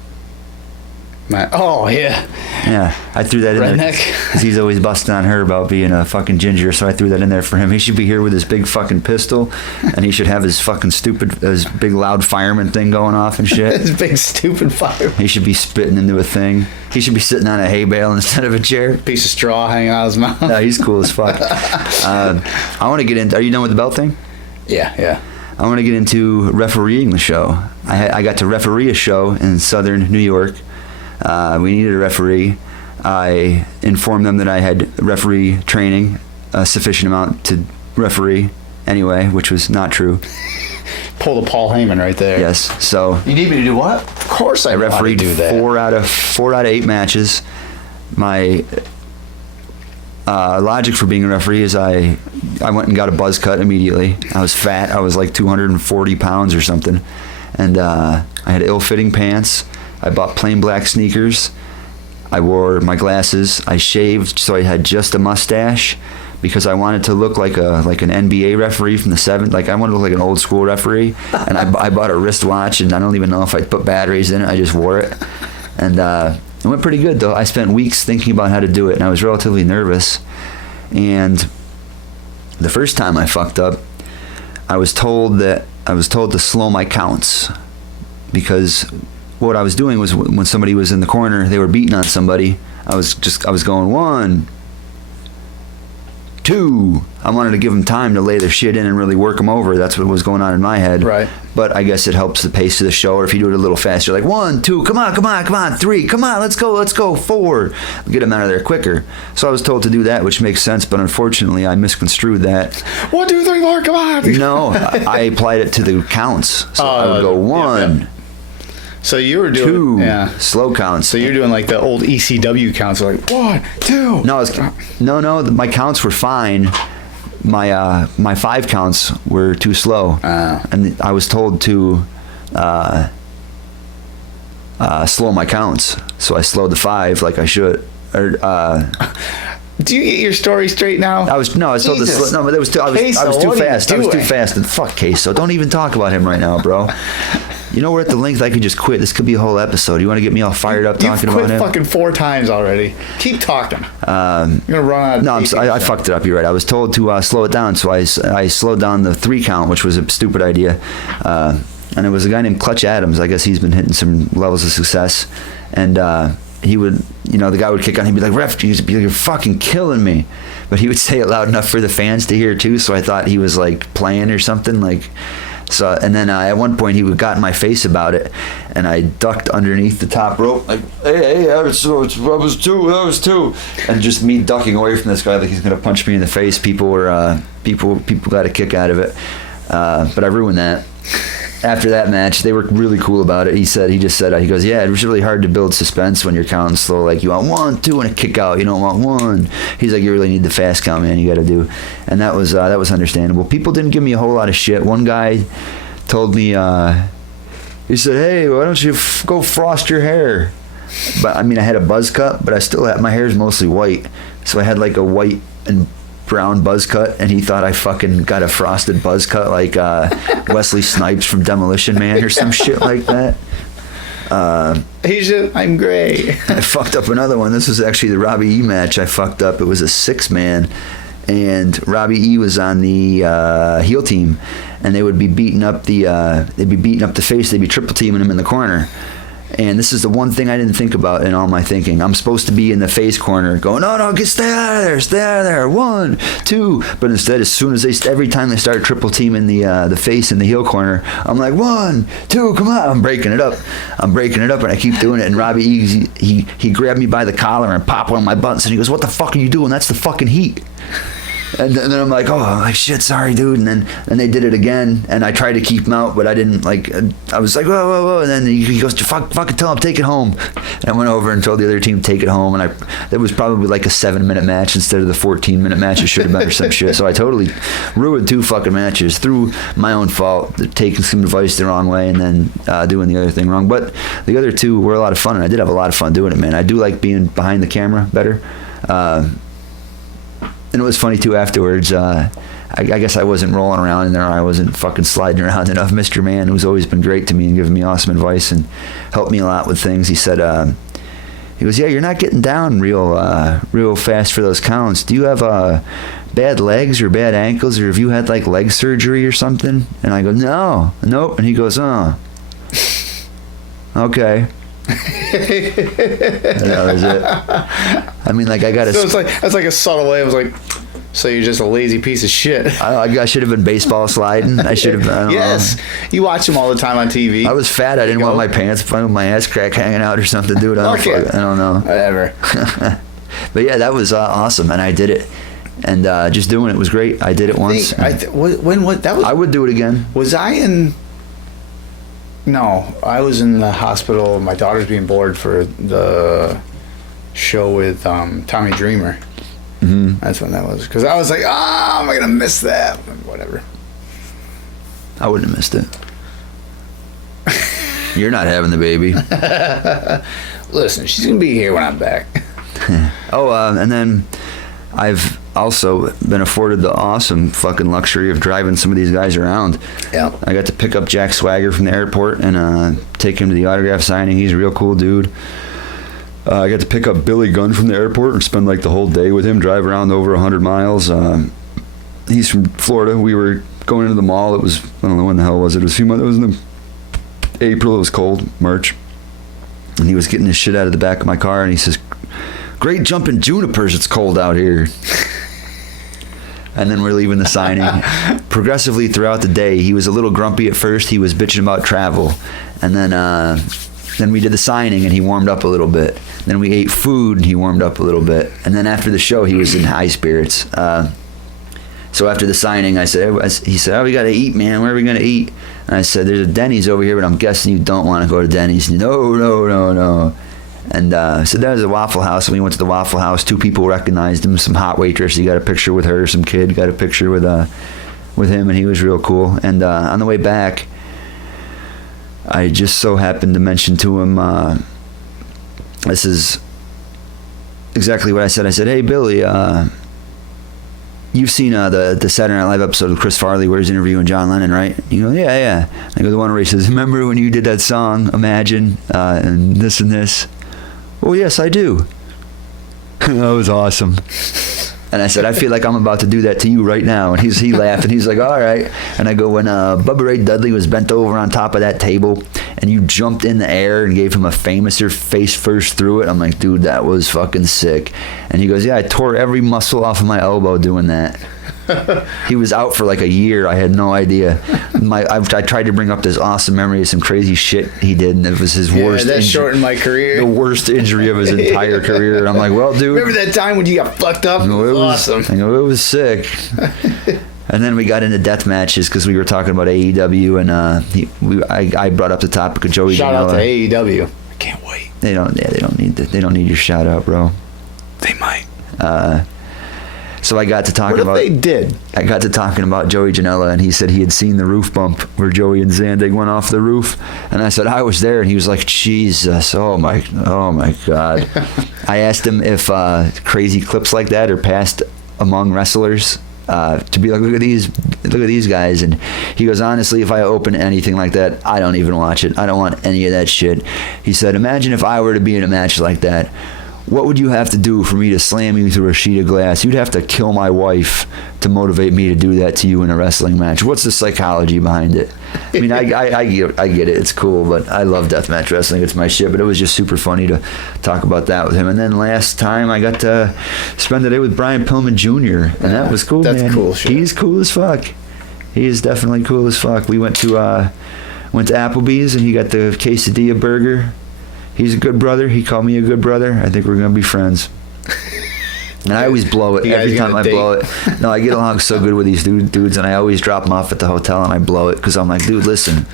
Oh yeah. Yeah, I threw that in there because he's always busting on her about being a fucking ginger, so I threw that in there for him. He should be here with his big fucking pistol, and he should have his fucking his big loud fireman thing going off and shit. His big stupid fireman. He should be spitting into a thing. He should be sitting on a hay bale instead of a chair. Piece of straw hanging out of his mouth. No, he's cool as fuck. I want to get into. Are you done with the belt thing? Yeah. I want to get into refereeing the show. I got to referee a show in southern New York. We needed a referee. I informed them that I had referee training, a sufficient amount to referee anyway, which was not true. Pull the Paul Heyman right there. Yes. So you need me to do what? Of course I refereed do that. Four out of 8 matches. My logic for being a referee is I went and got a buzz cut immediately. I was fat. I was like 240 pounds or something. And I had ill-fitting pants. I bought plain black sneakers. I wore my glasses. I shaved so I had just a mustache because I wanted to look like an NBA referee from the 70s. Like I wanted to look like an old school referee. And I bought a wristwatch, and I don't even know if I put batteries in it. I just wore it. And it went pretty good, though. I spent weeks thinking about how to do it, and I was relatively nervous. And the first time I fucked up, I was told to slow my counts, because what I was doing was when somebody was in the corner, they were beating on somebody, I was going 1, 2. I wanted to give them time to lay their shit in and really work them over. That's what was going on in my head. Right. But I guess it helps the pace of the show. Or if you do it a little faster, like 1, 2, come on, 3, come on, let's go, 4. Get them out of there quicker. So I was told to do that, which makes sense. But unfortunately, I misconstrued that. 1, 2, 3, 4, come on. No, I applied it to the counts. So I would go 1. Yeah. So you were doing 2, slow counts. So you're doing like the old ECW counts, like 1, 2. No, my counts were fine. My 5 counts were too slow, and I was told to slow my counts. So I slowed the 5 like I should. Do you get your story straight now? I was told to slow. No, but I was too fast. I was too fast. And fuck Queso. Don't even talk about him right now, bro. You know, we're at the length I could just quit. This could be a whole episode. You want to get me all fired up talking about him? You've quit fucking 4 times already. Keep talking. You're gonna run out of. No, I fucked it up. You're right. I was told to slow it down, so I slowed down the 3 count, which was a stupid idea. And it was a guy named Clutch Adams. I guess he's been hitting some levels of success, and he would, the guy would kick on. He'd be like, "Ref, you're fucking killing me," but he would say it loud enough for the fans to hear too. So I thought he was like playing or something like. So, and then at one point he got in my face about it, and I ducked underneath the top rope, like, hey, that was 2, and just me ducking away from this guy like he's gonna punch me in the face. People got a kick out of it, but I ruined that. After that match, they were really cool about it. He just said, he goes, yeah, it was really hard to build suspense when you're counting slow. Like, you want 1, 2, and a kick out. You don't want 1. He's like, you really need the fast count, man. You got to do. And that was understandable. People didn't give me a whole lot of shit. One guy told me, he said, hey, why don't you go frost your hair? But I mean, I had a buzz cut, but my hair is mostly white. So I had like a white and brown buzz cut, and he thought I fucking got a frosted buzz cut like Wesley Snipes from Demolition Man or some shit like that. I'm gray. I fucked up another one. This was actually the Robbie E match I fucked up. It was a 6-man, and Robbie E was on the heel team, and they would be beating up the face. They'd be triple teaming him in the corner. And this is the one thing I didn't think about in all my thinking. I'm supposed to be in the face corner going, no, stay out of there, 1, 2. But instead, every time they start triple teaming the face in the heel corner, I'm like, 1, 2, come on. I'm breaking it up, and I keep doing it. And Robbie E, he grabbed me by the collar and popped one of my buttons, and he goes, what the fuck are you doing? That's the fucking heat. And then I'm like, shit, sorry, dude. And then they did it again, and I tried to keep him out, but I didn't, I was like, whoa. And then he goes, fucking tell him, take it home. And I went over and told the other team, take it home. And it was probably like a 7-minute match instead of the 14-minute match it should have been or some shit. So I totally ruined 2 fucking matches through my own fault, taking some advice the wrong way and then doing the other thing wrong. But the other 2 were a lot of fun, and I did have a lot of fun doing it, man. I do like being behind the camera better. And it was funny too afterwards. I guess I wasn't rolling around in there. I wasn't fucking sliding around enough. Mr. Man, who's always been great to me and given me awesome advice and helped me a lot with things, he said, he goes, yeah, you're not getting down real fast for those counts. Do you have bad legs or bad ankles, or have you had like leg surgery or something? And I go, nope. And he goes, okay. That was it. I mean, like, I got to. So that's like a subtle way. I was like, so you're just a lazy piece of shit. I should have been baseball sliding. I should have. Yes, you watch them all the time on TV. I was fat. I didn't want my pants fun with my ass crack hanging out or something, dude. I don't know. Whatever. But yeah, that was awesome, and I did it. And just doing it was great. I did it once. I would do it again. Was I in? No, I was in the hospital. My daughter's being bored for the show with Tommy Dreamer. Mm-hmm. That's when that was. Because I was like, oh, am I going to miss that? Whatever. I wouldn't have missed it. You're not having the baby. Listen, she's going to be here when I'm back. And then I've also been afforded the awesome fucking luxury of driving some of these guys around. Yeah. I got to pick up Jack Swagger from the airport and take him to the autograph signing. He's a real cool dude. I got to pick up Billy Gunn from the airport and spend like the whole day with him, drive around over 100 miles. He's from Florida. We were going into the mall. It was, I don't know when the hell was it. It was a few months. It was in April. It was cold, March. And he was getting his shit out of the back of my car and he says, "Great jumping junipers, it's cold out here." And then we're leaving the signing. Progressively throughout the day, he was a little grumpy at first. He was bitching about travel. And then we did the signing and he warmed up a little bit. Then we ate food and he warmed up a little bit. And then after the show, he was in high spirits. So after the signing, he said, "Oh, we got to eat, man. Where are we going to eat?" And I said, "There's a Denny's over here, but I'm guessing you don't want to go to Denny's." And, No. And so there was a Waffle House, and we went to the Waffle House. 2 people recognized him, some hot waitress. He got a picture with her. Some kid got a picture with him, and he was real cool. And on the way back, I just so happened to mention to him, this is exactly what I said. I said, "Hey, Billy, you've seen the Saturday Night Live episode of Chris Farley where he's interviewing John Lennon, right?" You go, yeah. I go, "The one where he says, 'Remember when you did that song, Imagine, and this and this?'" "Oh, yes, I do." That was awesome. And I said, "I feel like I'm about to do that to you right now." And he laughed and he's like, "All right." And I go, "When Bubba Ray Dudley was bent over on top of that table and you jumped in the air and gave him a famouser face first through it," I'm like, "Dude, that was fucking sick." And he goes, "Yeah, I tore every muscle off of my elbow doing that." He was out for like a year. I had no idea. I tried to bring up this awesome memory of some crazy shit he did, and it was his worst. That shortened my career. The worst injury of his entire career. And I'm like, "Well, dude, remember that time when you got fucked up? It was awesome." I go, "It was sick." And then we got into death matches because we were talking about AEW, and I brought up the topic of Joey Shout out Janela. to AEW. I can't wait. They don't need your shout out, bro. They might. So I got to talking about. What if they did? I got to talking about Joey Janela, and he said he had seen the roof bump where Joey and Zandig went off the roof, and I said I was there, and he was like, "Jesus, oh my God." I asked him if crazy clips like that are passed among wrestlers. To be like, look at these guys, and he goes, "Honestly, if I open anything like that, I don't even watch it. I don't want any of that shit." He said, "Imagine if I were to be in a match like that. What would you have to do for me to slam you through a sheet of glass? You'd have to kill my wife to motivate me to do that to you in a wrestling match. What's the psychology behind it?" I mean, I get it. It's cool, but I love deathmatch wrestling. It's my shit. But it was just super funny to talk about that with him. And then last time I got to spend the day with Brian Pillman Jr. and that was cool. That's man. cool shit. He's cool as fuck. He is definitely cool as fuck. We went to Applebee's and he got the quesadilla burger. He's a good brother. He called me a good brother. I think we're going to be friends. And I always blow it. Every time I blow it. No, I get along so good with these dudes, and I always drop them off at the hotel, and I blow it because I'm like, "Dude, listen,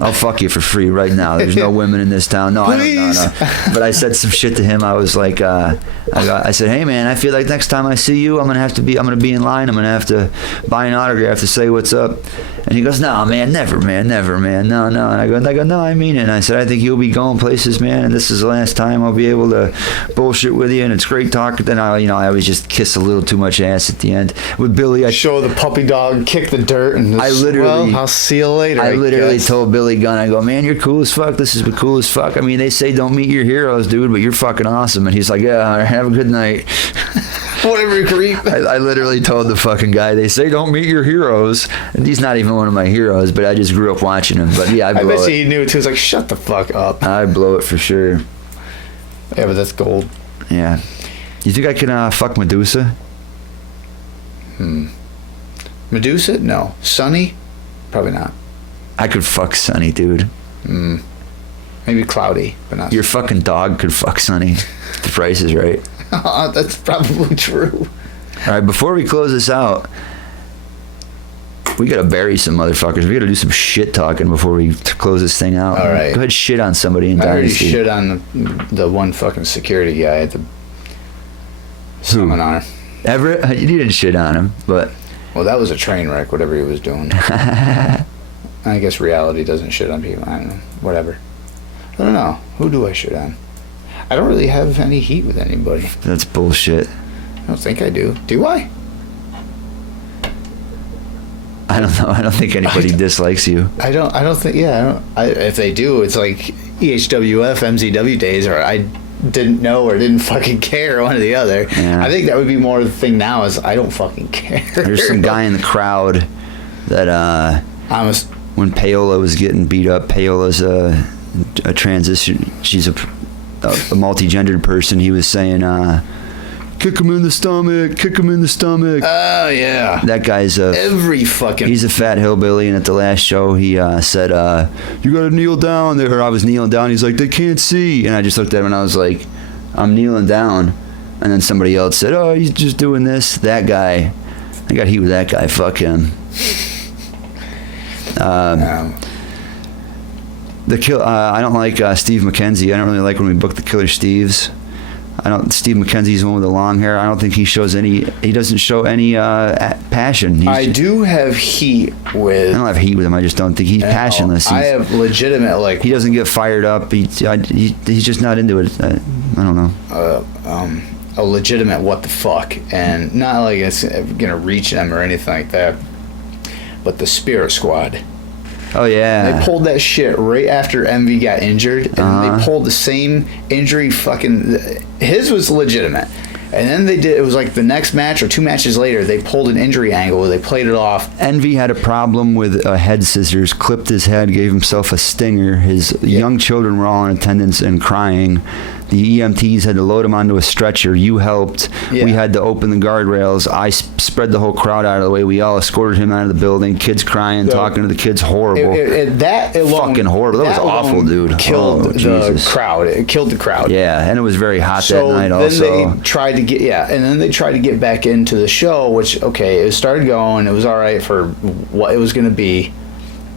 I'll fuck you for free right now. There's no women in this town." No, Please. I don't know. But I said some shit to him. I was like, I said, "Hey, man, I feel like next time I see you, I'm going to be in line. I'm going to have to buy an autograph to say what's up." And he goes, "No, man, never, man. No." And I go, "No, I mean it." And I said, "I think you'll be going places, man, and this is the last time I'll be able to bullshit with you, and it's great talking." Then I always just kiss a little too much ass at the end. With Billy, I Show the puppy dog, kick the dirt, and I'll see you later. I literally guess. told Billy Gunn, I go, "Man, you're cool as fuck. This is cool as fuck. I mean, they say don't meet your heroes, dude, but you're fucking awesome." And he's like, "Yeah, have a good night." Whatever, creep. I literally told the fucking guy, they say don't meet your heroes. And he's not even one of my heroes, but I just grew up watching him. But yeah, I blow bet it. you he knew it too. He was like, "Shut the fuck up." I blow it for sure. Yeah, but that's gold. Yeah. You think I can fuck Medusa? Medusa? No. Sunny? Probably not. I could fuck Sonny, dude. Maybe Cloudy, but not. Your fucking dog could fuck Sonny. The price is right. That's probably true. All right, before we close this out, we gotta bury some motherfuckers. We gotta do some shit talking before we close this thing out. All right. Go ahead, shit on somebody in I already Dynasty. shit on the one fucking security guy at the something on her. Everett, you didn't shit on him, but Well, that was a train wreck, whatever he was doing. I guess reality doesn't shit on people. I don't know. Whatever. I don't know. Who do I shit on? I don't really have any heat with anybody. that's bullshit. I don't think I do. Do I? I don't know. I don't think anybody dislikes you. I don't think. Yeah. If they do, it's like EHWF, MZW days, or I didn't know or didn't fucking care, one or the other. Yeah. I think that would be more the thing now is I don't fucking care. There's some guy in the crowd that when Paola was getting beat up, Paola's a transition. She's a multi-gendered person. He was saying, "Kick him in the stomach, kick him in the stomach." Oh yeah. That guy's Every fucking. he's a fat hillbilly, and at the last show he said, "You gotta kneel down." There, I was kneeling down. He's like, "They can't see," and I just looked at him and I was like, "I'm kneeling down," and then somebody else said, "Oh, he's just doing this." That guy, I got heat with that guy. Fuck him. I don't like Steve McKenzie. I don't really like when we book the Killer Steves. Steve McKenzie's the one with the long hair. I don't think he doesn't show any passion. I do have heat with. I don't have heat with him. I just don't think he's passionless. I have legitimate He doesn't get fired up. He's just not into it. I don't know. A legitimate what the fuck, and not like it's gonna reach them or anything like that. But the Spirit Squad. Oh yeah. They pulled that shit right after Envy got injured, and they pulled the same injury. His was legitimate, and then they did. It was like the next match or 2 matches later, they pulled an injury angle where they played it off. Envy had a problem with head scissors, clipped his head, gave himself a stinger. His young children were all in attendance and crying. The EMTs had to load him onto a stretcher. You helped. Yeah. We had to open the guardrails. I spread the whole crowd out of the way. We all escorted him out of the building. Kids crying, talking to the kids. Horrible. That alone, fucking horrible. That was awful, dude. Killed the Jesus. crowd. It killed the crowd. Yeah, and it was very hot So that night then also. they tried to get back into the show, which it started going. It was all right for what it was going to be,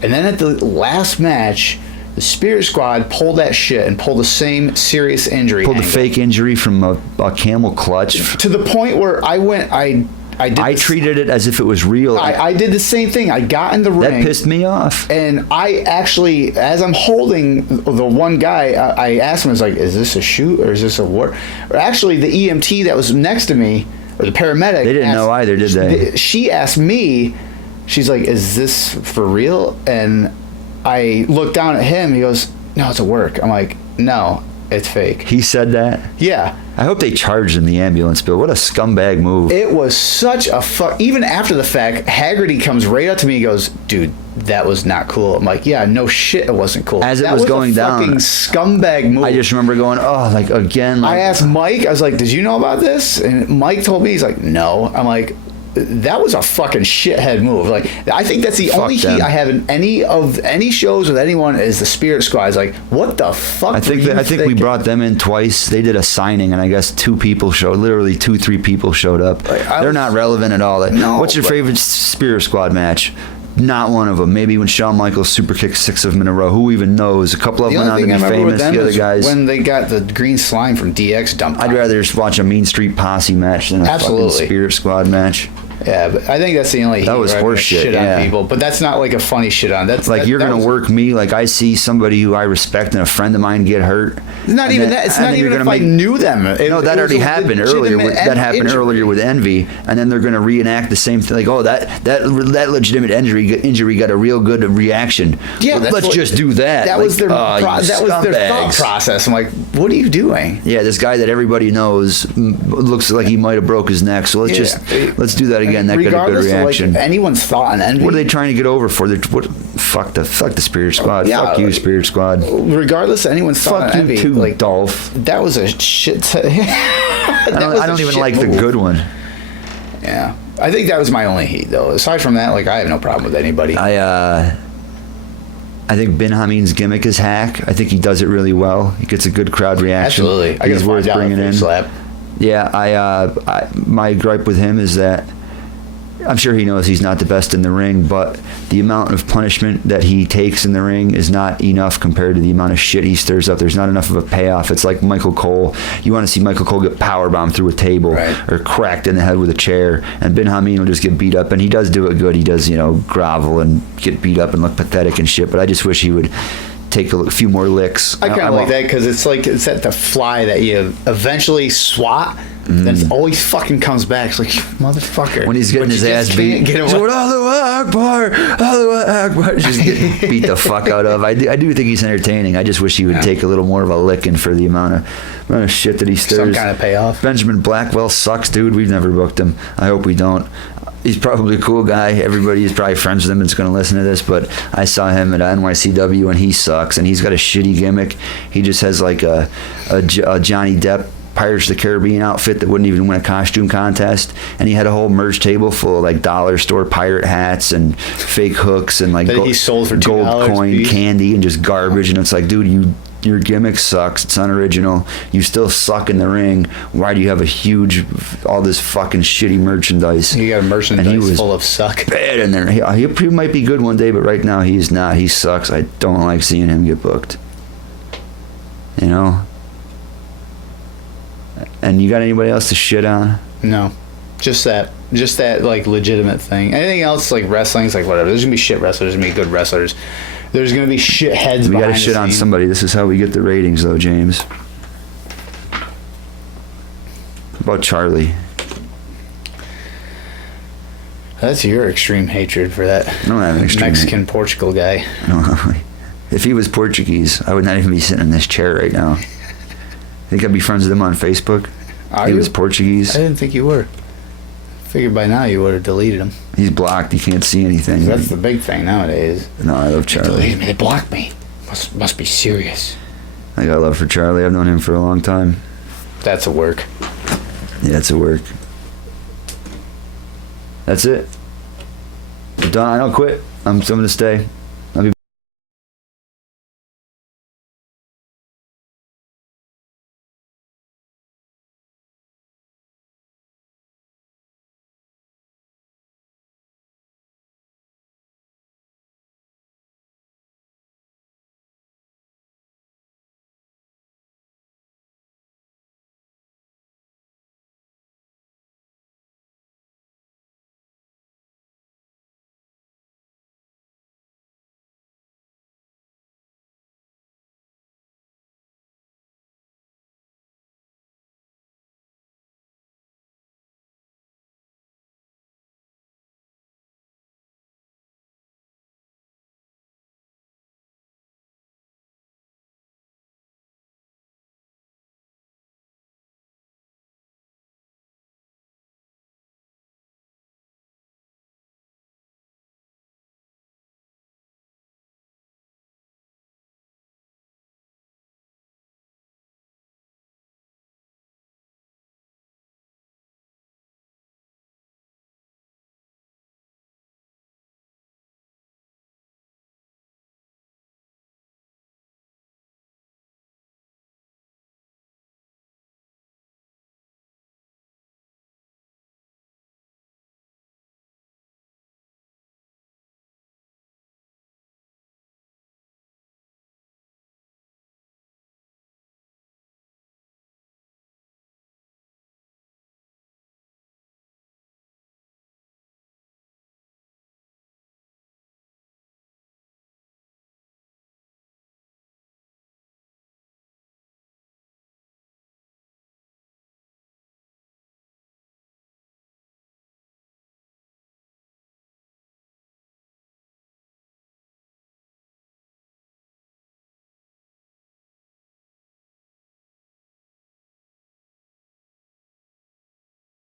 and then at the last match, the Spirit Squad pulled that shit and pulled the same serious injury. Pulled a fake injury from a camel clutch. To the point where I treated it as if it was real. I did the same thing. I got in the ring. That pissed me off. And I actually, as I'm holding the one guy, I asked him, I was like, is this a shoot or is this a war? Or actually, the EMT that was next to me, or the paramedic. They didn't know either, did they? She asked me, she's like, is this for real? And I looked down at him. He goes, no, it's a work. I'm like, no, it's fake. He said that? Yeah. I hope they charged him the ambulance bill. What a scumbag move. It was such a fuck. Even after the fact, Haggerty comes right up to me and goes, dude, that was not cool. I'm like, yeah, no shit, it wasn't cool. As it was going down. Fucking scumbag move. I just remember going, oh, like again. I asked Mike, I was like, did you know about this? And Mike told me, he's like, no. I'm like, that was a fucking shithead move. Like, I think that's the only heat I have in any shows with anyone is the Spirit Squad. It's like, what the fuck? I think we brought them in twice. They did a signing, and I guess 2 people showed. Literally 2-3 people showed up. They're not relevant at all. What's your favorite Spirit Squad match? Not one of them. Maybe when Shawn Michaels super kicked 6 of them in a row. Who even knows? A couple of them went on to be famous. The other guys. When they got the green slime from DX dumped. I'd rather just watch a Mean Street Posse match than a fucking Spirit Squad match. Yeah, but I think that's the only that was horse shit on people. But that's not like a funny shit on. That's like you're gonna work me. Like I see somebody who I respect and a friend of mine get hurt. It's not even that. It's not even if I knew them. No, that already happened earlier. That happened earlier with Envy, and then they're gonna reenact the same thing. Like, oh, that legitimate injury got a real good reaction. Yeah, let's just do that. That was their thought process. I'm like, what are you doing? Yeah, this guy that everybody knows looks like he might have broke his neck. So let's do that again. That got a good reaction. Of like anyone's thought on Envy. What are they trying to get over for? Fuck the Spirit Squad. Yeah, fuck you, Spirit Squad. Regardless of anyone's thought on Envy, too, like Dolph. That was a shit. I don't even like the good one. Yeah, I think that was my only heat though. Aside from that, like I have no problem with anybody. I think Bin Hameen's gimmick is hack. I think he does it really well. He gets a good crowd reaction. Absolutely, He's worth bringing in. Slap. Yeah, my gripe with him is that I'm sure he knows he's not the best in the ring, but the amount of punishment that he takes in the ring is not enough compared to the amount of shit he stirs up. There's not enough of a payoff. It's like Michael Cole. You want to see Michael Cole get powerbombed through a table or cracked in the head with a chair, and Ben Hameen will just get beat up, and he does do it good. He does, grovel and get beat up and look pathetic and shit, but I just wish he would take a few more licks. I kind of like that because it's at the fly that you eventually swat, then it always fucking comes back. It's like, motherfucker. When he's getting his ass beat, he's going, Allahu Akbar, Allahu Akbar, just getting beat the fuck out of. I do think he's entertaining. I just wish he would take a little more of a licking for the amount of shit that he stirs. Some kind of payoff. Benjamin Blackwell sucks, dude. We've never booked him. I hope we don't. He's probably a cool guy. Everybody is probably friends with him and is going to listen to this, but I saw him at NYCW and he sucks, and he's got a shitty gimmick. He just has like a Johnny Depp Pirates of the Caribbean outfit that wouldn't even win a costume contest, and he had a whole merch table full of like dollar store pirate hats and fake hooks and like he sold for gold coin piece. candy and just garbage, and it's like, dude, your gimmick sucks. It's unoriginal. You still suck in the ring. Why do you have all this fucking shitty merchandise? You got a merchandise full of suck. Bad in there. He might be good one day, but right now he's not. He sucks. I don't like seeing him get booked. And you got anybody else to shit on? No, just that like legitimate thing. Anything else like wrestling's like whatever. There's gonna be shit wrestlers. There's gonna be good wrestlers. There's gonna be shit heads. We gotta shit on somebody. This is how we get the ratings, though, James. About Charlie. That's your extreme hatred for that. I don't have an extreme Mexican Portugal guy. No, if he was Portuguese, I would not even be sitting in this chair right now. Think I'd be friends with him on Facebook? He was Portuguese. I didn't think you were. Figured by now you would have deleted him. He's blocked. He can't see anything. That's the big thing nowadays. No, I love Charlie. They deleted me. They blocked me. Must be serious. I got love for Charlie. I've known him for a long time. That's a work. Yeah, it's a work. That's it. I'm done. I don't quit. I'm going to stay.